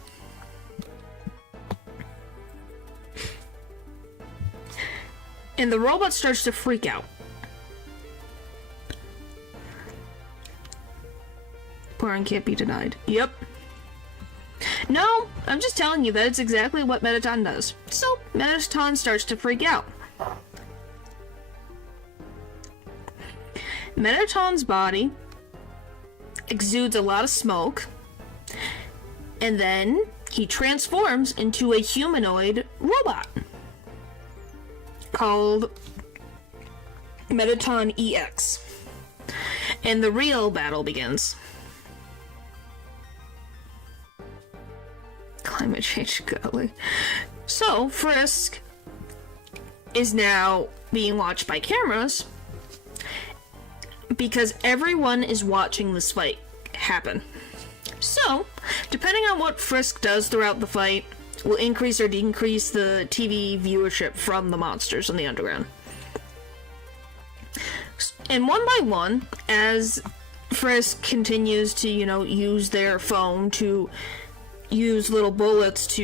And the robot starts to freak out. Porn can't be denied. Yep. No, I'm just telling you that it's exactly what Mettaton does. So, Mettaton starts to freak out. Mettaton's body exudes a lot of smoke, and then he transforms into a humanoid robot called Mettaton EX. And the real battle begins. Climate change, golly. So, Frisk is now being watched by cameras because everyone is watching this fight happen. So, depending on what Frisk does throughout the fight, will increase or decrease the TV viewership from the monsters in the underground. And one by one, as Frisk continues to, use their phone to use little bullets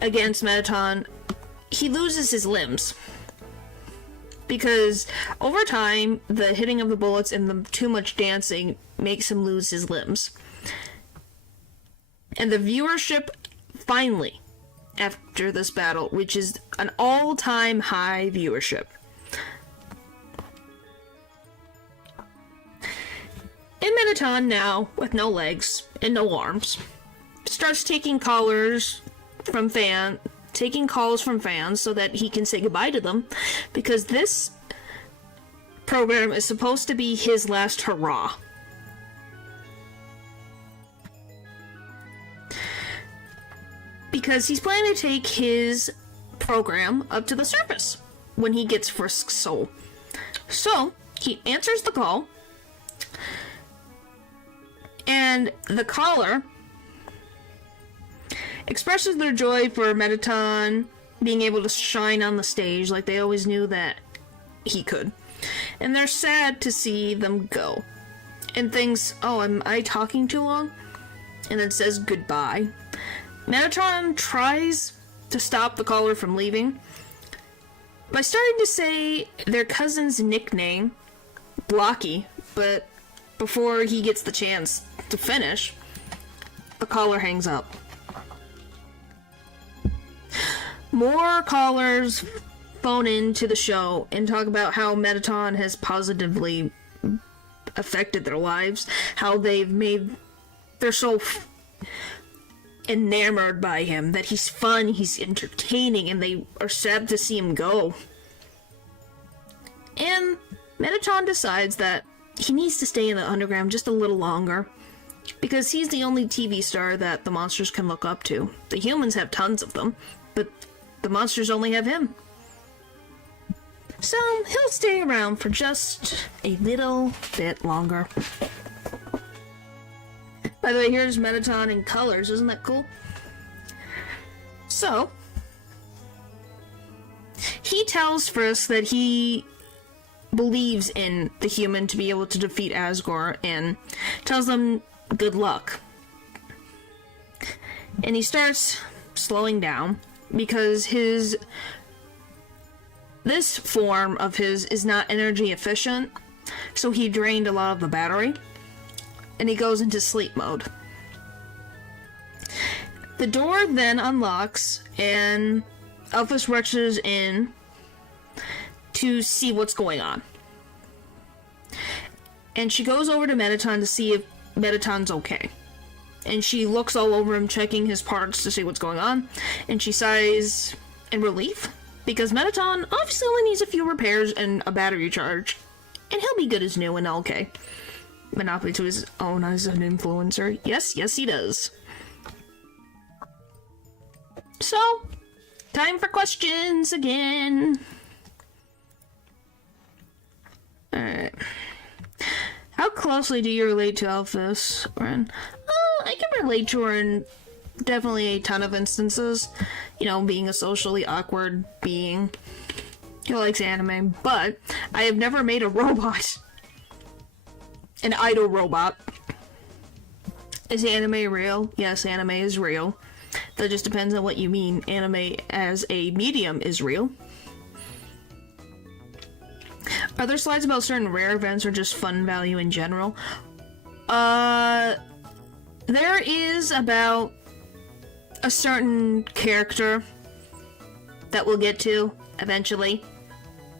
against Mettaton, he loses his limbs. Because over time, the hitting of the bullets and the too much dancing makes him lose his limbs. And the viewership, finally, after this battle, reaches an all-time high viewership. And Mettaton, now, with no legs and no arms, starts taking calls from fans so that he can say goodbye to them, because this program is supposed to be his last hurrah. Because he's planning to take his program up to the surface when he gets Frisk's soul. So, he answers the call, and the caller expresses their joy for Mettaton being able to shine on the stage like they always knew that he could. And they're sad to see them go. And thinks, oh, am I talking too long? And then says goodbye. Mettaton tries to stop the caller from leaving by starting to say their cousin's nickname, Blocky, but before he gets the chance to finish, the caller hangs up. More callers phone into the show and talk about how Mettaton has positively affected their lives, how they're so enamored by him, that he's fun, he's entertaining, and they are sad to see him go. And Mettaton decides that he needs to stay in the underground just a little longer, because he's the only TV star that the monsters can look up to. The humans have tons of them, but the monsters only have him. So he'll stay around for just a little bit longer. By the way, here's Mettaton in colors. Isn't that cool? So, he tells Frisk that he believes in the human to be able to defeat Asgore, and tells them good luck. And he starts slowing down because this form of his is not energy efficient, so he drained a lot of the battery, and he goes into sleep mode. The door then unlocks, and Elphys rushes in to see what's going on. And she goes over to Mettaton to see if Mettaton's okay. And she looks all over him, checking his parts to see what's going on, and she sighs in relief, because Mettaton obviously only needs a few repairs and a battery charge, and he'll be good as new and okay. Monopoly to his own as an influencer. Yes, he does. So, time for questions again. Alright. How closely do you relate to Elphys, Ren? I can relate to her in definitely a ton of instances. Being a socially awkward being who likes anime, but I have never made a robot. An idol robot. Is anime real? Yes, anime is real. That just depends on what you mean. Anime as a medium is real. Are there slides about certain rare events or just fun value in general? There is about a certain character that we'll get to eventually.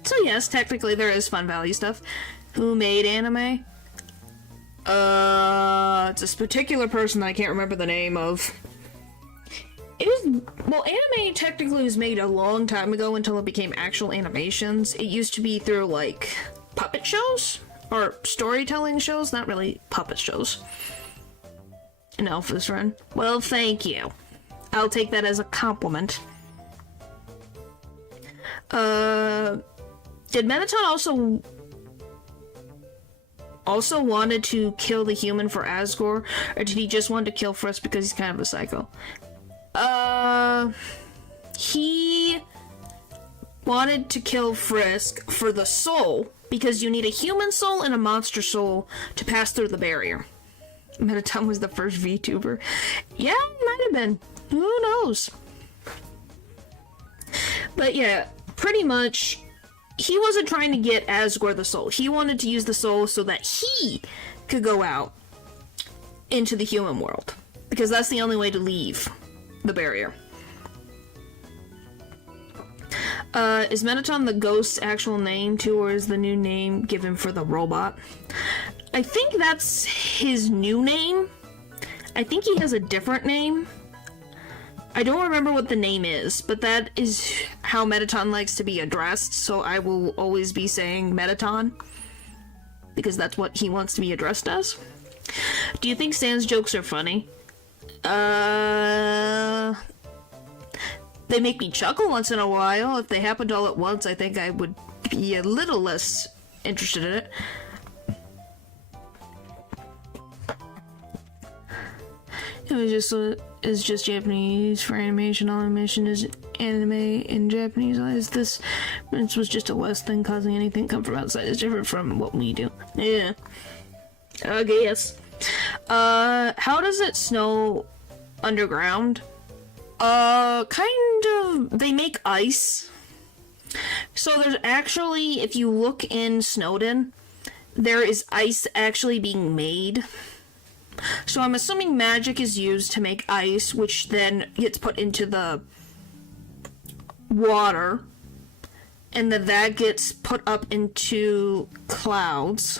So yes, technically there is fun value stuff. Who made anime? It's this particular person that I can't remember the name of. Anime technically was made a long time ago until it became actual animations. It used to be through, puppet shows? Or storytelling shows? Not really puppet shows. An Elphys run. Well, thank you. I'll take that as a compliment. Did Mettaton also wanted to kill the human for Asgore, or did he just want to kill Frisk because he's kind of a psycho? He wanted to kill Frisk for the soul, because you need a human soul and a monster soul to pass through the barrier. Mettaton was the first VTuber. Yeah, it might have been. Who knows? But yeah, pretty much, he wasn't trying to get Asgore the soul. He wanted to use the soul so that he could go out into the human world, because that's the only way to leave the barrier. Is Mettaton the ghost's actual name too, or is the new name given for the robot? I think that's his new name. I think he has a different name. I don't remember what the name is, but that is how Mettaton likes to be addressed, so I will always be saying Mettaton, because that's what he wants to be addressed as. Do you think Sans jokes are funny? They make me chuckle once in a while. If they happened all at once, I think I would be a little less interested in it. It's just Japanese for animation. All animation is anime in Japanese. This was just a West thing, causing anything come from outside is different from what we do. Yeah. I guess. How does it snow underground? Kind of, they make ice. So there's actually, if you look in Snowden, there is ice actually being made. So I'm assuming magic is used to make ice, which then gets put into the water, and then that gets put up into clouds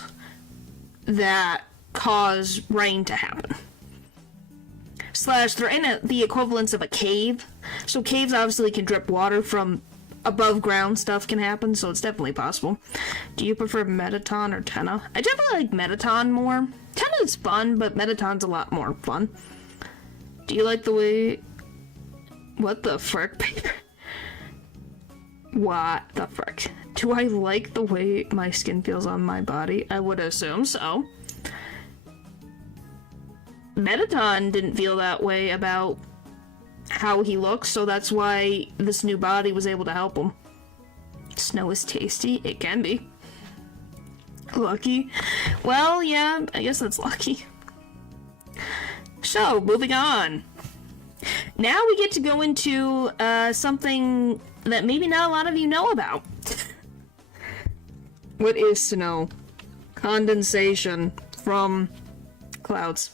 that cause rain to happen. / they're in the equivalence of a cave. So caves obviously can drip water from above ground, stuff can happen, so it's definitely possible. Do you prefer Mettaton or Tenna? I definitely like Mettaton more. Tenna's fun, but Mettaton's a lot more fun. Do you like the way... What the frick, paper? What the frick? Do I like the way my skin feels on my body? I would assume so. Mettaton didn't feel that way about how he looks, so that's why this new body was able to help him. Snow is tasty. It can be. Lucky. Well, yeah, I guess that's lucky. So, moving on. Now we get to go into something that maybe not a lot of you know about. What is snow? Condensation from clouds.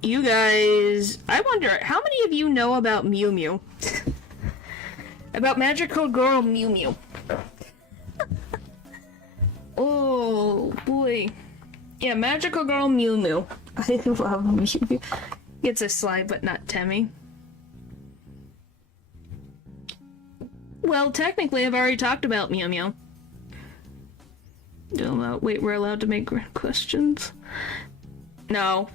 You guys, I wonder, how many of you know about Mew Mew? About Magical Girl Mew Mew. Oh, boy. Yeah, Magical Girl Mew Mew. I love Mew Mew. It's a slide, but not Temmie. Well, technically, I've already talked about Mew Mew. Wait, we're allowed to make questions? No.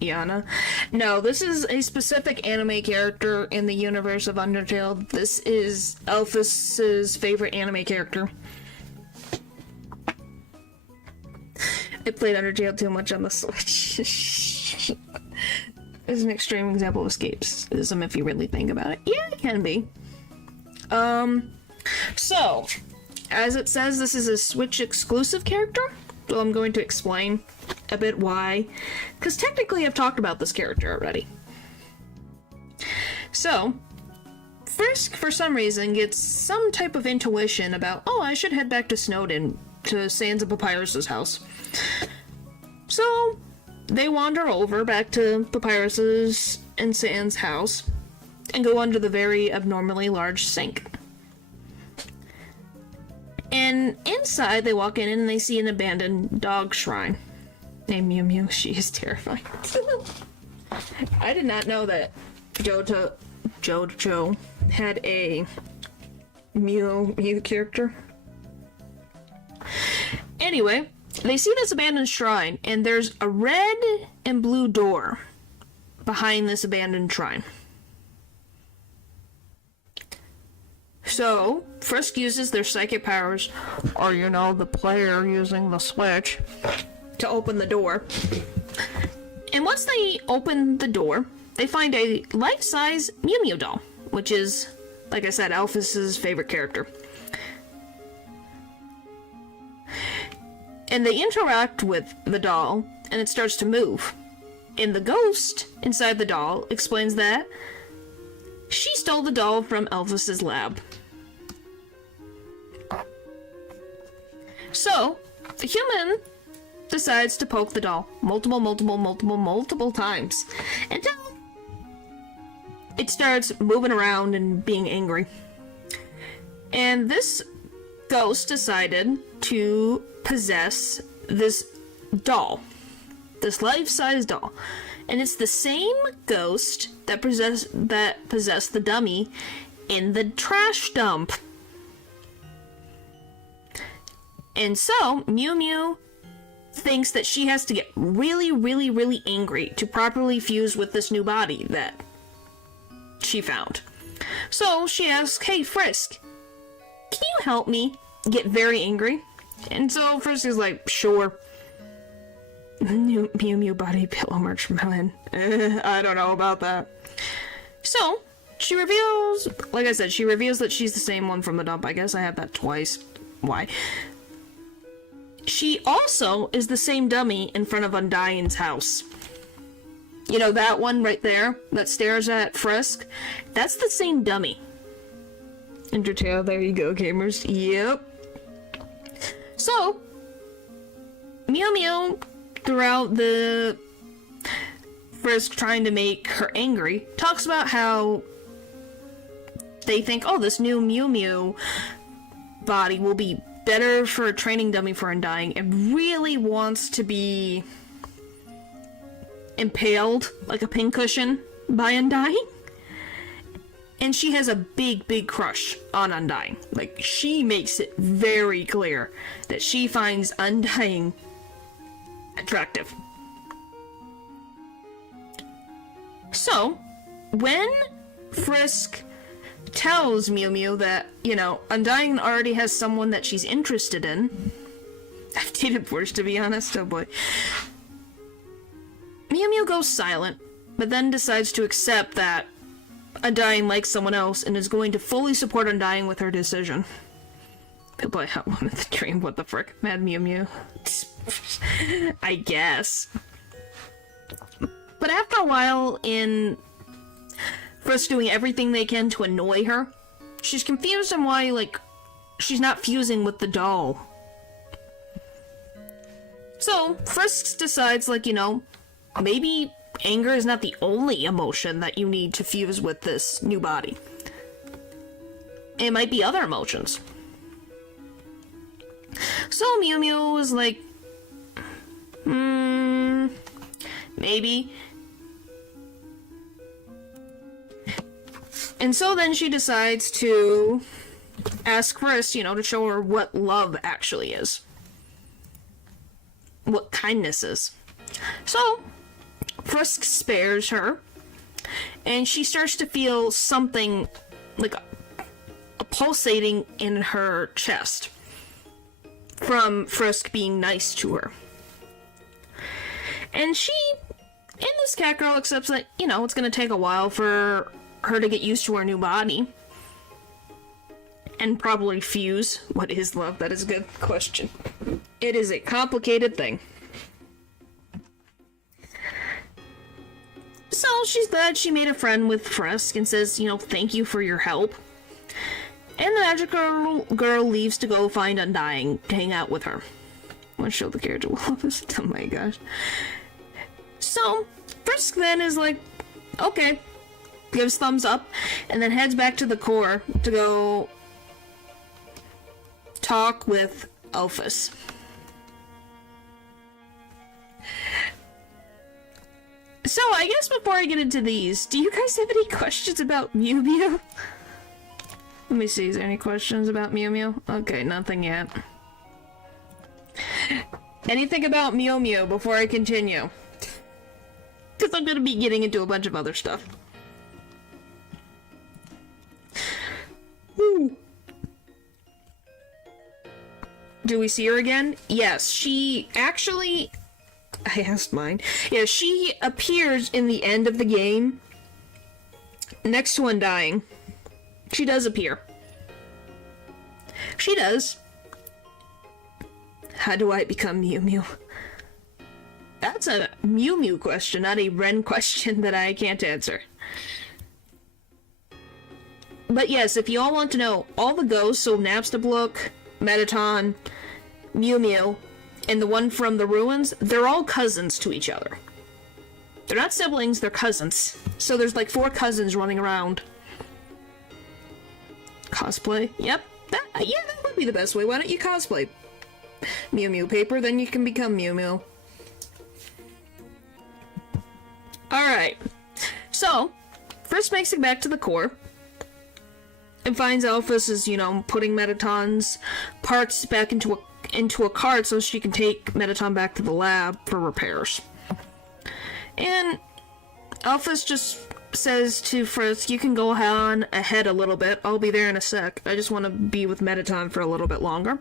Yana. No, this is a specific anime character in the universe of Undertale. This is Elphus's favorite anime character. I played Undertale too much on the Switch. It's an extreme example of escapism if you really think about it. Yeah, it can be. So, as it says, this is a Switch exclusive character. So I'm going to explain a bit why, because technically I've talked about this character already. So, Frisk, for some reason, gets some type of intuition about, oh, I should head back to Snowden, to Sans and Papyrus's house. So, they wander over back to Papyrus's and Sans' house, and go under the very abnormally large sink. And inside, they walk in and they see an abandoned dog shrine named Mew Mew. She is terrifying. I did not know that JoJo had a Mew Mew character. Anyway, They see this abandoned shrine, and there's a red and blue door behind this abandoned shrine. So, Frisk uses their psychic powers, or the player using the switch, to open the door. And once they open the door, they find a life-size Mew Mew doll, which is, like I said, Alphys's favorite character. And they interact with the doll, and it starts to move. And the ghost inside the doll explains that she stole the doll from Alphys's lab. So, the human decides to poke the doll multiple times until it starts moving around and being angry. And this ghost decided to possess this doll, this life-size doll, and it's the same ghost that possessed the dummy in the trash dump. And so Mew Mew thinks that she has to get really angry to properly fuse with this new body that she found. So she asks, "Hey Frisk, can you help me get very angry?" And so Frisk is like, "Sure." Mew Mew body pillow merch melon. I don't know about that. So she reveals, like I said, that she's the same one from the dump. I guess I have that twice. Why? She also is the same dummy in front of Undyne's house. You know, that one right there that stares at Frisk? That's the same dummy. Undertale, there you go, gamers. Yep. So, Mew Mew, throughout the Frisk trying to make her angry, talks about how they think, oh, this new Mew Mew body will be better for a training dummy for Undyne, and really wants to be impaled like a pincushion by Undyne. And she has a big crush on Undyne. Like, she makes it very clear that she finds Undyne attractive. So, when Frisk tells Mew Mew that, Undyne already has someone that she's interested in. I've dated worse, to be honest, oh boy. Mew Mew goes silent, but then decides to accept that Undyne likes someone else and is going to fully support Undyne with her decision. People I have one of the dream, what the frick? Mad Mew Mew. I guess. But after a while, in Frisk doing everything they can to annoy her, she's confused on why, she's not fusing with the doll. So, Frisk decides, maybe anger is not the only emotion that you need to fuse with this new body. It might be other emotions. So Mew Mew was like, maybe. And so then she decides to ask Frisk, to show her what love actually is. What kindness is. So, Frisk spares her, and she starts to feel something, like a pulsating in her chest from Frisk being nice to her. And she, and this cat girl, accepts that, it's gonna take a while for her to get used to her new body and probably fuse. What is love? That is a good question. It is a complicated thing. So she's glad she made a friend with Frisk and says, thank you for your help. And the magical girl leaves to go find Undyne to hang out with her. I want to show the character wolves. Oh my gosh. So Frisk then is like, okay, gives thumbs up, and then heads back to the core to go talk with Alphys. So, I guess before I get into these, do you guys have any questions about Mew Mew? Let me see, is there any questions about Mew Mew? Okay, nothing yet. Anything about Mew Mew before I continue? Because I'm gonna be getting into a bunch of other stuff. Woo. Do we see her again? Yes, she actually... I asked mine. Yeah, she appears in the end of the game. Next to Undying. She does appear. She does. How do I become Mew Mew? That's a Mew Mew question, not a Ren question that I can't answer. But yes, if you all want to know, all the ghosts, so Napstablook, Mettaton, Mew Mew, and the one from the ruins, they're all cousins to each other. They're not siblings, they're cousins. So there's like 4 cousins running around. Cosplay? Yep. That would be the best way. Why don't you cosplay Mew Mew paper, then you can become Mew Mew. Alright. So, Frisk makes it back to the core. And finds Alphys is, putting Mettaton's parts back into a cart so she can take Mettaton back to the lab for repairs. And Alphys just says to Frisk, you can go on ahead a little bit. I'll be there in a sec. I just want to be with Mettaton for a little bit longer.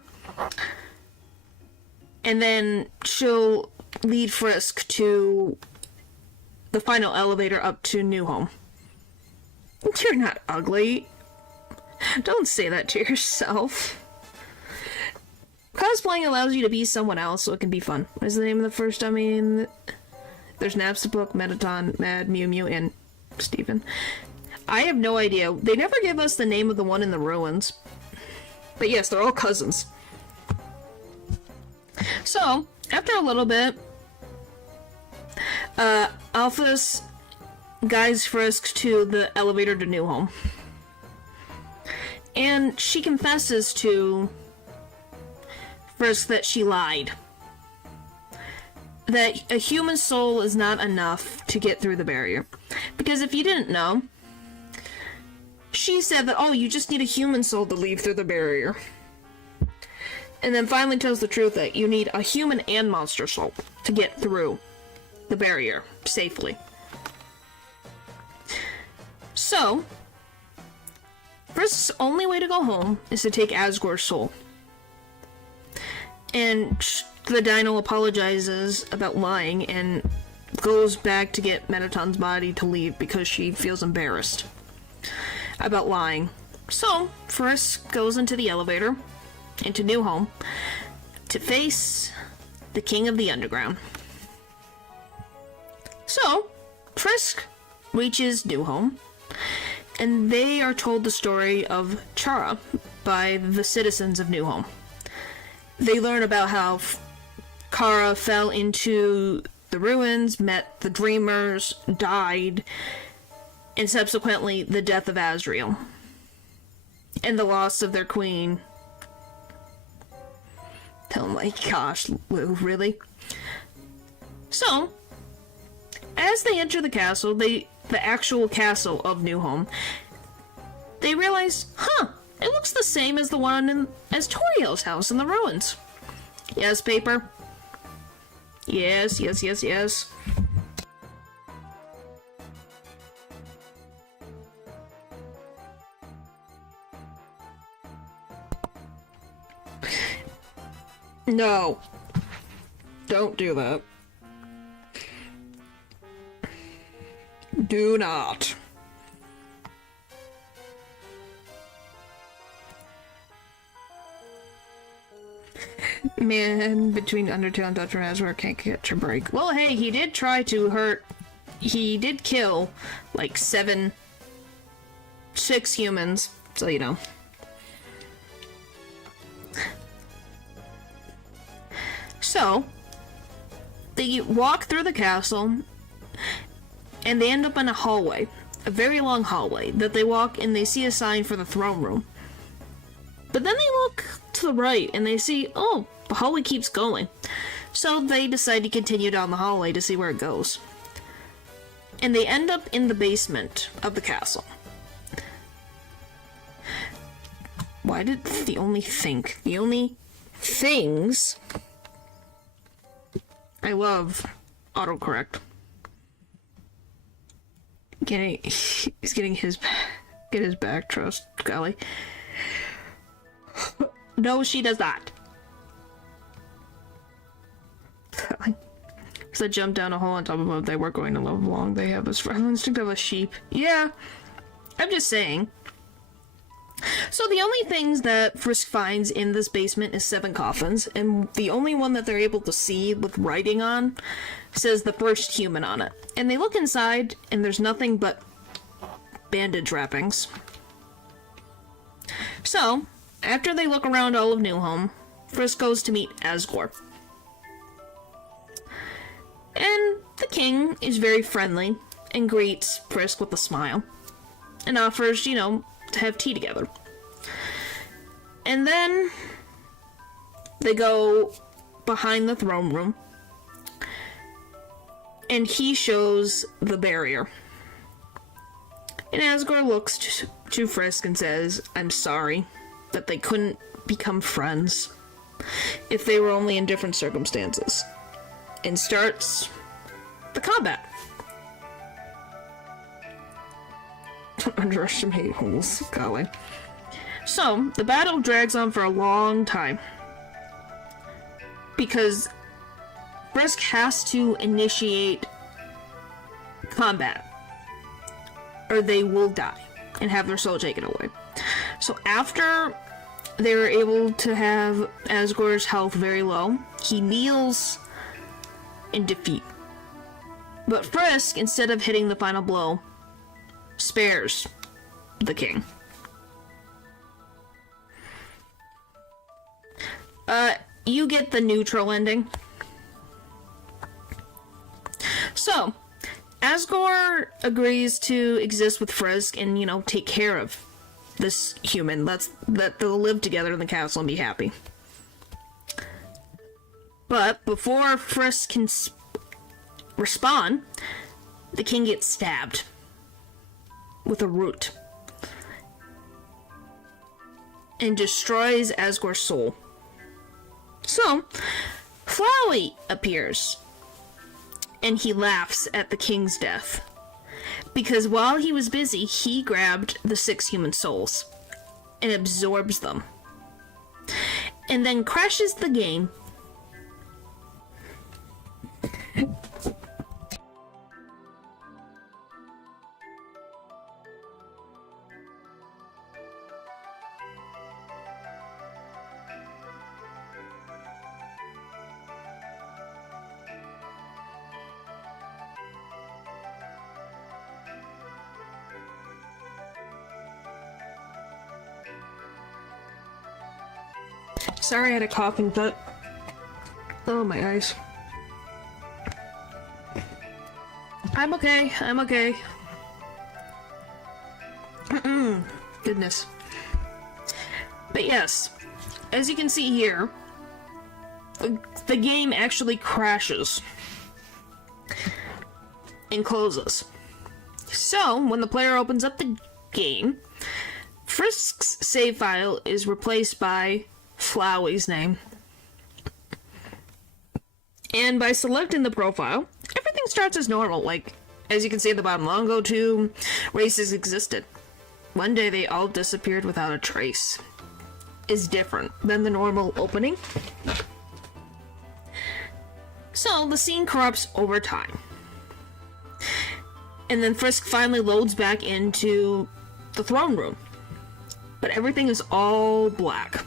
And then she'll lead Frisk to the final elevator up to New Home. You're not ugly. Don't say that to yourself. Cosplaying allows you to be someone else, so it can be fun. What is the name of the first dummy? There's Napstablook, Mettaton, Mad, Mew Mew, and Steven. I have no idea. They never give us the name of the one in the ruins. But yes, they're all cousins. So, after a little bit, Alphys guides Frisk to the elevator to New Home. And she confesses to Frisk that she lied. That a human soul is not enough to get through the barrier. Because if you didn't know, she said that, oh, you just need a human soul to leave through the barrier. And then finally tells the truth that you need a human and monster soul to get through the barrier safely. So, Frisk's only way to go home is to take Asgore's soul. And the Dino apologizes about lying and goes back to get Mettaton's body to leave because she feels embarrassed about lying. So, Frisk goes into the elevator, into New Home, to face the King of the Underground. So, Frisk reaches New Home, and they are told the story of Chara by the citizens of New Home. They learn about how Kara fell into the ruins, met the Dreamers, died, and subsequently the death of Azrael, and the loss of their queen. Oh my gosh, Lou, really? So, as they enter the castle, the actual castle of New Home, they realize, it looks the same as the one as Toriel's house in the ruins. Yes, paper? Yes. No. Don't do that. Do not. Man, between Undertale and Dr. Azure can't catch a break. Well, hey, he did try to hurt... He did kill, like, 6 humans, so you know. So, they walk through the castle, and they end up in a hallway. A very long hallway, that they walk and they see a sign for the throne room. But then they look to the right, and they see, oh, the hallway keeps going. So they decide to continue down the hallway to see where it goes. And they end up in the basement of the castle. Why did the only things I love autocorrect. He's getting his back, trust, golly. No, she does not. As I jumped down a hole on top of them, they weren't going to live long. They have a survival instinct of a sheep. Yeah, I'm just saying. So the only things that Frisk finds in this basement is 7 coffins, and the only one that they're able to see with writing on says the first human on it. And they look inside, and there's nothing but bandage wrappings. So, after they look around all of New Home, Frisk goes to meet Asgore. And the king is very friendly and greets Frisk with a smile and offers, to have tea together. And then they go behind the throne room and he shows the barrier. And Asgore looks to Frisk and says, "I'm sorry that they couldn't become friends if they were only in different circumstances." And starts the combat. Don't underestimate holes, golly. So, the battle drags on for a long time. Because Frisk has to initiate combat, or they will die and have their soul taken away. So after they were able to have Asgore's health very low, he kneels in defeat. But Frisk, instead of hitting the final blow, spares the king. You get the neutral ending. So, Asgore agrees to exist with Frisk and, take care of this human. That they'll live together in the castle and be happy. But before Frisk can respond, the king gets stabbed with a root and destroys Asgore's soul. So, Flowey appears and he laughs at the king's death because while he was busy, he grabbed the 6 human souls and absorbs them and then crashes the game. Sorry I had a coughing fit. Oh, my eyes. I'm okay. Goodness. But yes, as you can see here, the game actually crashes and closes. So, when the player opens up the game, Frisk's save file is replaced by Flowey's name. And by selecting the profile, everything starts as normal. Like, as you can see at the bottom, long ago 2 races existed. One day they all disappeared without a trace. Is different than the normal opening. So, the scene corrupts over time. And then Frisk finally loads back into the throne room. But everything is all black.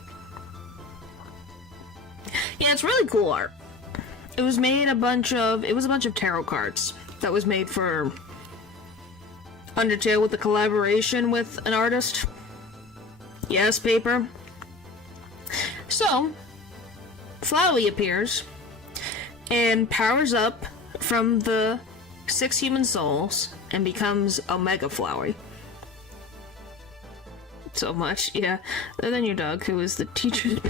Yeah, it's really cool art. It was a bunch of tarot cards that was made for Undertale with a collaboration with an artist. Yes, paper. So, Flowey appears and powers up from the 6 human souls and becomes Omega Flowey. So much, yeah. Other than your dog, who is the teacher.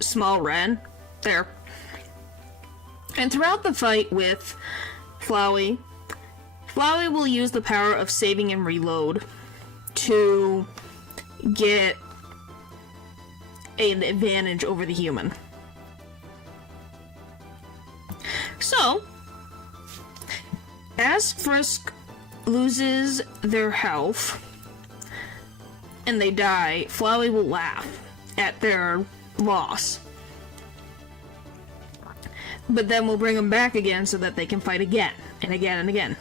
Small Ren. There. And throughout the fight with Flowey will use the power of saving and reload to get an advantage over the human. So, as Frisk loses their health and they die, Flowey will laugh at their loss. But then we'll bring them back again so that they can fight again, and again, and again.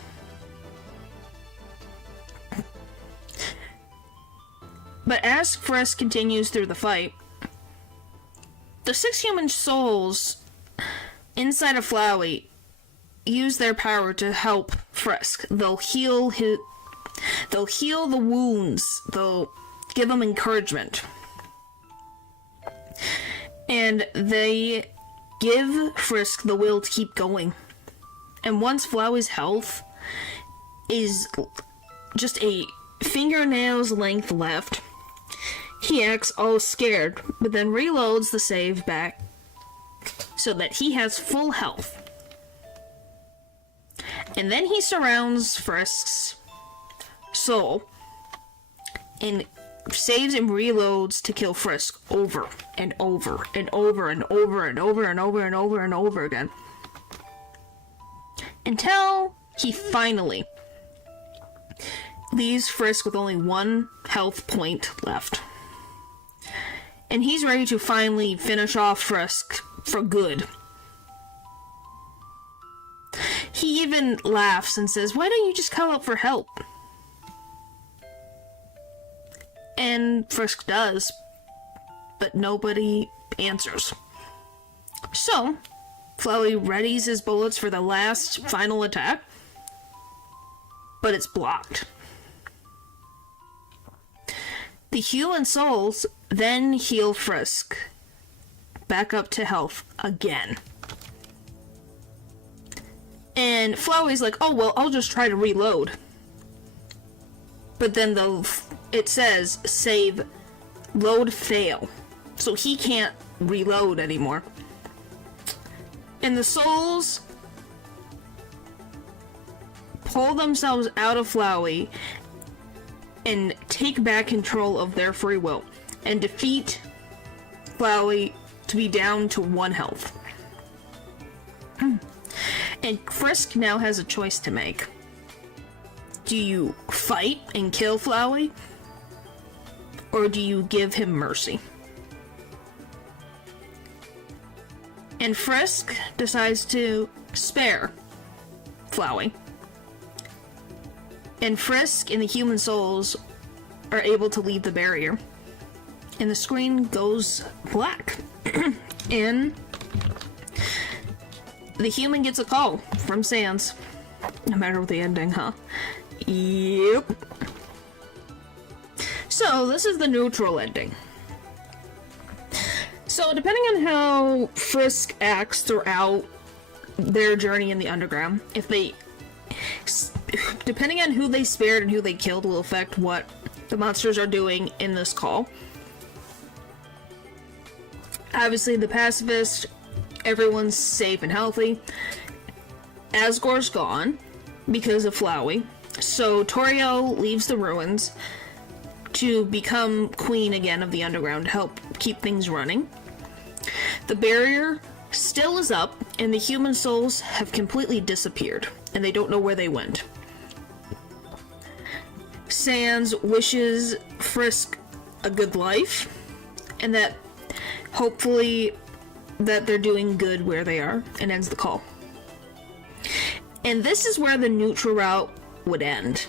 But as Frisk continues through the fight, the 6 human souls inside of Flowey use their power to help Frisk. They'll heal the wounds. They'll give him encouragement. And they give Frisk the will to keep going. And once Flowey's health is just a fingernail's length left, he acts all scared, but then reloads the save back so that he has full health. And then he surrounds Frisk's soul and saves and reloads to kill Frisk over and over and over and over and over and over and over and over again. Until he finally leaves Frisk with only 1 health point left. And he's ready to finally finish off Frisk for good. He even laughs and says, "Why don't you just call out for help?" And Frisk does, but nobody answers. So, Flowey readies his bullets for the last final attack, but it's blocked. The human souls then heal Frisk back up to health again. And Flowey's like, "Oh, well, I'll just try to reload." But then it says, save, load, fail. So he can't reload anymore. And the souls pull themselves out of Flowey and take back control of their free will and defeat Flowey to be down to 1 health. And Frisk now has a choice to make. Do you fight and kill Flowey? Or do you give him mercy? And Frisk decides to spare Flowey. And Frisk and the human souls are able to leave the barrier. And the screen goes black. And the human gets a call from Sans. No matter what the ending, huh? Yep. So, this is the neutral ending. So, depending on how Frisk acts throughout their journey in the underground, depending on who they spared and who they killed will affect what the monsters are doing in this call. Obviously, the pacifist, everyone's safe and healthy. Asgore's gone because of Flowey. So Toriel leaves the ruins to become queen again of the underground to help keep things running. The barrier still is up, and the human souls have completely disappeared, and they don't know where they went. Sans wishes Frisk a good life, and that hopefully that they're doing good where they are, and ends the call. And this is where the neutral route would end.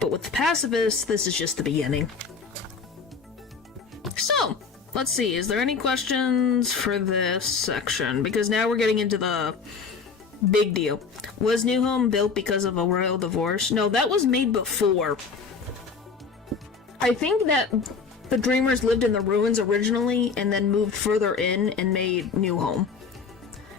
But with the pacifists, this is just the beginning. So, let's see, is there any questions for this section? Because now we're getting into the big deal. Was New Home built because of a royal divorce? No, that was made before. I think that the Dreamers lived in the ruins originally and then moved further in and made New Home.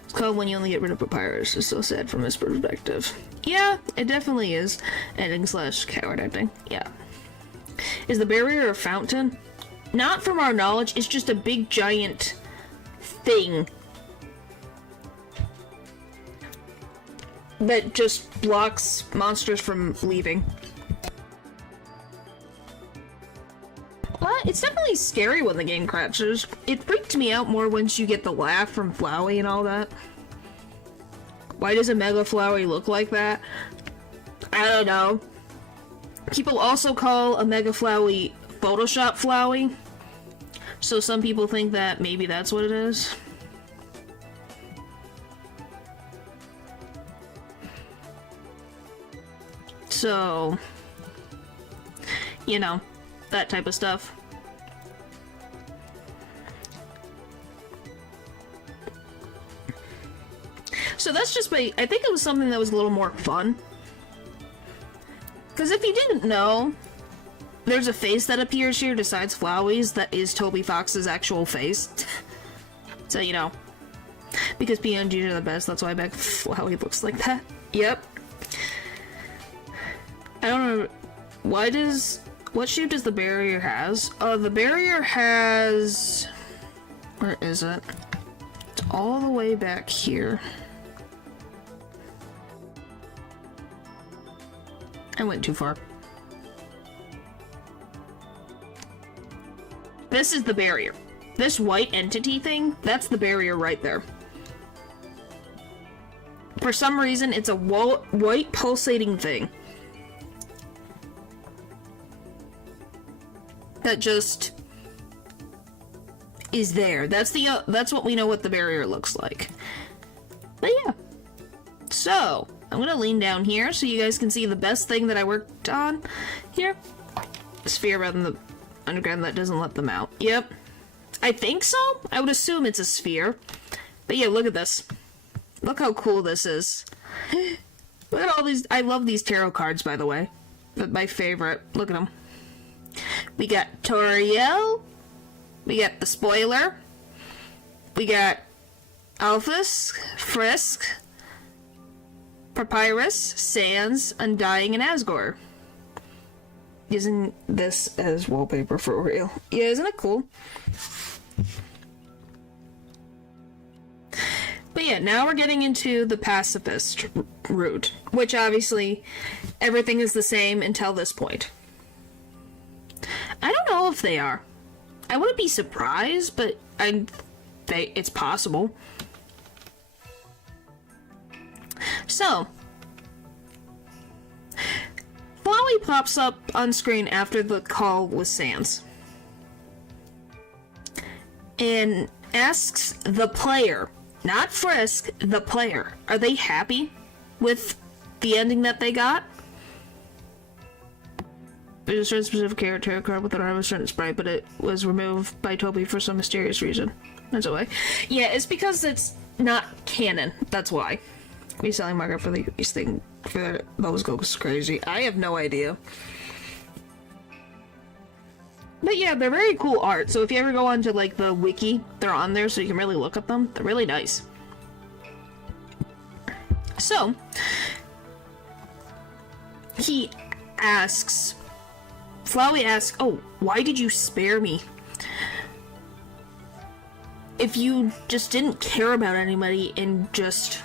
It's called When You Only Get Rid of Papyrus. It's so sad from his perspective. Yeah, it definitely is. Ending / coward ending. Yeah. Is the barrier a fountain? Not from our knowledge, it's just a big giant thing that just blocks monsters from leaving. But it's definitely scary when the game crashes. It freaked me out more once you get the laugh from Flowey and all that. Why does a Mega Flowey look like that? I don't know. People also call a Mega Flowey Photoshop Flowey. So some people think that maybe that's what it is. So, you know, that type of stuff. So that's just I think it was something that was a little more fun. Because if you didn't know, there's a face that appears here besides Flowey's that is Toby Fox's actual face. So, you know. Because PNGs are the best, that's why I bet Flowey looks like that. Yep. I don't know. What shape does the barrier has? Oh, the barrier has... Where is it? It's all the way back here. I went too far. This is the barrier. This white entity thing, that's the barrier right there. For some reason, it's a white pulsating thing. That just is there. That's what we know what the barrier looks like. But yeah. So, I'm gonna lean down here so you guys can see the best thing that I worked on here. A sphere rather than the underground that doesn't let them out. Yep. I think so? I would assume it's a sphere. But yeah, look at this. Look how cool this is. Look at all these. I love these tarot cards, by the way. They're my favorite. Look at them. We got Toriel. We got the Spoiler. We got Alphys, Frisk, Papyrus, Sans, Undying, and Asgore. Using this as wallpaper for real. Yeah, isn't it cool? But yeah, now we're getting into the pacifist route, which obviously everything is the same until this point. I don't know if they are. I wouldn't be surprised, but it's possible. So, Flowey pops up on screen after the call with Sans and asks the player, not Frisk, the player, are they happy with the ending that they got? There's a certain specific character card with a certain sprite, but it was removed by Toby for some mysterious reason. That's why. Yeah, it's because it's not canon. That's why. Reselling market for these things for those goes crazy. I have no idea. But yeah, they're very cool art. So if you ever go onto like the wiki, they're on there so you can really look at them. They're really nice. So he asks. Flowey asks, oh, why did you spare me? If you just didn't care about anybody and just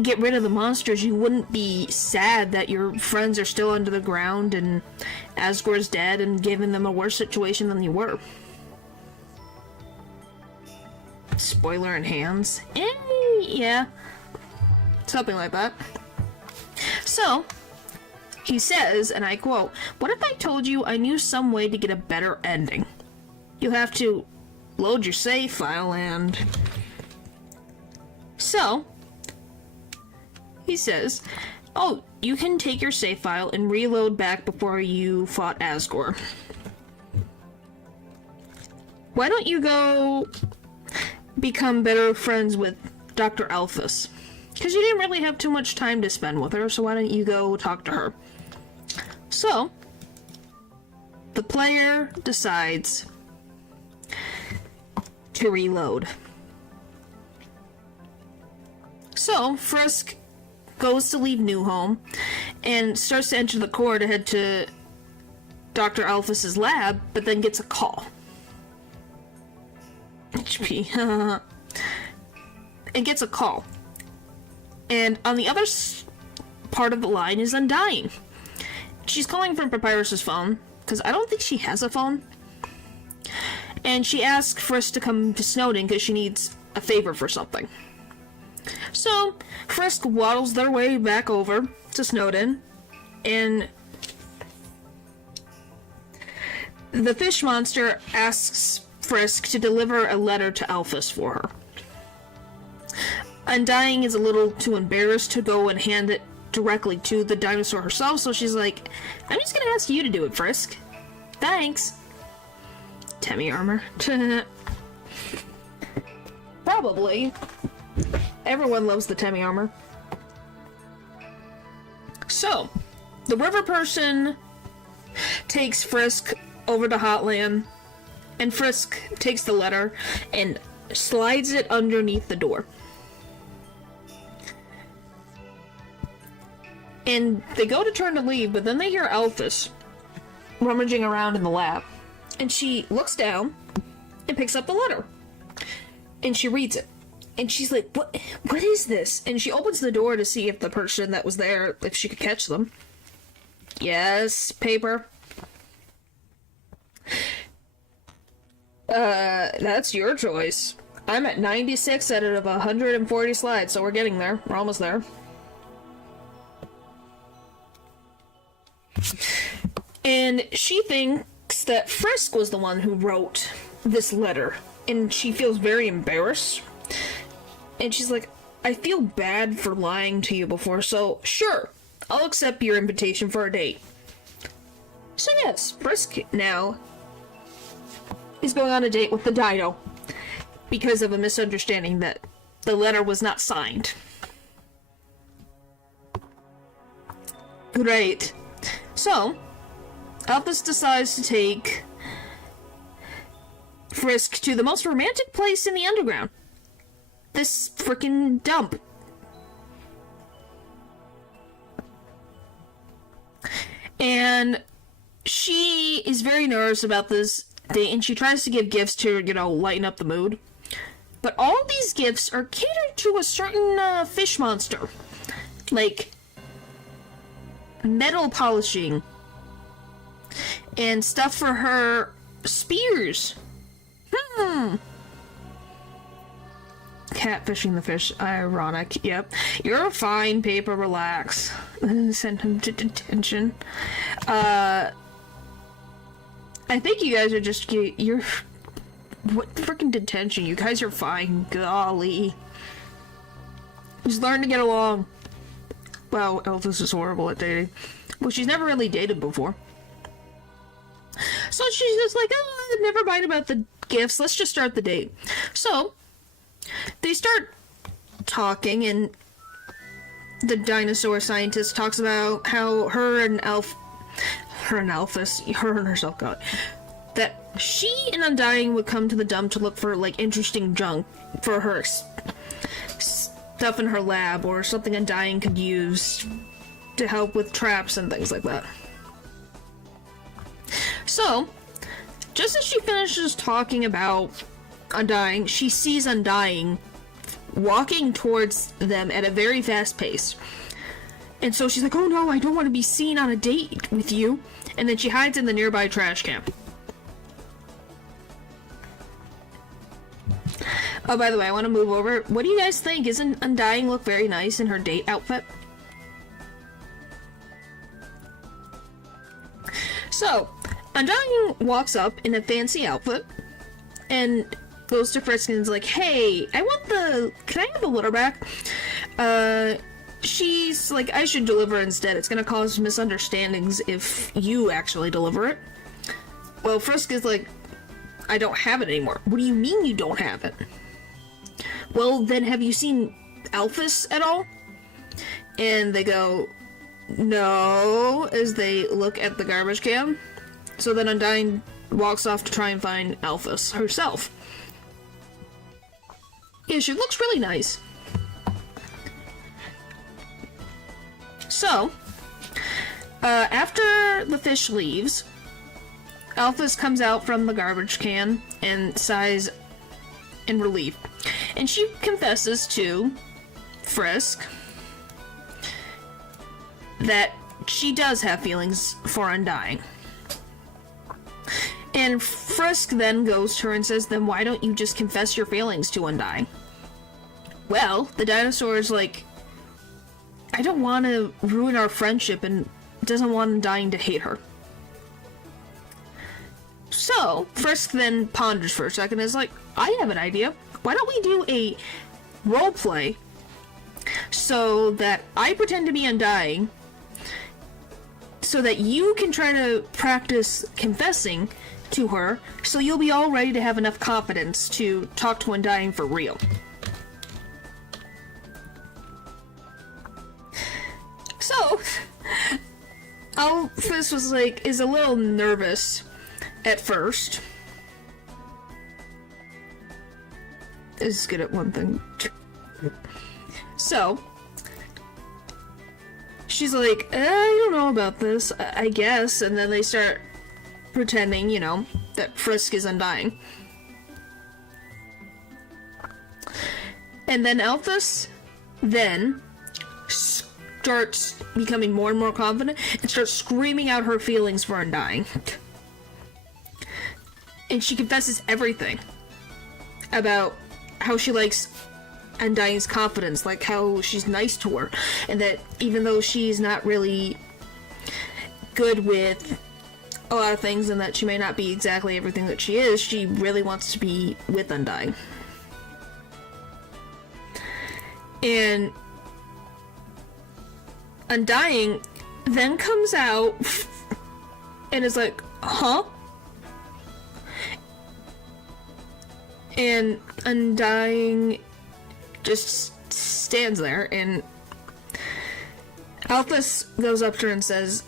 get rid of the monsters, you wouldn't be sad that your friends are still under the ground and Asgore's dead and giving them a worse situation than you were. Spoiler in hands? Yeah. Something like that. So, he says, and I quote, "What if I told you I knew some way to get a better ending? You have to load your save file and..." So, he says, "Oh, you can take your save file and reload back before you fought Asgore. Why don't you go become better friends with Dr. Alphys? Because you didn't really have too much time to spend with her, so why don't you go talk to her?" So, the player decides to reload. So, Frisk goes to leave New Home and starts to enter the core to head to Dr. Alphys' lab, but then gets a call. HP. And gets a call. And on the other part of the line is Undying. She's calling from Papyrus' phone, because I don't think she has a phone. And she asks Frisk to come to Snowden because she needs a favor for something. So, Frisk waddles their way back over to Snowden, and the fish monster asks Frisk to deliver a letter to Alphys for her. Undying is a little too embarrassed to go and hand it directly to the dinosaur herself, so she's like, I'm just gonna ask you to do it, Frisk. Thanks. Temmie armor. Probably. Everyone loves the Temmie armor. So, the river person takes Frisk over to Hotland, and Frisk takes the letter and slides it underneath the door. And they go to turn to leave, but then they hear Alphys rummaging around in the lab. And she looks down and picks up the letter. And she reads it. And she's like, what is this? And she opens the door to see if the person that was there, if she could catch them. Yes, paper. That's your choice. I'm at 96 out of 140 slides, so we're getting there. We're almost there. And she thinks that Frisk was the one who wrote this letter, and she feels very embarrassed. And she's like, I feel bad for lying to you before, so sure, I'll accept your invitation for a date. So yes, Frisk now is going on a date with the dino because of a misunderstanding that the letter was not signed. Great. So, Alphys decides to take Frisk to the most romantic place in the underground. This frickin' dump. And she is very nervous about this date, and she tries to give gifts to, lighten up the mood. But all these gifts are catered to a certain fish monster. Like metal polishing and stuff for her spears. Catfishing the fish. Ironic. Yep. You're fine, paper. Relax. Send him to detention. I think you guys are just... You're... What freaking detention? You guys are fine. Golly. Just learn to get along. Wow, Alphys is horrible at dating. Well, she's never really dated before. So she's just like, oh, never mind about the gifts. Let's just start the date. So, they start talking, and the dinosaur scientist talks about how her and herself, God, that she and Undying would come to the dump to look for, interesting junk for her stuff in her lab, or something Undying could use to help with traps and things like that. So, just as she finishes talking about Undying, she sees Undying walking towards them at a very fast pace. And so she's like, oh no, I don't want to be seen on a date with you. And then she hides in the nearby trash can. Oh, by the way, I want to move over. What do you guys think? Isn't Undying look very nice in her date outfit? So, Undying walks up in a fancy outfit and goes to Frisk and is like, hey, can I have the litter back? She's like, I should deliver instead. It's gonna cause misunderstandings if you actually deliver it. Well, Frisk is like, I don't have it anymore. What do you mean you don't have it? Well, then have you seen Alphys at all? And they go, no, as they look at the garbage can. So then Undying walks off to try and find Alphys herself. Yeah, she looks really nice. So, after the fish leaves, Alphys comes out from the garbage can and sighs in relief. And she confesses to Frisk that she does have feelings for Undying. And Frisk then goes to her and says, then why don't you just confess your feelings to Undying? well, the dinosaur is like, I don't want to ruin our friendship and doesn't want Undying to hate her. So, Frisk then ponders for a second and is like, I have an idea. Why don't we do a role play so that I pretend to be Undying so that you can try to practice confessing to her so you'll be all ready to have enough confidence to talk to Undying for real. So, Alphys was like, is a little nervous at first. Is good at one thing. So, she's like, I don't know about this, I guess. And then they start pretending, you know, that Frisk is Undying. And then Alphys then starts becoming more and more confident and starts screaming out her feelings for Undying. And she confesses everything about how she likes Undying's confidence, like how she's nice to her, and that even though she's not really good with a lot of things and that she may not be exactly everything that she is, she really wants to be with Undying. And Undying then comes out and is like, huh? And Undying just stands there, and Alphys goes up to her and says,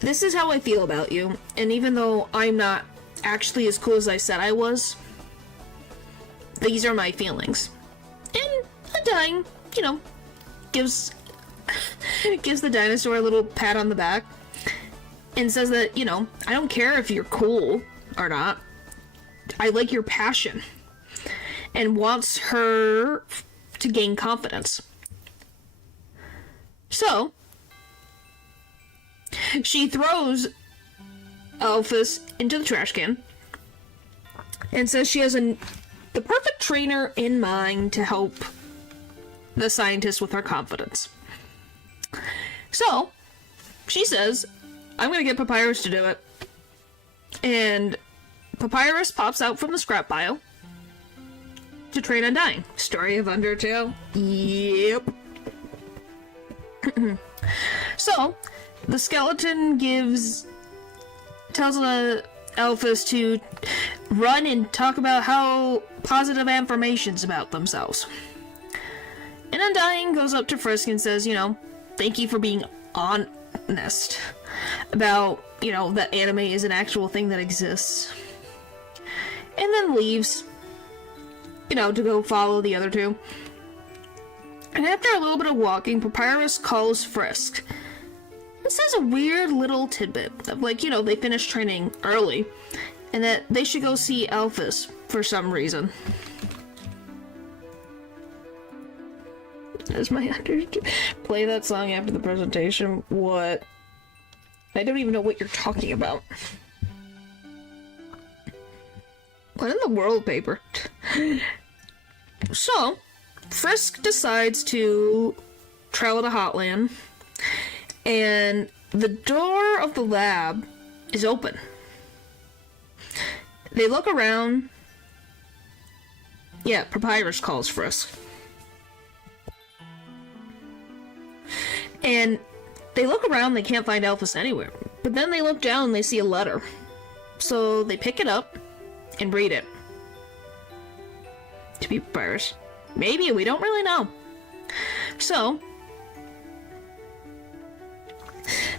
this is how I feel about you, and even though I'm not actually as cool as I said I was, these are my feelings. And Undying, you know, gives the dinosaur a little pat on the back and says that, you know, I don't care if you're cool or not. I like your passion, and wants her to gain confidence. So, she throws Alphys into the trash can and says she has the perfect trainer in mind to help the scientist with her confidence. So, she says, I'm gonna get Papyrus to do it. And Papyrus pops out from the scrap pile to train Undying. Story of Undertale? Yep. So, the skeleton tells Alphys to run and talk about how positive affirmations about themselves. And Undying goes up to Frisk and says, you know, thank you for being honest about, you know, that anime is an actual thing that exists. And then leaves, you know, to go follow the other two. And after a little bit of walking, Papyrus calls Frisk. It says a weird little tidbit of, like, you know, they finished training early, and that they should go see Alphys for some reason. As my play that song after the presentation. What? I don't even know what you're talking about. What in the world, paper? So, Frisk decides to travel to Hotland, and the door of the lab is open. They look around. Yeah, Papyrus calls Frisk. And they look around, they can't find Alphys anywhere. But then they look down and they see a letter. So they pick it up and read it. To be Papyrus. Maybe, we don't really know. So,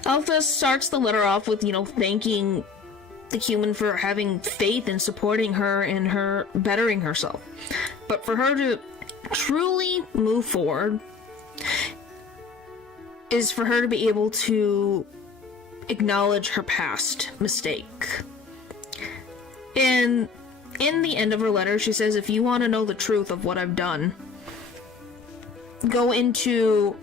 Alphys starts the letter off with, you know, thanking the human for having faith and supporting her and her bettering herself. But for her to truly move forward is for her to be able to acknowledge her past mistake. And in the end of her letter, she says, if you want to know the truth of what I've done, go into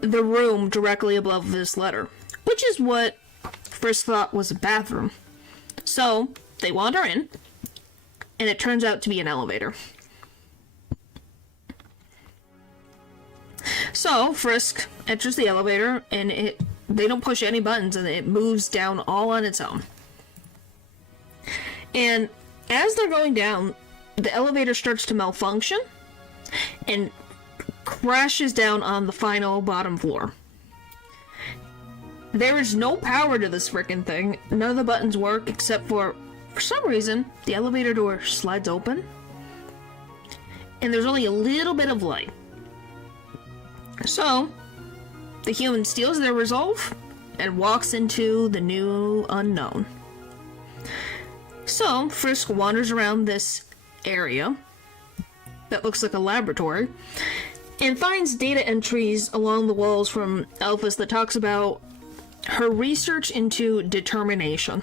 the room directly above this letter, which is what Frisk thought was a bathroom. So they wander in, and it turns out to be an elevator. So Frisk enters the elevator, and they don't push any buttons, and it moves down all on its own. And as they're going down, the elevator starts to malfunction and crashes down on the final bottom floor. There is no power to this frickin' thing. None of the buttons work except for some reason, the elevator door slides open and there's only a little bit of light. So, the human steals their resolve and walks into the new unknown. So, Frisk wanders around this area that looks like a laboratory and finds data entries along the walls from Alphys that talks about her research into determination.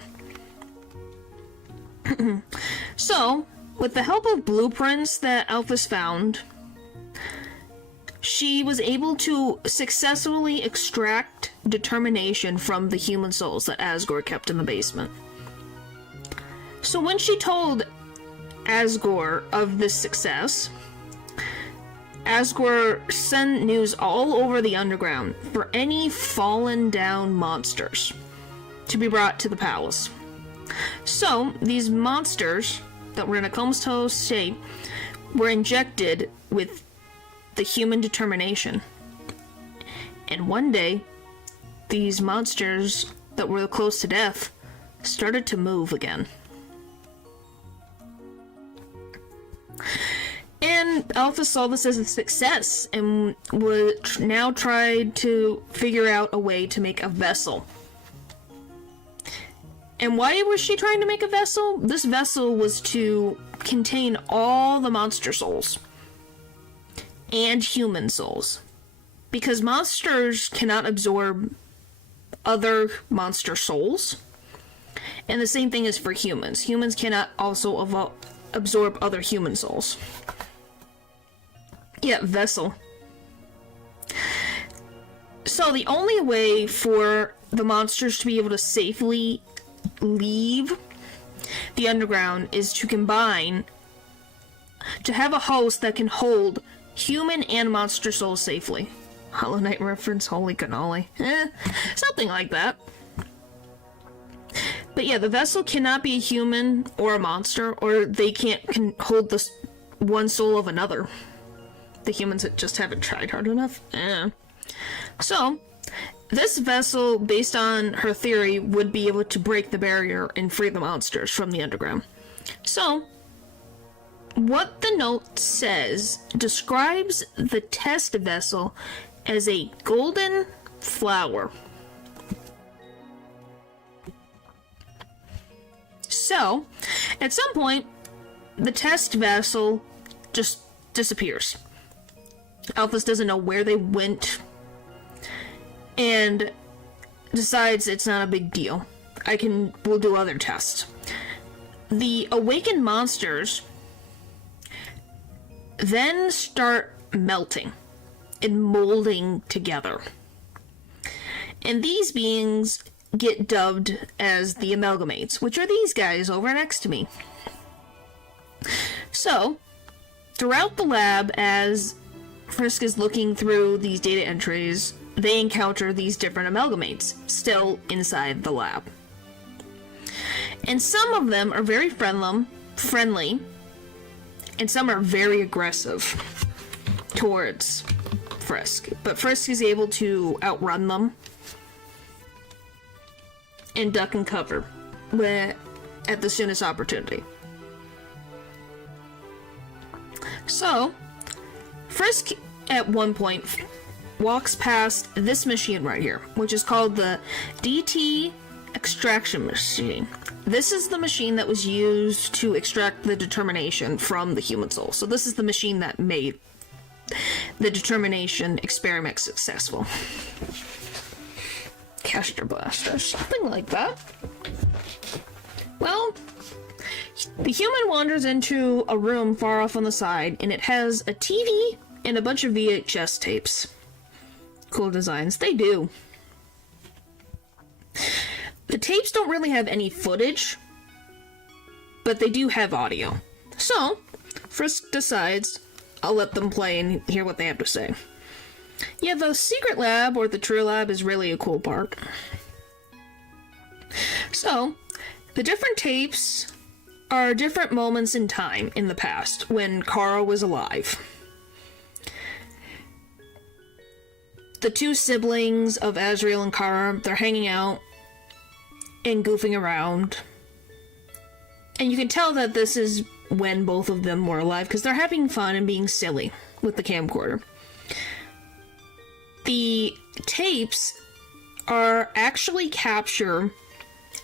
So, with the help of blueprints that Alphys found, she was able to successfully extract determination from the human souls that Asgore kept in the basement. So when she told Asgore of this success, Asgore sent news all over the underground for any fallen down monsters to be brought to the palace. So, these monsters that were in a comatose state were injected with the human determination. And one day, these monsters that were close to death started to move again. And Alphys saw this as a success and would now tried to figure out a way to make a vessel. And why was she trying to make a vessel? This vessel was to contain all the monster souls and human souls. Because monsters cannot absorb other monster souls. And the same thing is for humans. Humans cannot also absorb other human souls. Yeah, vessel. So the only way for the monsters to be able to safely leave the underground is to combine, to have a host that can hold human and monster souls safely. Hollow Knight reference, holy cannoli. Something like that. But yeah, the vessel cannot be a human or a monster, or they can hold the one soul of another. The humans just haven't tried hard enough. So, this vessel, based on her theory, would be able to break the barrier and free the monsters from the underground. So, what the note says describes the test vessel as a golden flower. So, at some point, the test vessel just disappears. Alphys doesn't know where they went and decides it's not a big deal. We'll do other tests. The awakened monsters then start melting and molding together. And these beings get dubbed as the amalgamates, which are these guys over next to me. So, throughout the lab, as Frisk is looking through these data entries, they encounter these different amalgamates still inside the lab. And some of them are very friendly, and some are very aggressive towards Frisk. But Frisk is able to outrun them and duck and cover at the soonest opportunity. So, Frisk at one point walks past this machine right here, which is called the DT extraction machine. This is the machine that was used to extract the determination from the human soul. So this is the machine that made the determination experiment successful. Caster blaster, something like that. Well, the human wanders into a room far off on the side, and it has a TV and a bunch of VHS tapes. Cool designs. They do. The tapes don't really have any footage, but they do have audio. So, Frisk decides, I'll let them play and hear what they have to say. Yeah, the secret lab, or the true lab, is really a cool part. So, the different tapes are different moments in time in the past, when Kara was alive. The two siblings of Azrael and Kara, they're hanging out and goofing around. And you can tell that this is when both of them were alive, because they're having fun and being silly with the camcorder. The tapes are actually capture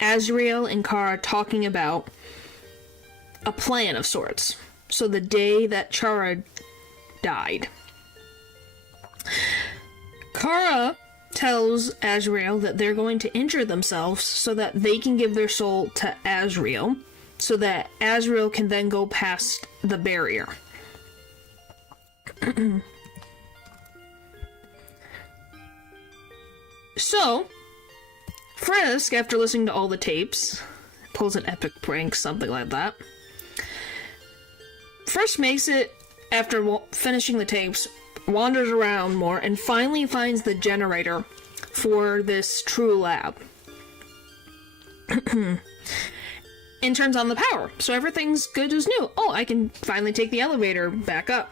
Azrael and Kara talking about a plan of sorts. So the day that Chara died. Kara tells Azrael that they're going to injure themselves so that they can give their soul to Azrael, so that Azrael can then go past the barrier. So, Frisk, after listening to all the tapes, pulls an epic prank, something like that. Frisk makes it, after finishing the tapes, wanders around more, and finally finds the generator for this true lab. And turns on the power, so everything's good as new. Oh, I can finally take the elevator back up.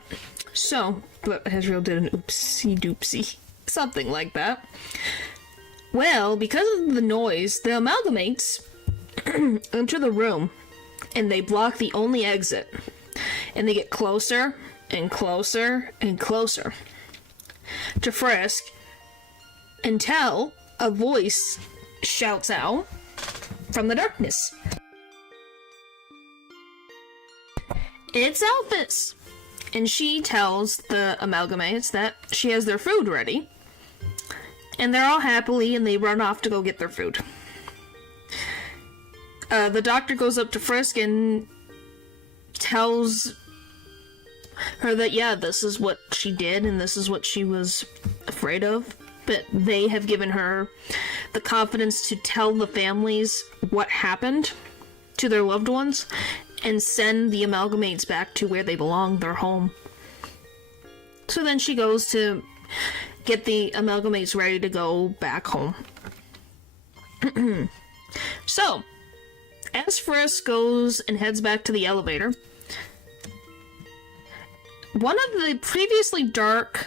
So, but Azrael did an oopsie doopsie. Something like that. Well, because of the noise, the amalgamates enter the room, and they block the only exit. And they get closer, and closer, and closer to Frisk, until a voice shouts out from the darkness. It's Elphys! And she tells the amalgamates that she has their food ready. And they're all happily, and they run off to go get their food. The doctor goes up to Frisk and tells her that, yeah, this is what she did, and this is what she was afraid of. But they have given her the confidence to tell the families what happened to their loved ones, and send the amalgamates back to where they belong, their home. So then she goes to get the amalgamates ready to go back home. So, as Frisk goes and heads back to the elevator, one of the previously dark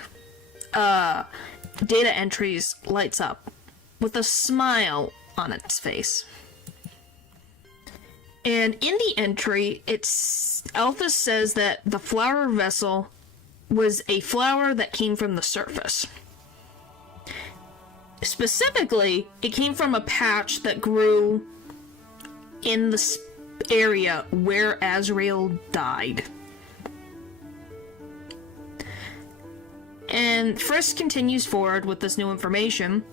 data entries lights up with a smile on its face. And in the entry, Elphys says that the flower vessel was a flower that came from the surface. Specifically, it came from a patch that grew in the area where Azrael died. And Frisk continues forward with this new information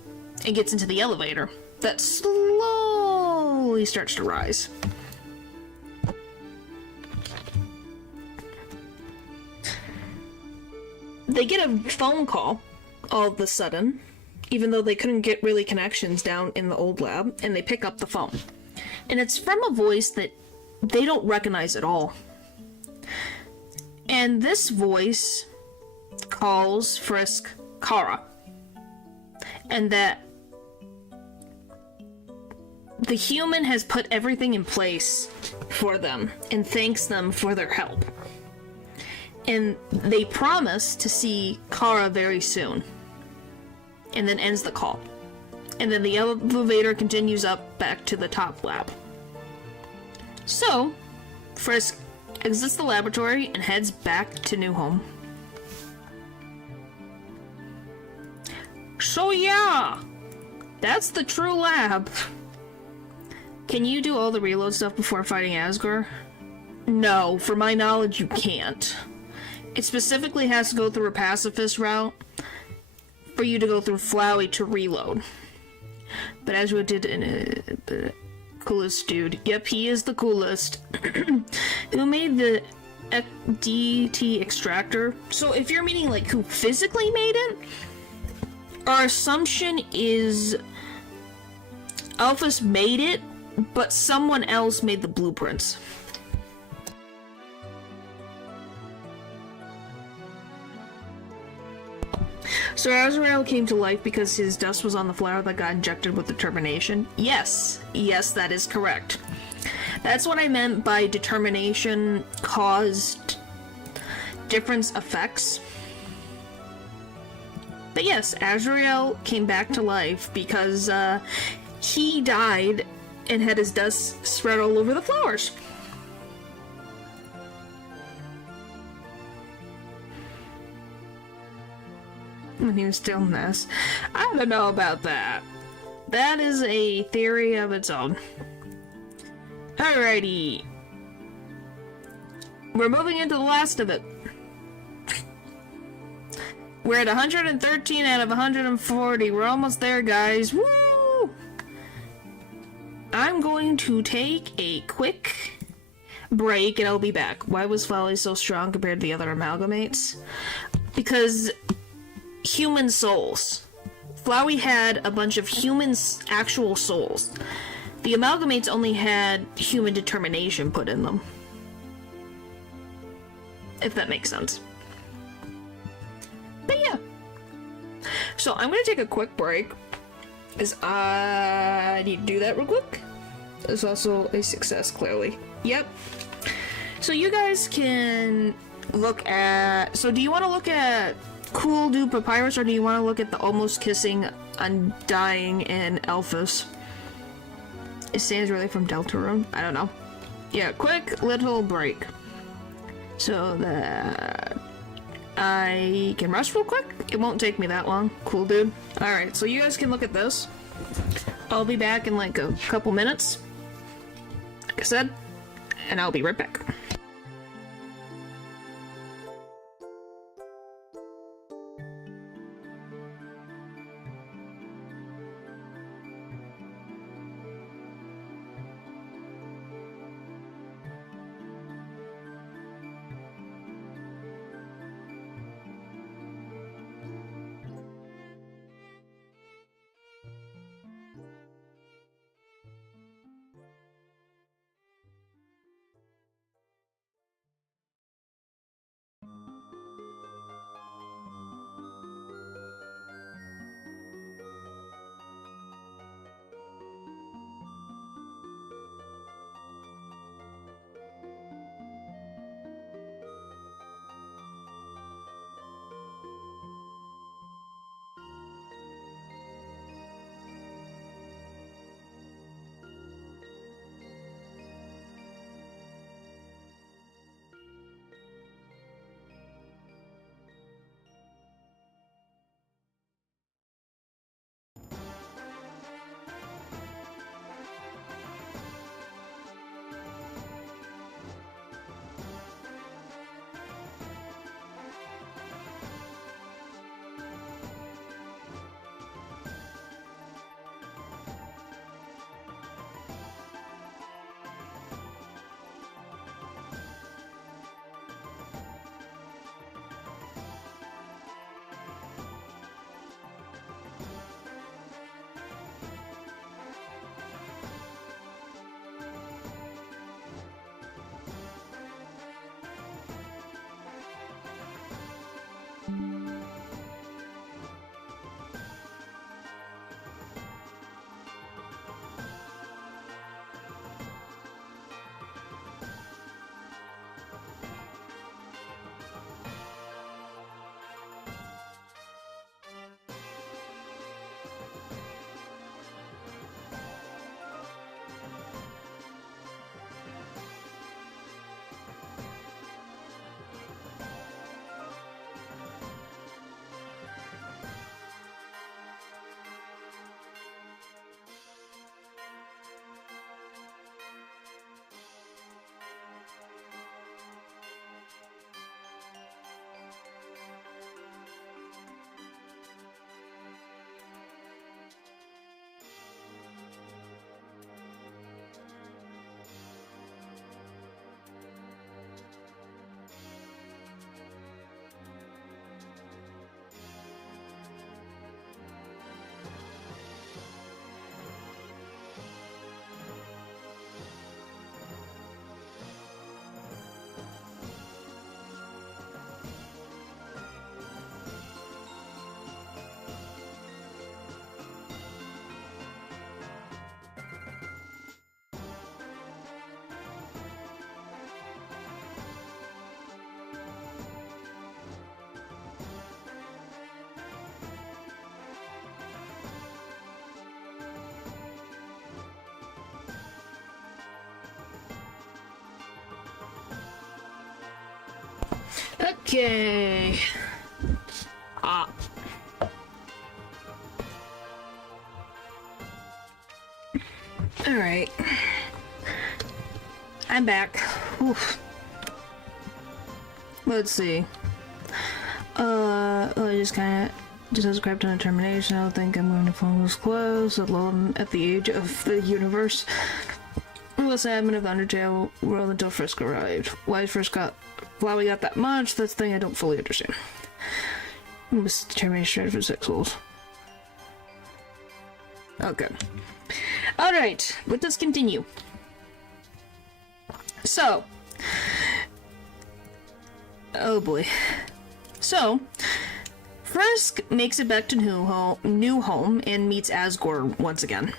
and gets into the elevator that slowly starts to rise. They get a phone call all of a sudden, even though they couldn't get really connections down in the old lab, and they pick up the phone. And it's from a voice that they don't recognize at all. And this voice calls Frisk Kara. And that the human has put everything in place for them and thanks them for their help. And they promise to see Kara very soon. And then ends the call. And then the elevator continues up back to the top lab. So, Frisk exits the laboratory and heads back to New Home. So yeah, that's the true lab. Can you do all the reload stuff before fighting Asgore? No, for my knowledge you can't. It specifically has to go through a pacifist route for you to go through Flowey to reload. But Azrael did coolest dude. Yep, he is the coolest. Who made the DT extractor? So if you're meaning like who physically made it, our assumption is Elphys made it, but someone else made the blueprints. So Azrael came to life because his dust was on the flower that got injected with determination? Yes. Yes, that is correct. That's what I meant by determination caused different effects. But yes, Azrael came back to life because he died and had his dust spread all over the flowers. When he was still in this. I don't know about that. That is a theory of its own. Alrighty. We're moving into the last of it. We're at 113 out of 140. We're almost there, guys. Woo! I'm going to take a quick break and I'll be back. Why was Flowey so strong compared to the other amalgamates? Because human souls. Flowey had a bunch of human actual souls. The amalgamates only had human determination put in them. If that makes sense. But yeah. So I'm gonna take a quick break. Because I need to do that real quick. It's also a success, clearly. Yep. So you guys can look at... So do you want to look at Cool Dude Papyrus, or do you want to look at the Almost Kissing Undying and Elphus? Is Sans really from Deltarune? I don't know. Yeah, quick little break. So that I can rush real quick. It won't take me that long. Cool, dude. Alright, so you guys can look at this. I'll be back in like a couple minutes. Like I said. And I'll be right back. Okay. Ah. Alright. I'm back. Oof. Let's see. I just subscribe to determination. I don't think I'm going to follow this close, alone at the age of the universe. I was admin of the Undertale world until Frisk arrived. Why we got that much? That's the thing I don't fully understand. It was determination for 6 holes. Okay. Alright, let us continue. So. Oh boy. So, Frisk makes it back to New Home and meets Asgore once again.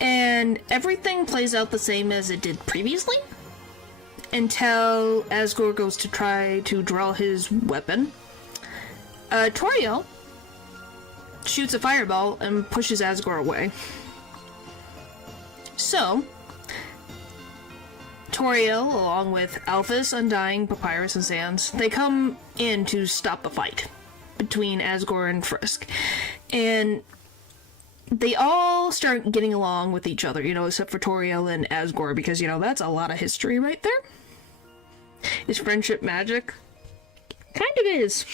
And everything plays out the same as it did previously, until Asgore goes to try to draw his weapon. Toriel shoots a fireball and pushes Asgore away. So, Toriel, along with Alphys, Undying, Papyrus, and Sans, they come in to stop the fight between Asgore and Frisk. And they all start getting along with each other, except for Toriel and Asgore, because, that's a lot of history right there. Is friendship magic? Kind of is.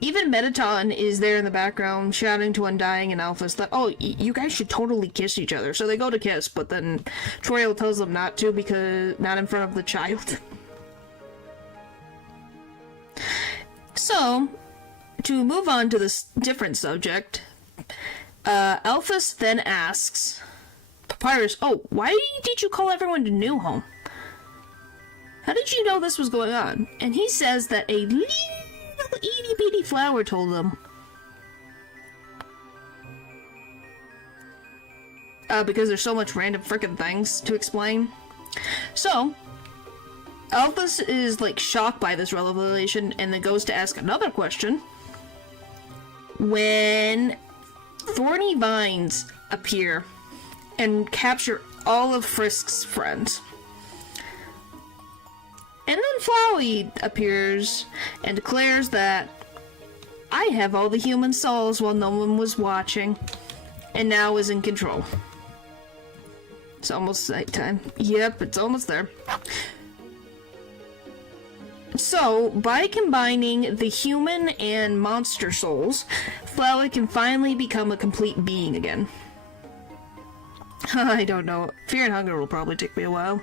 Even Metaton is there in the background, shouting to Undying and Alphys that, oh, you guys should totally kiss each other. So they go to kiss, but then Toriel tells them not to, because not in front of the child. So, to move on to this different subject, Alphys then asks Papyrus, oh, why did you call everyone to New Home? How did you know this was going on? And he says that a little itty-bitty flower told them. Because there's so much random frickin' things to explain. So, Alphys is, shocked by this revelation and then goes to ask another question. When thorny vines appear and capture all of Frisk's friends. And then Flowey appears and declares that I have all the human souls while no one was watching, and now is in control. It's almost nighttime. Yep, it's almost there. So, by combining the human and monster souls, Flowey can finally become a complete being again. I don't know. Fear and Hunger will probably take me a while.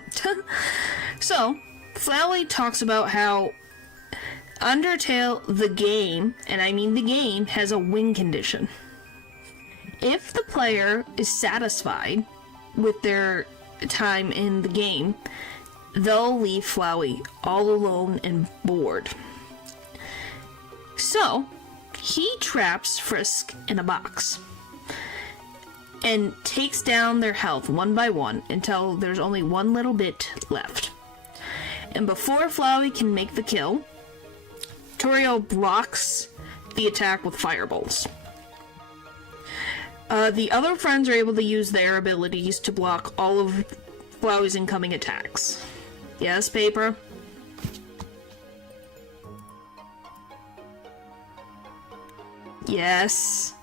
So, Flowey talks about how Undertale, the game, and I mean the game, has a win condition. If the player is satisfied with their time in the game, they'll leave Flowey all alone and bored. So, he traps Frisk in a box and takes down their health one by one until there's only one little bit left. And before Flowey can make the kill, Toriel blocks the attack with firebolts. The other friends are able to use their abilities to block all of Flowey's incoming attacks. Yes, Paper? Yes.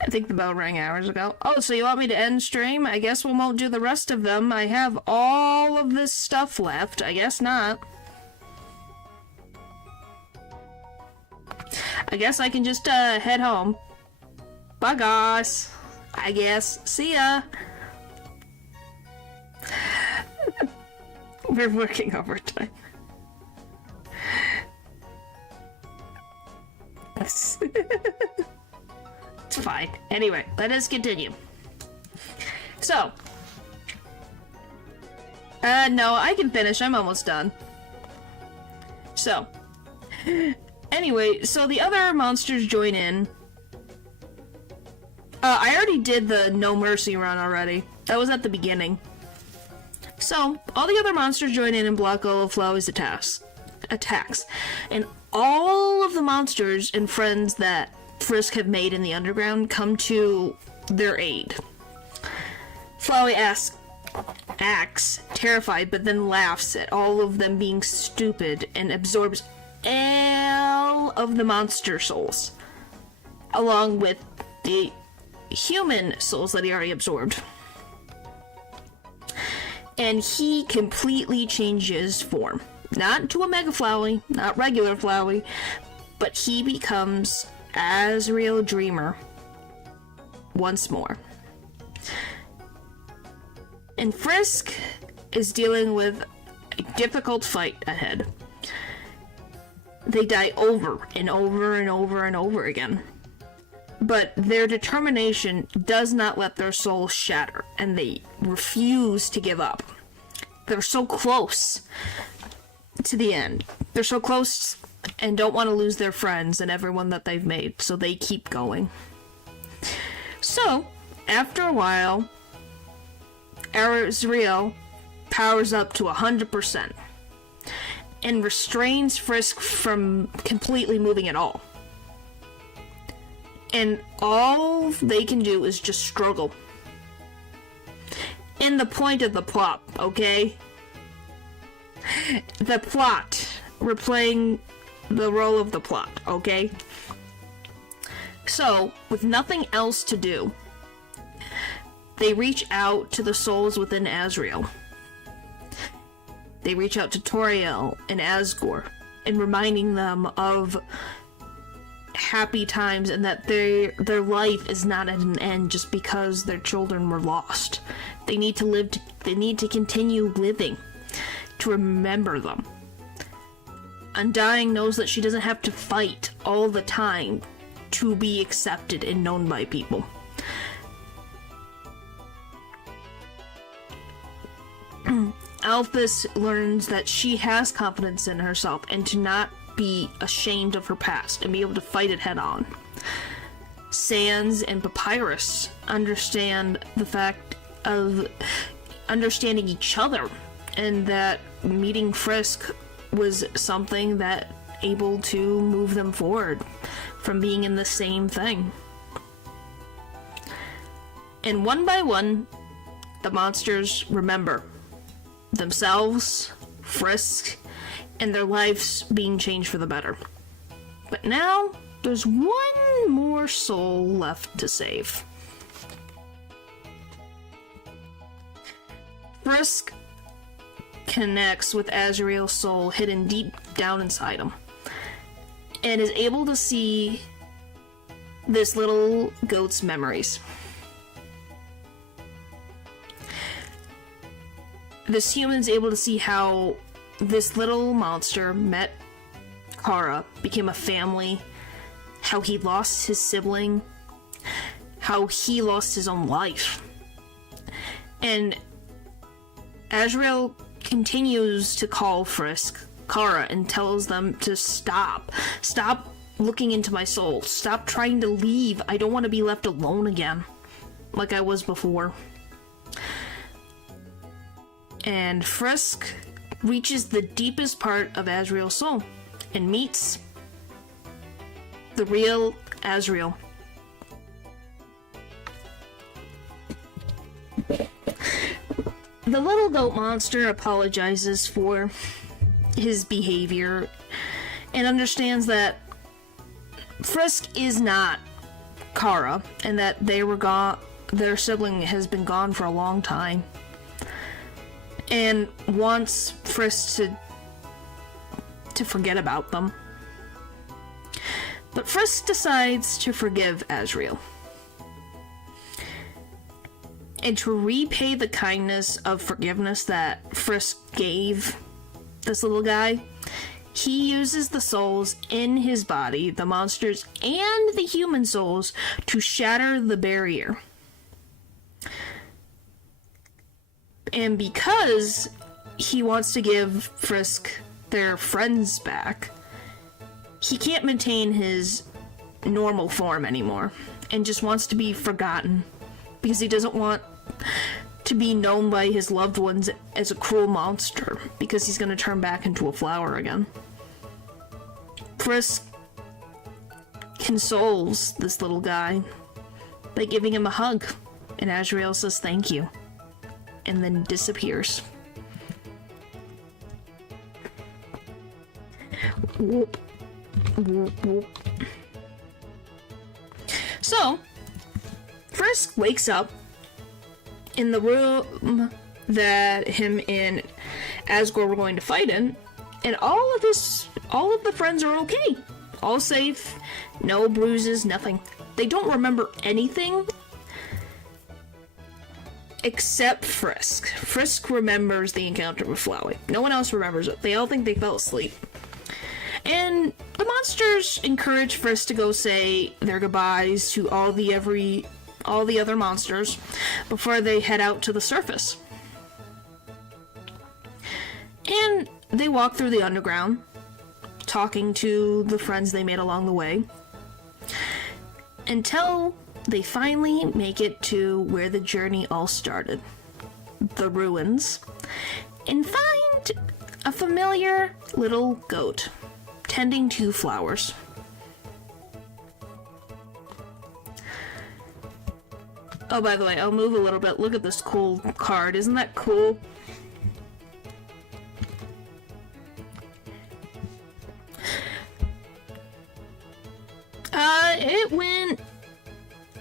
I think the bell rang hours ago. Oh, so you want me to end stream? I guess we won't do the rest of them. I have all of this stuff left. I guess not. I guess I can just head home. Bye, guys. I guess. See ya. We're working overtime. It's fine. Anyway, let us continue. So. No, I can finish. I'm almost done. So. Anyway, so the other monsters join in. I already did the No Mercy run already. That was at the beginning. So, all the other monsters join in and block all of Flowey's attacks. And all of the monsters and friends that Frisk have made in the underground come to their aid. Flowey acts terrified, but then laughs at all of them being stupid and absorbs all of the monster souls, along with the human souls that he already absorbed. And he completely changes form. Not to a Mega Flowey, not regular Flowey, but he becomes Azrael Dreamer once more. And Frisk is dealing with a difficult fight ahead. They die over and over and over and over again. But their determination does not let their souls shatter, and they refuse to give up. They're so close to the end. They're so close and don't want to lose their friends and everyone that they've made, so they keep going. So, after a while, Azrael powers up to 100% and restrains Frisk from completely moving at all. And all they can do is just struggle. And the point of the plot, okay? The plot. We're playing the role of the plot, okay? So, with nothing else to do, they reach out to the souls within Azrael. They reach out to Toriel and Asgore, and reminding them of happy times and that their life is not at an end just because their children were lost. They need to continue living to remember them. Undying knows that she doesn't have to fight all the time to be accepted and known by people. Alphys learns that she has confidence in herself and to not be ashamed of her past and be able to fight it head on. Sans and Papyrus understand the fact of understanding each other, and that meeting Frisk was something that able to move them forward from being in the same thing. And one by one, the monsters remember themselves, Frisk, and their lives being changed for the better. But now, there's one more soul left to save. Frisk connects with Azrael's soul hidden deep down inside him, and is able to see this little goat's memories. This human's able to see how this little monster met Kara, became a family, how he lost his sibling, how he lost his own life. And Azrael continues to call Frisk Kara and tells them to stop. Stop looking into my soul. Stop trying to leave. I don't want to be left alone again, like I was before. And Frisk reaches the deepest part of Azrael's soul and meets the real Azrael. The little goat monster apologizes for his behavior and understands that Frisk is not Kara and that their sibling has been gone for a long time, and wants Frisk to forget about them. But Frisk decides to forgive Azrael. And to repay the kindness of forgiveness that Frisk gave this little guy, he uses the souls in his body, the monsters and the human souls, to shatter the barrier. And because he wants to give Frisk their friends back, he can't maintain his normal form anymore and just wants to be forgotten because he doesn't want to be known by his loved ones as a cruel monster because he's going to turn back into a flower again. Frisk consoles this little guy by giving him a hug, and Azrael says thank you. and then disappears. Whoop. Whoop, whoop. So, Frisk wakes up in the room that him and Asgore were going to fight in, and all of the friends are okay. All safe, no bruises, nothing. They don't remember anything except Frisk. Frisk remembers the encounter with Flowey. No one else remembers it. They all think they fell asleep. And the monsters encourage Frisk to go say their goodbyes to all the other monsters before they head out to the surface. And they walk through the underground, talking to the friends they made along the way, until they finally make it to where the journey all started, the ruins, and find a familiar little goat tending to flowers. Oh, by the way, I'll move a little bit. Look at this cool card. Isn't that cool? It went...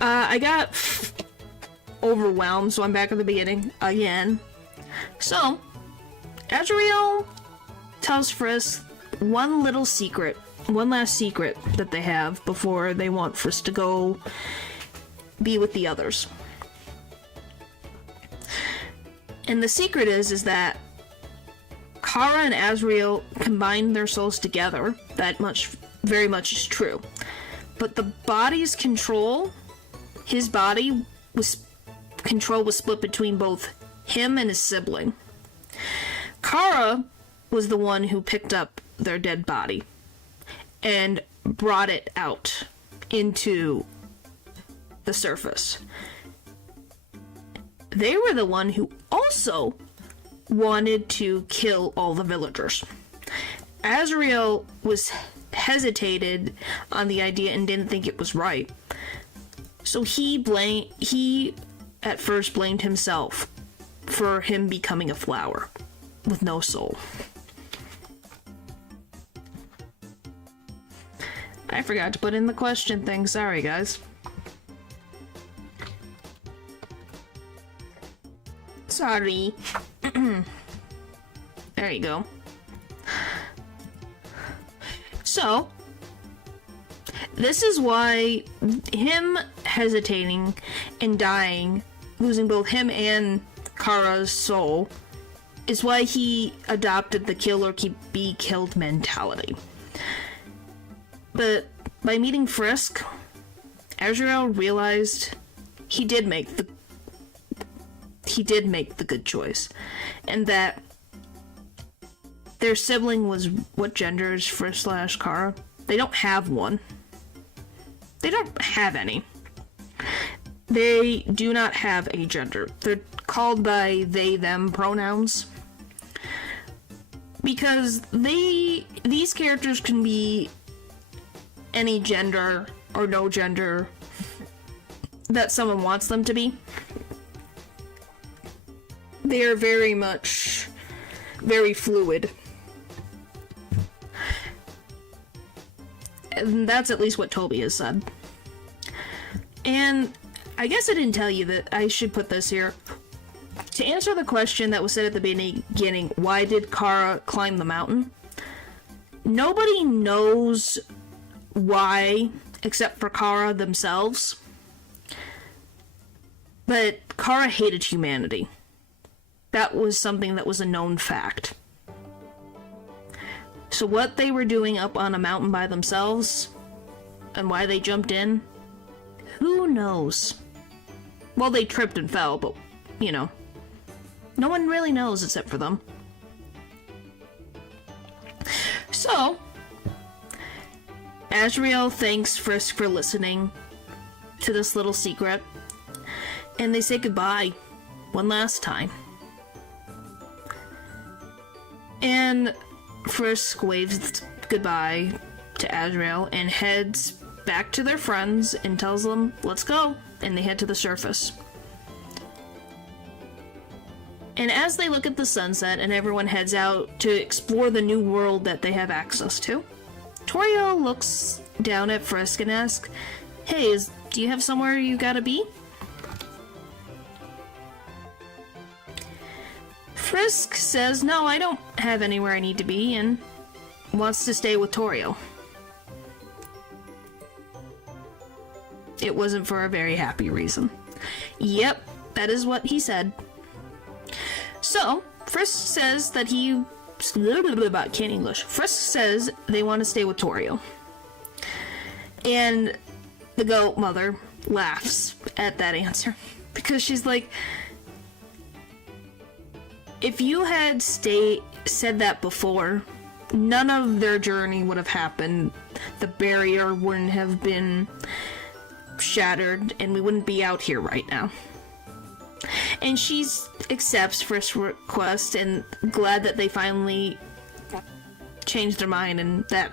I got overwhelmed, so I'm back at the beginning again. So, Azrael tells Frisk one last secret that they have before they want Frisk to go be with the others. And the secret is that Kara and Azrael combined their souls together. That much, very much is true. But the body's control, his body was split between both him and his sibling. Kara was the one who picked up their dead body and brought it out into the surface. They were the one who also wanted to kill all the villagers. Azrael was hesitated on the idea and didn't think it was right. So he at first blamed himself for him becoming a flower with no soul. I forgot to put in the question thing. Sorry, guys. Sorry. There you go. So, this is why him hesitating and dying, losing both him and Kara's soul, is why he adopted the kill or be killed mentality. But by meeting Frisk, Azrael realized he did make the good choice, and that their sibling was what gender is Frisk / Kara? They don't have one. They don't have any. They do not have a gender. They're called by they, them pronouns. Because these characters can be any gender or no gender that someone wants them to be. They are very fluid. And that's at least what Toby has said. And I guess I didn't tell you that I should put this here. To answer the question that was said at the beginning, why did Kara climb the mountain? Nobody knows why, except for Kara themselves. But Kara hated humanity. That was something that was a known fact. So what they were doing up on a mountain by themselves, and why they jumped in, who knows? Well, they tripped and fell, but, you know, no one really knows except for them. So, Azrael thanks Frisk for listening to this little secret, and they say goodbye one last time. And Frisk waves goodbye to Azrael and heads back to their friends and tells them, let's go, and they head to the surface. And as they look at the sunset and everyone heads out to explore the new world that they have access to, Toriel looks down at Frisk and asks, "Hey, do you have somewhere you gotta be?" Frisk says, "No, I don't have anywhere I need to be," and wants to stay with Toriel. It wasn't for a very happy reason. Yep, that is what he said. So, Frisk says that can't English. Frisk says they want to stay with Toriel. And the goat mother laughs at that answer. Because she's like, if you had said that before, none of their journey would have happened. The barrier wouldn't have been shattered, and we wouldn't be out here right now. And she accepts Frisk's request and glad that they finally changed their mind, and that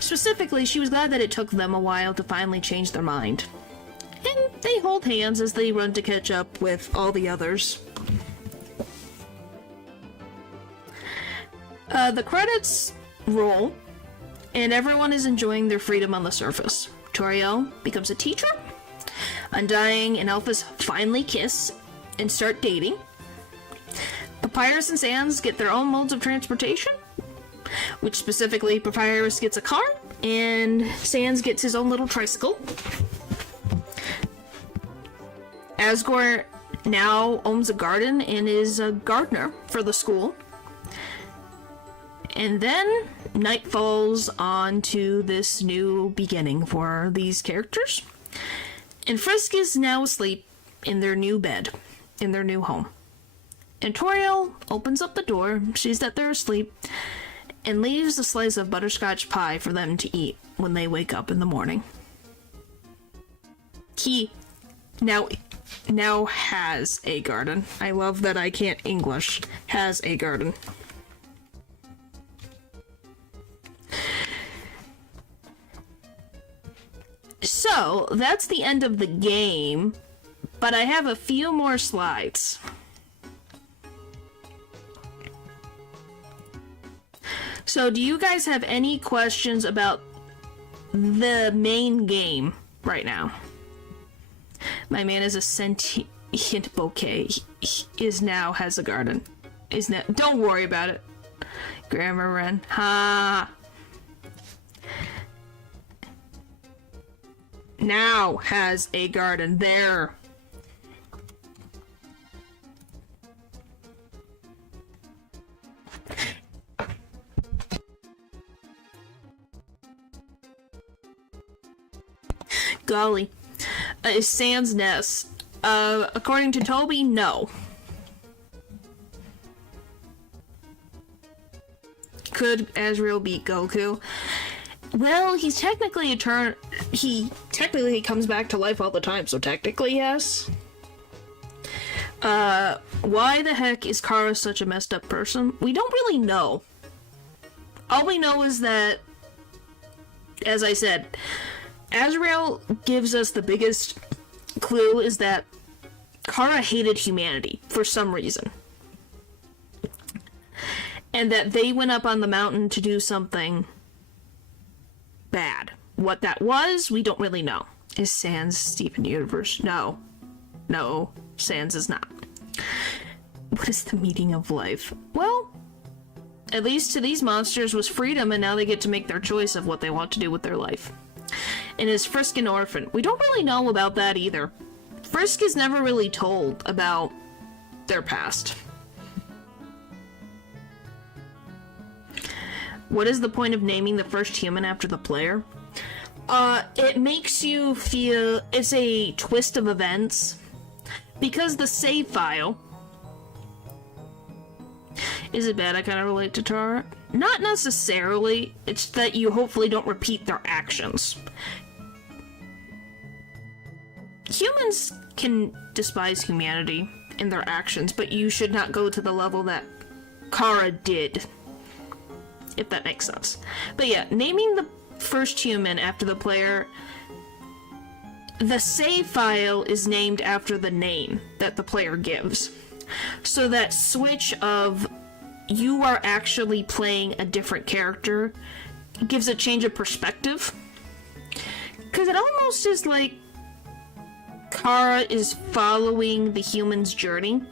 specifically she was glad that it took them a while to finally change their mind. And they hold hands as they run to catch up with all the others. The credits roll, and everyone is enjoying their freedom on the surface. Toriel becomes a teacher. Undying and Elphys finally kiss and start dating. Papyrus and Sans get their own modes of transportation, which specifically Papyrus gets a car, and Sans gets his own little tricycle. Asgore now owns a garden and is a gardener for the school. And then night falls onto this new beginning for these characters. And Frisk is now asleep in their new bed, in their new home. And Toriel opens up the door, sees that they're asleep, and leaves a slice of butterscotch pie for them to eat when they wake up in the morning. He now has a garden. I love that I can't English. Has a garden. So, that's the end of the game, but I have a few more slides. So, do you guys have any questions about the main game right now? My man is a sentient bouquet. He now has a garden. Don't worry about it. Grammar Ren. Ha! Now has a garden there. Golly. Is Sans nest? According to Toby, no. Could Azrael beat Goku? Well, he's technically he technically comes back to life all the time, so technically yes. Why the heck is Kara such a messed up person? We don't really know. All we know is that, as I said, Azrael gives us the biggest clue is that Kara hated humanity for some reason. And that they went up on the mountain to do something bad. What that was, we don't really know. Is Sans Steven Universe? No. No, Sans is not. What is the meaning of life? Well, at least to these monsters was freedom, and now they get to make their choice of what they want to do with their life. And is Frisk an orphan? We don't really know about that either. Frisk is never really told about their past. What is the point of naming the first human after the player? It makes you feel it's a twist of events. Because the save file... Is it bad I kind of relate to Tara? Not necessarily. It's that you hopefully don't repeat their actions. Humans can despise humanity in their actions, but you should not go to the level that Kara did. If that makes sense. But yeah, naming the first human after the player, the save file is named after the name that the player gives. So that switch of you are actually playing a different character gives a change of perspective. Because it almost is like Kara is following the human's journey.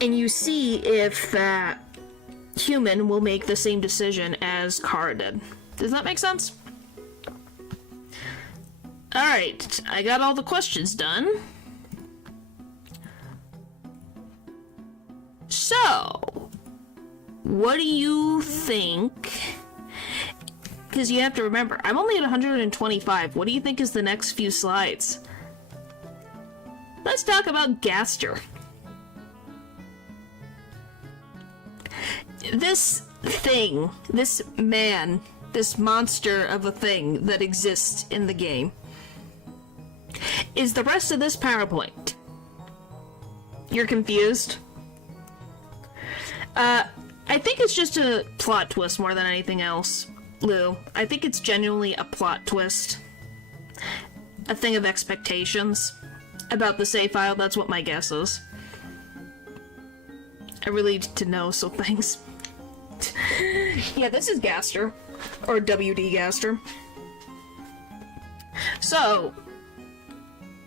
And you see if that human will make the same decision as Kara did. Does that make sense? Alright, I got all the questions done. So, what do you think? Because you have to remember, I'm only at 125. What do you think is the next few slides? Let's talk about Gaster. This thing, this man, this monster of a thing that exists in the game, is the rest of this PowerPoint. You're confused? I think it's just a plot twist more than anything else, Lou. I think it's genuinely a plot twist. A thing of expectations about the save file. That's what my guess is. I really need to know some things. Yeah, this is Gaster. Or WD Gaster. So,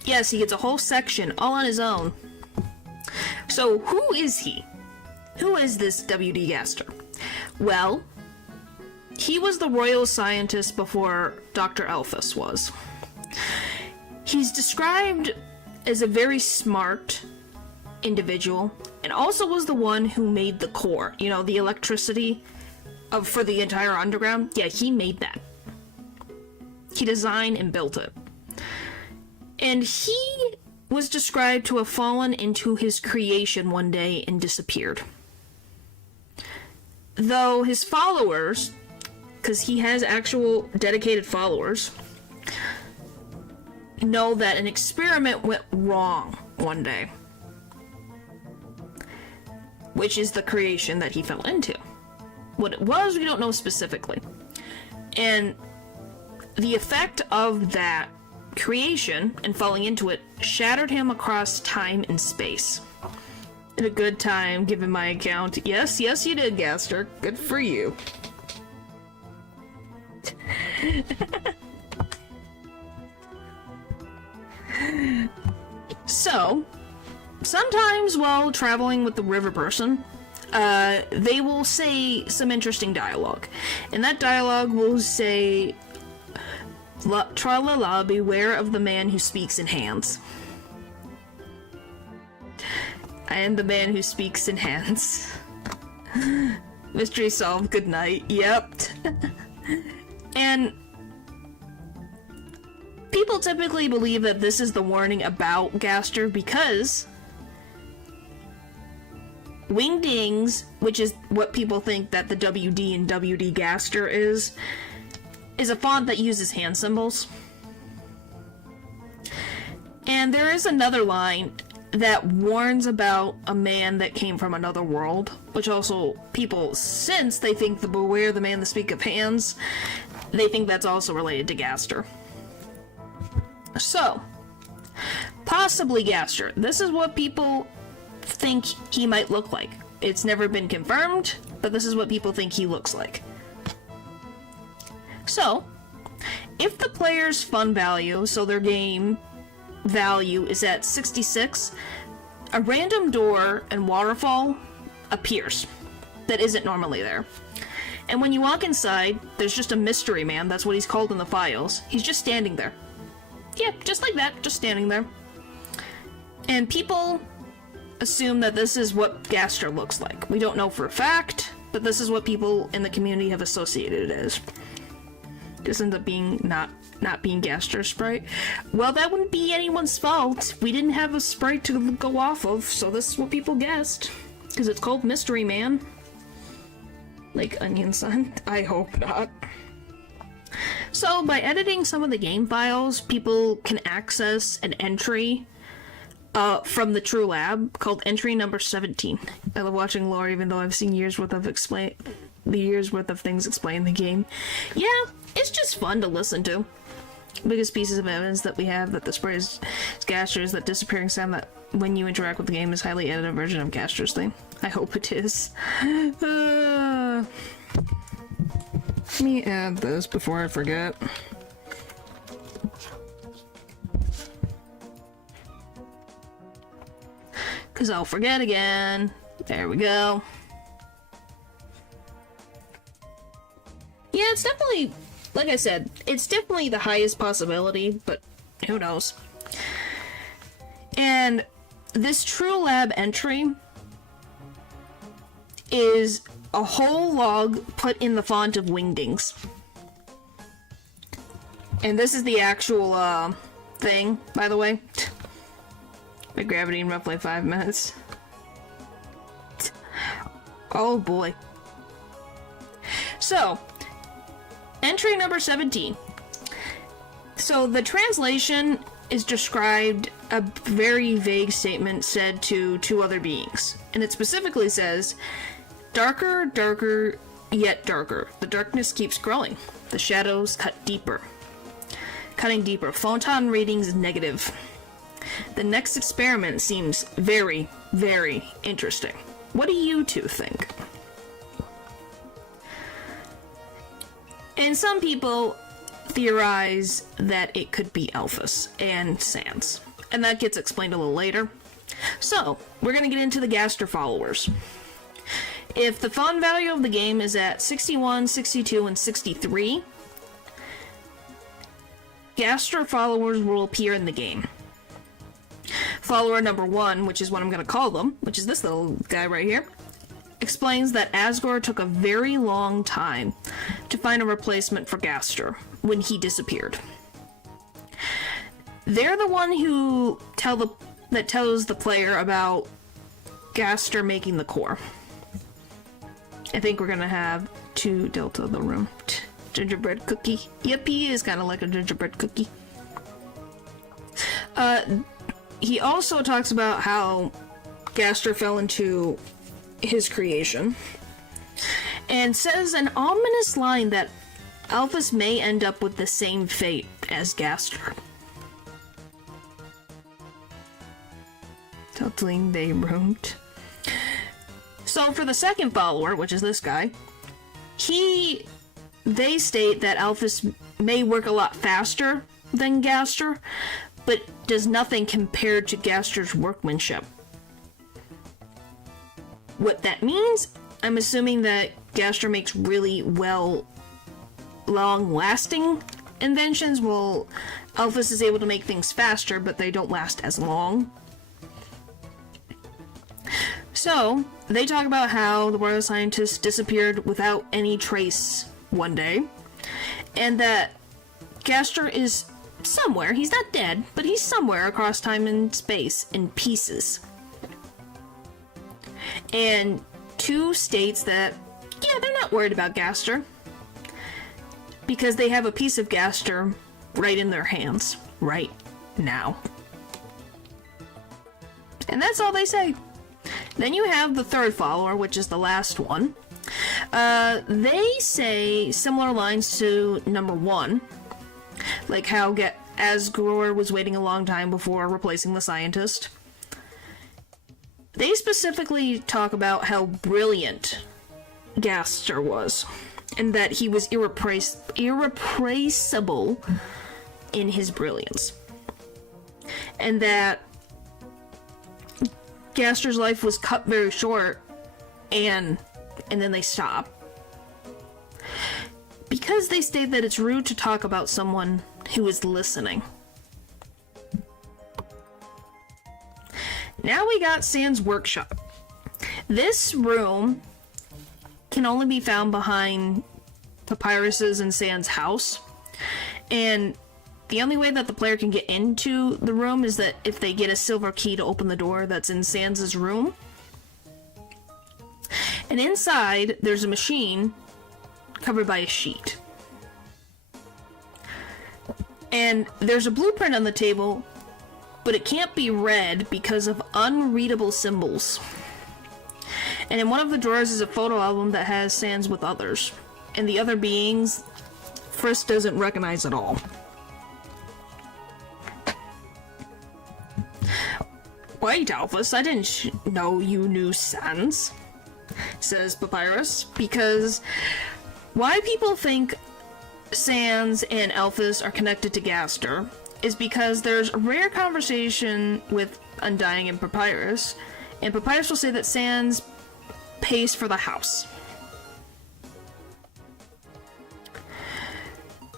yes, he gets a whole section all on his own. So, who is he? Who is this WD Gaster? Well, he was the royal scientist before Dr. Elphys was. He's described as a very smart individual, and also was the one who made the core, you know, the electricity for the entire underground. Yeah, he made that. He designed and built it. And he was described to have fallen into his creation one day and disappeared. Though his followers, because he has actual dedicated followers, know that an experiment went wrong one day. Which is the creation that he fell into. What it was, we don't know specifically. And the effect of that creation and falling into it shattered him across time and space. In a good time, given my account. Yes, you did, Gaster. Good for you. So, sometimes while traveling with the river person, they will say some interesting dialogue. And that dialogue will say, tra-la-la, beware of the man who speaks in hands. I am the man who speaks in hands. Mystery solved, good night. Yep. And people typically believe that this is the warning about Gaster because Wingdings, which is what people think that the WD and WD Gaster is a font that uses hand symbols. And there is another line that warns about a man that came from another world, which also people, since they think the beware the man that speak of hands, they think that's also related to Gaster. So, possibly Gaster. This is what people think he might look like. It's never been confirmed, but this is what people think he looks like. So, if the player's fun value, so their game value, is at 66, a random door and waterfall appears that isn't normally there. And when you walk inside, there's just a mystery man, that's what he's called in the files. He's just standing there. Yeah, just like that, just standing there. And people assume that this is what Gaster looks like. We don't know for a fact, but this is what people in the community have associated it as. This ends up being not being Gaster's sprite. Well, that wouldn't be anyone's fault. We didn't have a sprite to go off of, so this is what people guessed. Because it's called Mystery Man. Like Onion Sun? I hope not. So, by editing some of the game files, people can access an entry from the True Lab called entry number 17. I love watching lore, even though I've seen years worth of things explain the game. Yeah, it's just fun to listen to. Biggest pieces of evidence that we have that the sprite is Gaster is that disappearing sound that when you interact with the game is highly edited version of Gaster's theme. I hope it is. Let me add this before I forget. Because I'll forget again. There we go. Yeah, it's definitely, like I said, it's definitely the highest possibility, but who knows. And this True Lab entry is a whole log put in the font of Wingdings. And this is the actual thing, by the way. My gravity in roughly 5 minutes. Oh boy. So, entry number 17. So the translation is described a very vague statement said to two other beings. And it specifically says, darker, darker, yet darker. The darkness keeps growing. The shadows cut deeper. Cutting deeper. Photon readings negative. The next experiment seems very, very interesting. What do you two think? And some people theorize that it could be Alphys and Sans. And that gets explained a little later. So, we're going to get into the Gaster followers. If the font value of the game is at 61, 62, and 63, Gaster followers will appear in the game. Follower number 1, which is what I'm going to call them, which is this little guy right here, explains that Asgore took a very long time to find a replacement for Gaster when he disappeared. They're the one who tells the player about Gaster making the core. I think we're gonna have 2 Delta the room. Gingerbread cookie. Yep, he is kind of like a gingerbread cookie. He also talks about how Gaster fell into his creation, and says an ominous line that Alphys may end up with the same fate as Gaster. Totaling they wrote. So for the second follower, which is this guy, they state that Alphys may work a lot faster than Gaster, but does nothing compared to Gaster's workmanship. What that means, I'm assuming that Gaster makes really long-lasting inventions, while Alphys is able to make things faster, but they don't last as long. So, they talk about how the royal scientist disappeared without any trace one day, and that Gaster is somewhere, he's not dead, but he's somewhere across time and space in pieces. And 2 states that, yeah, they're not worried about Gaster, because they have a piece of Gaster right in their hands, right now. And that's all they say. Then you have the third follower, which is the last one. They say similar lines to number 1, like how Asgore was waiting a long time before replacing the scientist. They specifically talk about how brilliant Gaster was, and that he was irreplaceable in his brilliance. And that Gaster's life was cut very short, and then they stop. Because they state that it's rude to talk about someone who is listening. Now we got Sans' workshop. This room can only be found behind Papyrus's and Sans' house. And the only way that the player can get into the room is that if they get a silver key to open the door that's in Sans' room. And inside, there's a machine covered by a sheet. And there's a blueprint on the table, but it can't be read because of unreadable symbols. And in one of the drawers is a photo album that has Sans with others. And the other beings, Frisk doesn't recognize at all. Wait, Alphys, I didn't know you knew Sans, says Papyrus, because why people think Sans and Alphys are connected to Gaster is because there's a rare conversation with Undying and Papyrus will say that Sans pays for the house.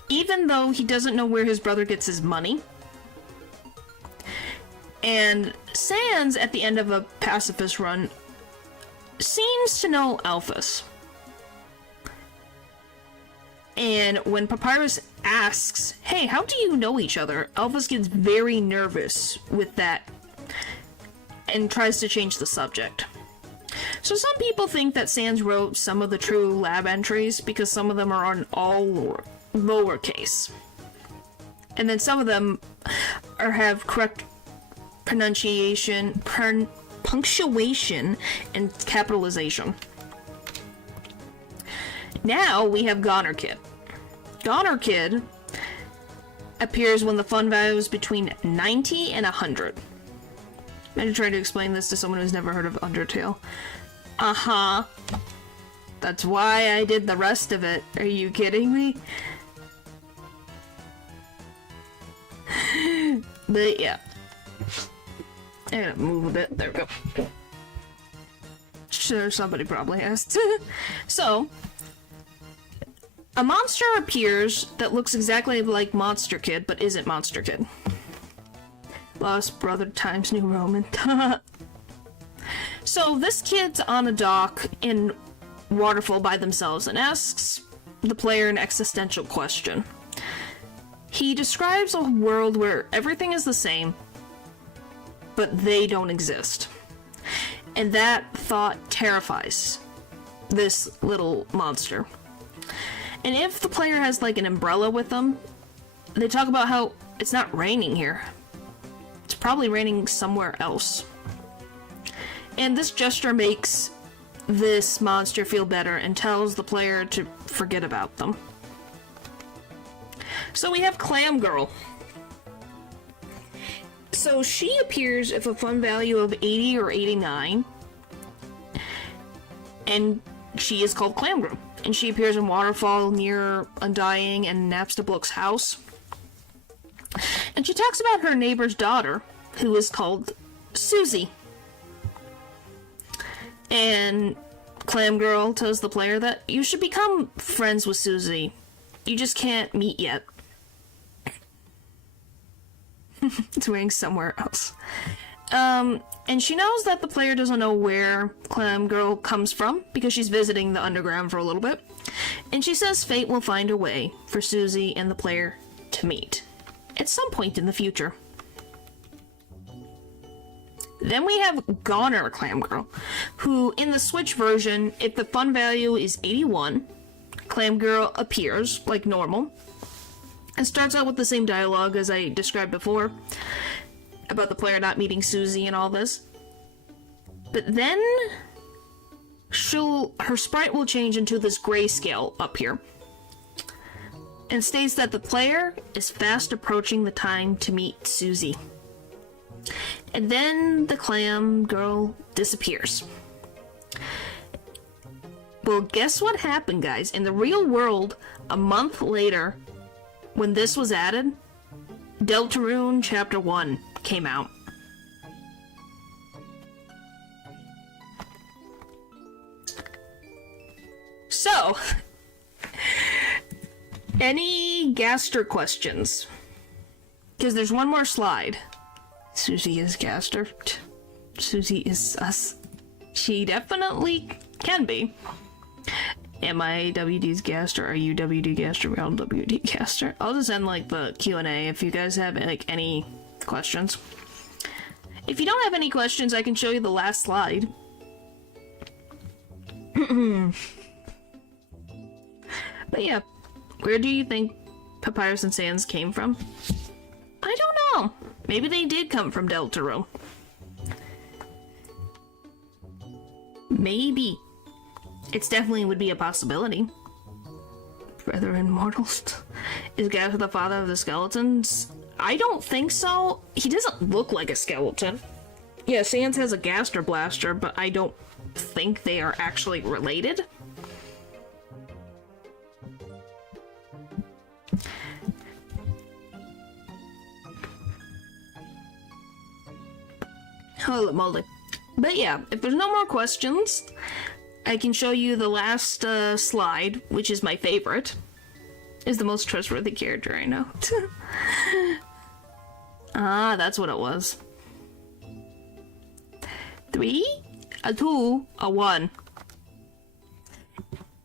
Even though he doesn't know where his brother gets his money. And Sans, at the end of a pacifist run, seems to know Alphys. And when Papyrus asks, hey, how do you know each other? Alphys gets very nervous with that and tries to change the subject. So some people think that Sans wrote some of the true lab entries because some of them are on all lowercase. And then some of them have correct pronunciation, punctuation, and capitalization. Now we have Goner Kid. Goner Kid appears when the fun value is between 90 and 100. Imagine trying to explain this to someone who's never heard of Undertale. Uh-huh. That's why I did the rest of it. Are you kidding me? But yeah. I'm gonna move a bit. There we go. Sure, somebody probably asked. So, a monster appears that looks exactly like Monster Kid, but isn't Monster Kid. Lost Brother Times New Roman. So, this kid's on a dock in Waterfall by themselves and asks the player an existential question. He describes a world where everything is the same, but they don't exist. And that thought terrifies this little monster. And if the player has like an umbrella with them, they talk about how it's not raining here. It's probably raining somewhere else. And this gesture makes this monster feel better and tells the player to forget about them. So we have Clam Girl. So she appears if a fun value of 80 or 89. And she is called Clam Girl. And she appears in Waterfall near Undying and Napstablook's house. And she talks about her neighbor's daughter, who is called Susie. And Clam Girl tells the player that you should become friends with Susie. You just can't meet yet. It's wearing somewhere else. And she knows that the player doesn't know where Clam Girl comes from because she's visiting the underground for a little bit. And she says fate will find a way for Susie and the player to meet at some point in the future. Then we have Goner Clam Girl, who in the Switch version, if the fun value is 81, Clam Girl appears like normal and starts out with the same dialogue as I described before about the player not meeting Susie and all this. But then her sprite will change into this grayscale up here and states that the player is fast approaching the time to meet Susie. And then the Clam Girl disappears. Well, guess what happened, guys? In the real world, a month later, when this was added, Deltarune Chapter 1 came out. So, any Gaster questions? Because there's one more slide. Susie is Gaster. Susie is us. She definitely can be. Am I WD's Gaster? Are you WD Gaster? We're all WD Gaster. I'll just end like the Q&A if you guys have like any questions. If you don't have any questions, I can show you the last slide. But yeah, where do you think Papyrus and Sans came from? I don't know. Maybe they did come from Deltarune. Maybe. It's definitely would be a possibility. Brethren mortals. Is Gaster the father of the skeletons? I don't think so. He doesn't look like a skeleton. Yeah, Sans has a Gaster Blaster, but I don't think they are actually related. Holy moly. But yeah, if there's no more questions, I can show you the last slide, which is my favorite. Is the most trustworthy character I know. Ah, that's what it was. 3, a 2, a 1.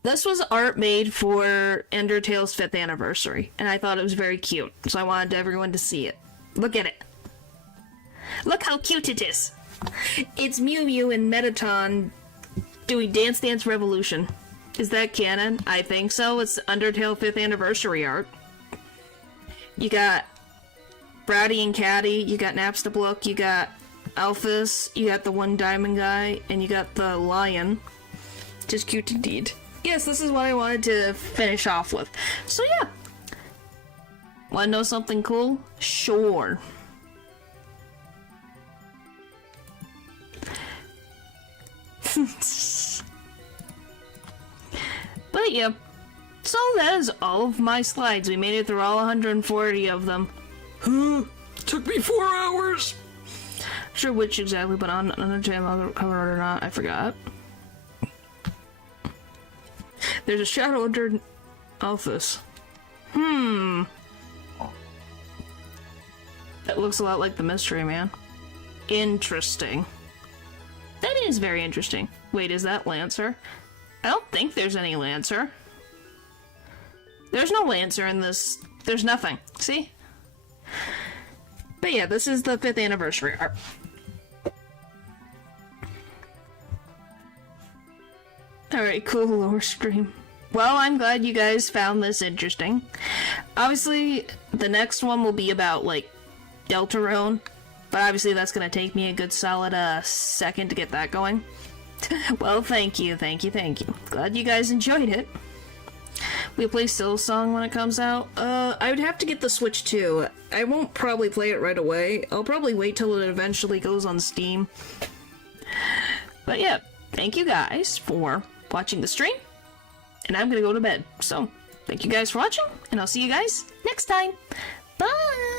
This was art made for Undertale's 5th anniversary, and I thought it was very cute, so I wanted everyone to see it. Look at it. Look how cute it is! It's Mew Mew and Metaton doing Dance Dance Revolution. Is that canon? I think so. It's Undertale 5th anniversary art. You got Bratty and Catty, you got Napstablook, you got Alphys, you got the one diamond guy, and you got the lion. Just cute indeed. Yes, this is what I wanted to finish off with. So yeah. Wanna know something cool? Sure. But yeah, so that is all of my slides. We made it through all 140 of them. Took me 4 hours. Sure which exactly, but on Undertale cover art or not, I forgot. There's a shadow under Alphys. That looks a lot like the Mystery Man. Interesting. That is very interesting. Wait, is that Lancer? I don't think there's any Lancer. There's no Lancer in this. There's nothing. See? But yeah, this is the 5th anniversary art. Alright, cool lore stream. Well, I'm glad you guys found this interesting. Obviously, the next one will be about, like, Deltarune. But obviously that's gonna take me a good solid second to get that going. Well, thank you. Glad you guys enjoyed it. We'll play Silsong when it comes out. I would have to get the Switch too. I won't probably play it right away. I'll probably wait till it eventually goes on Steam. But yeah, thank you guys for watching the stream. And I'm gonna go to bed. So, thank you guys for watching, and I'll see you guys next time. Bye!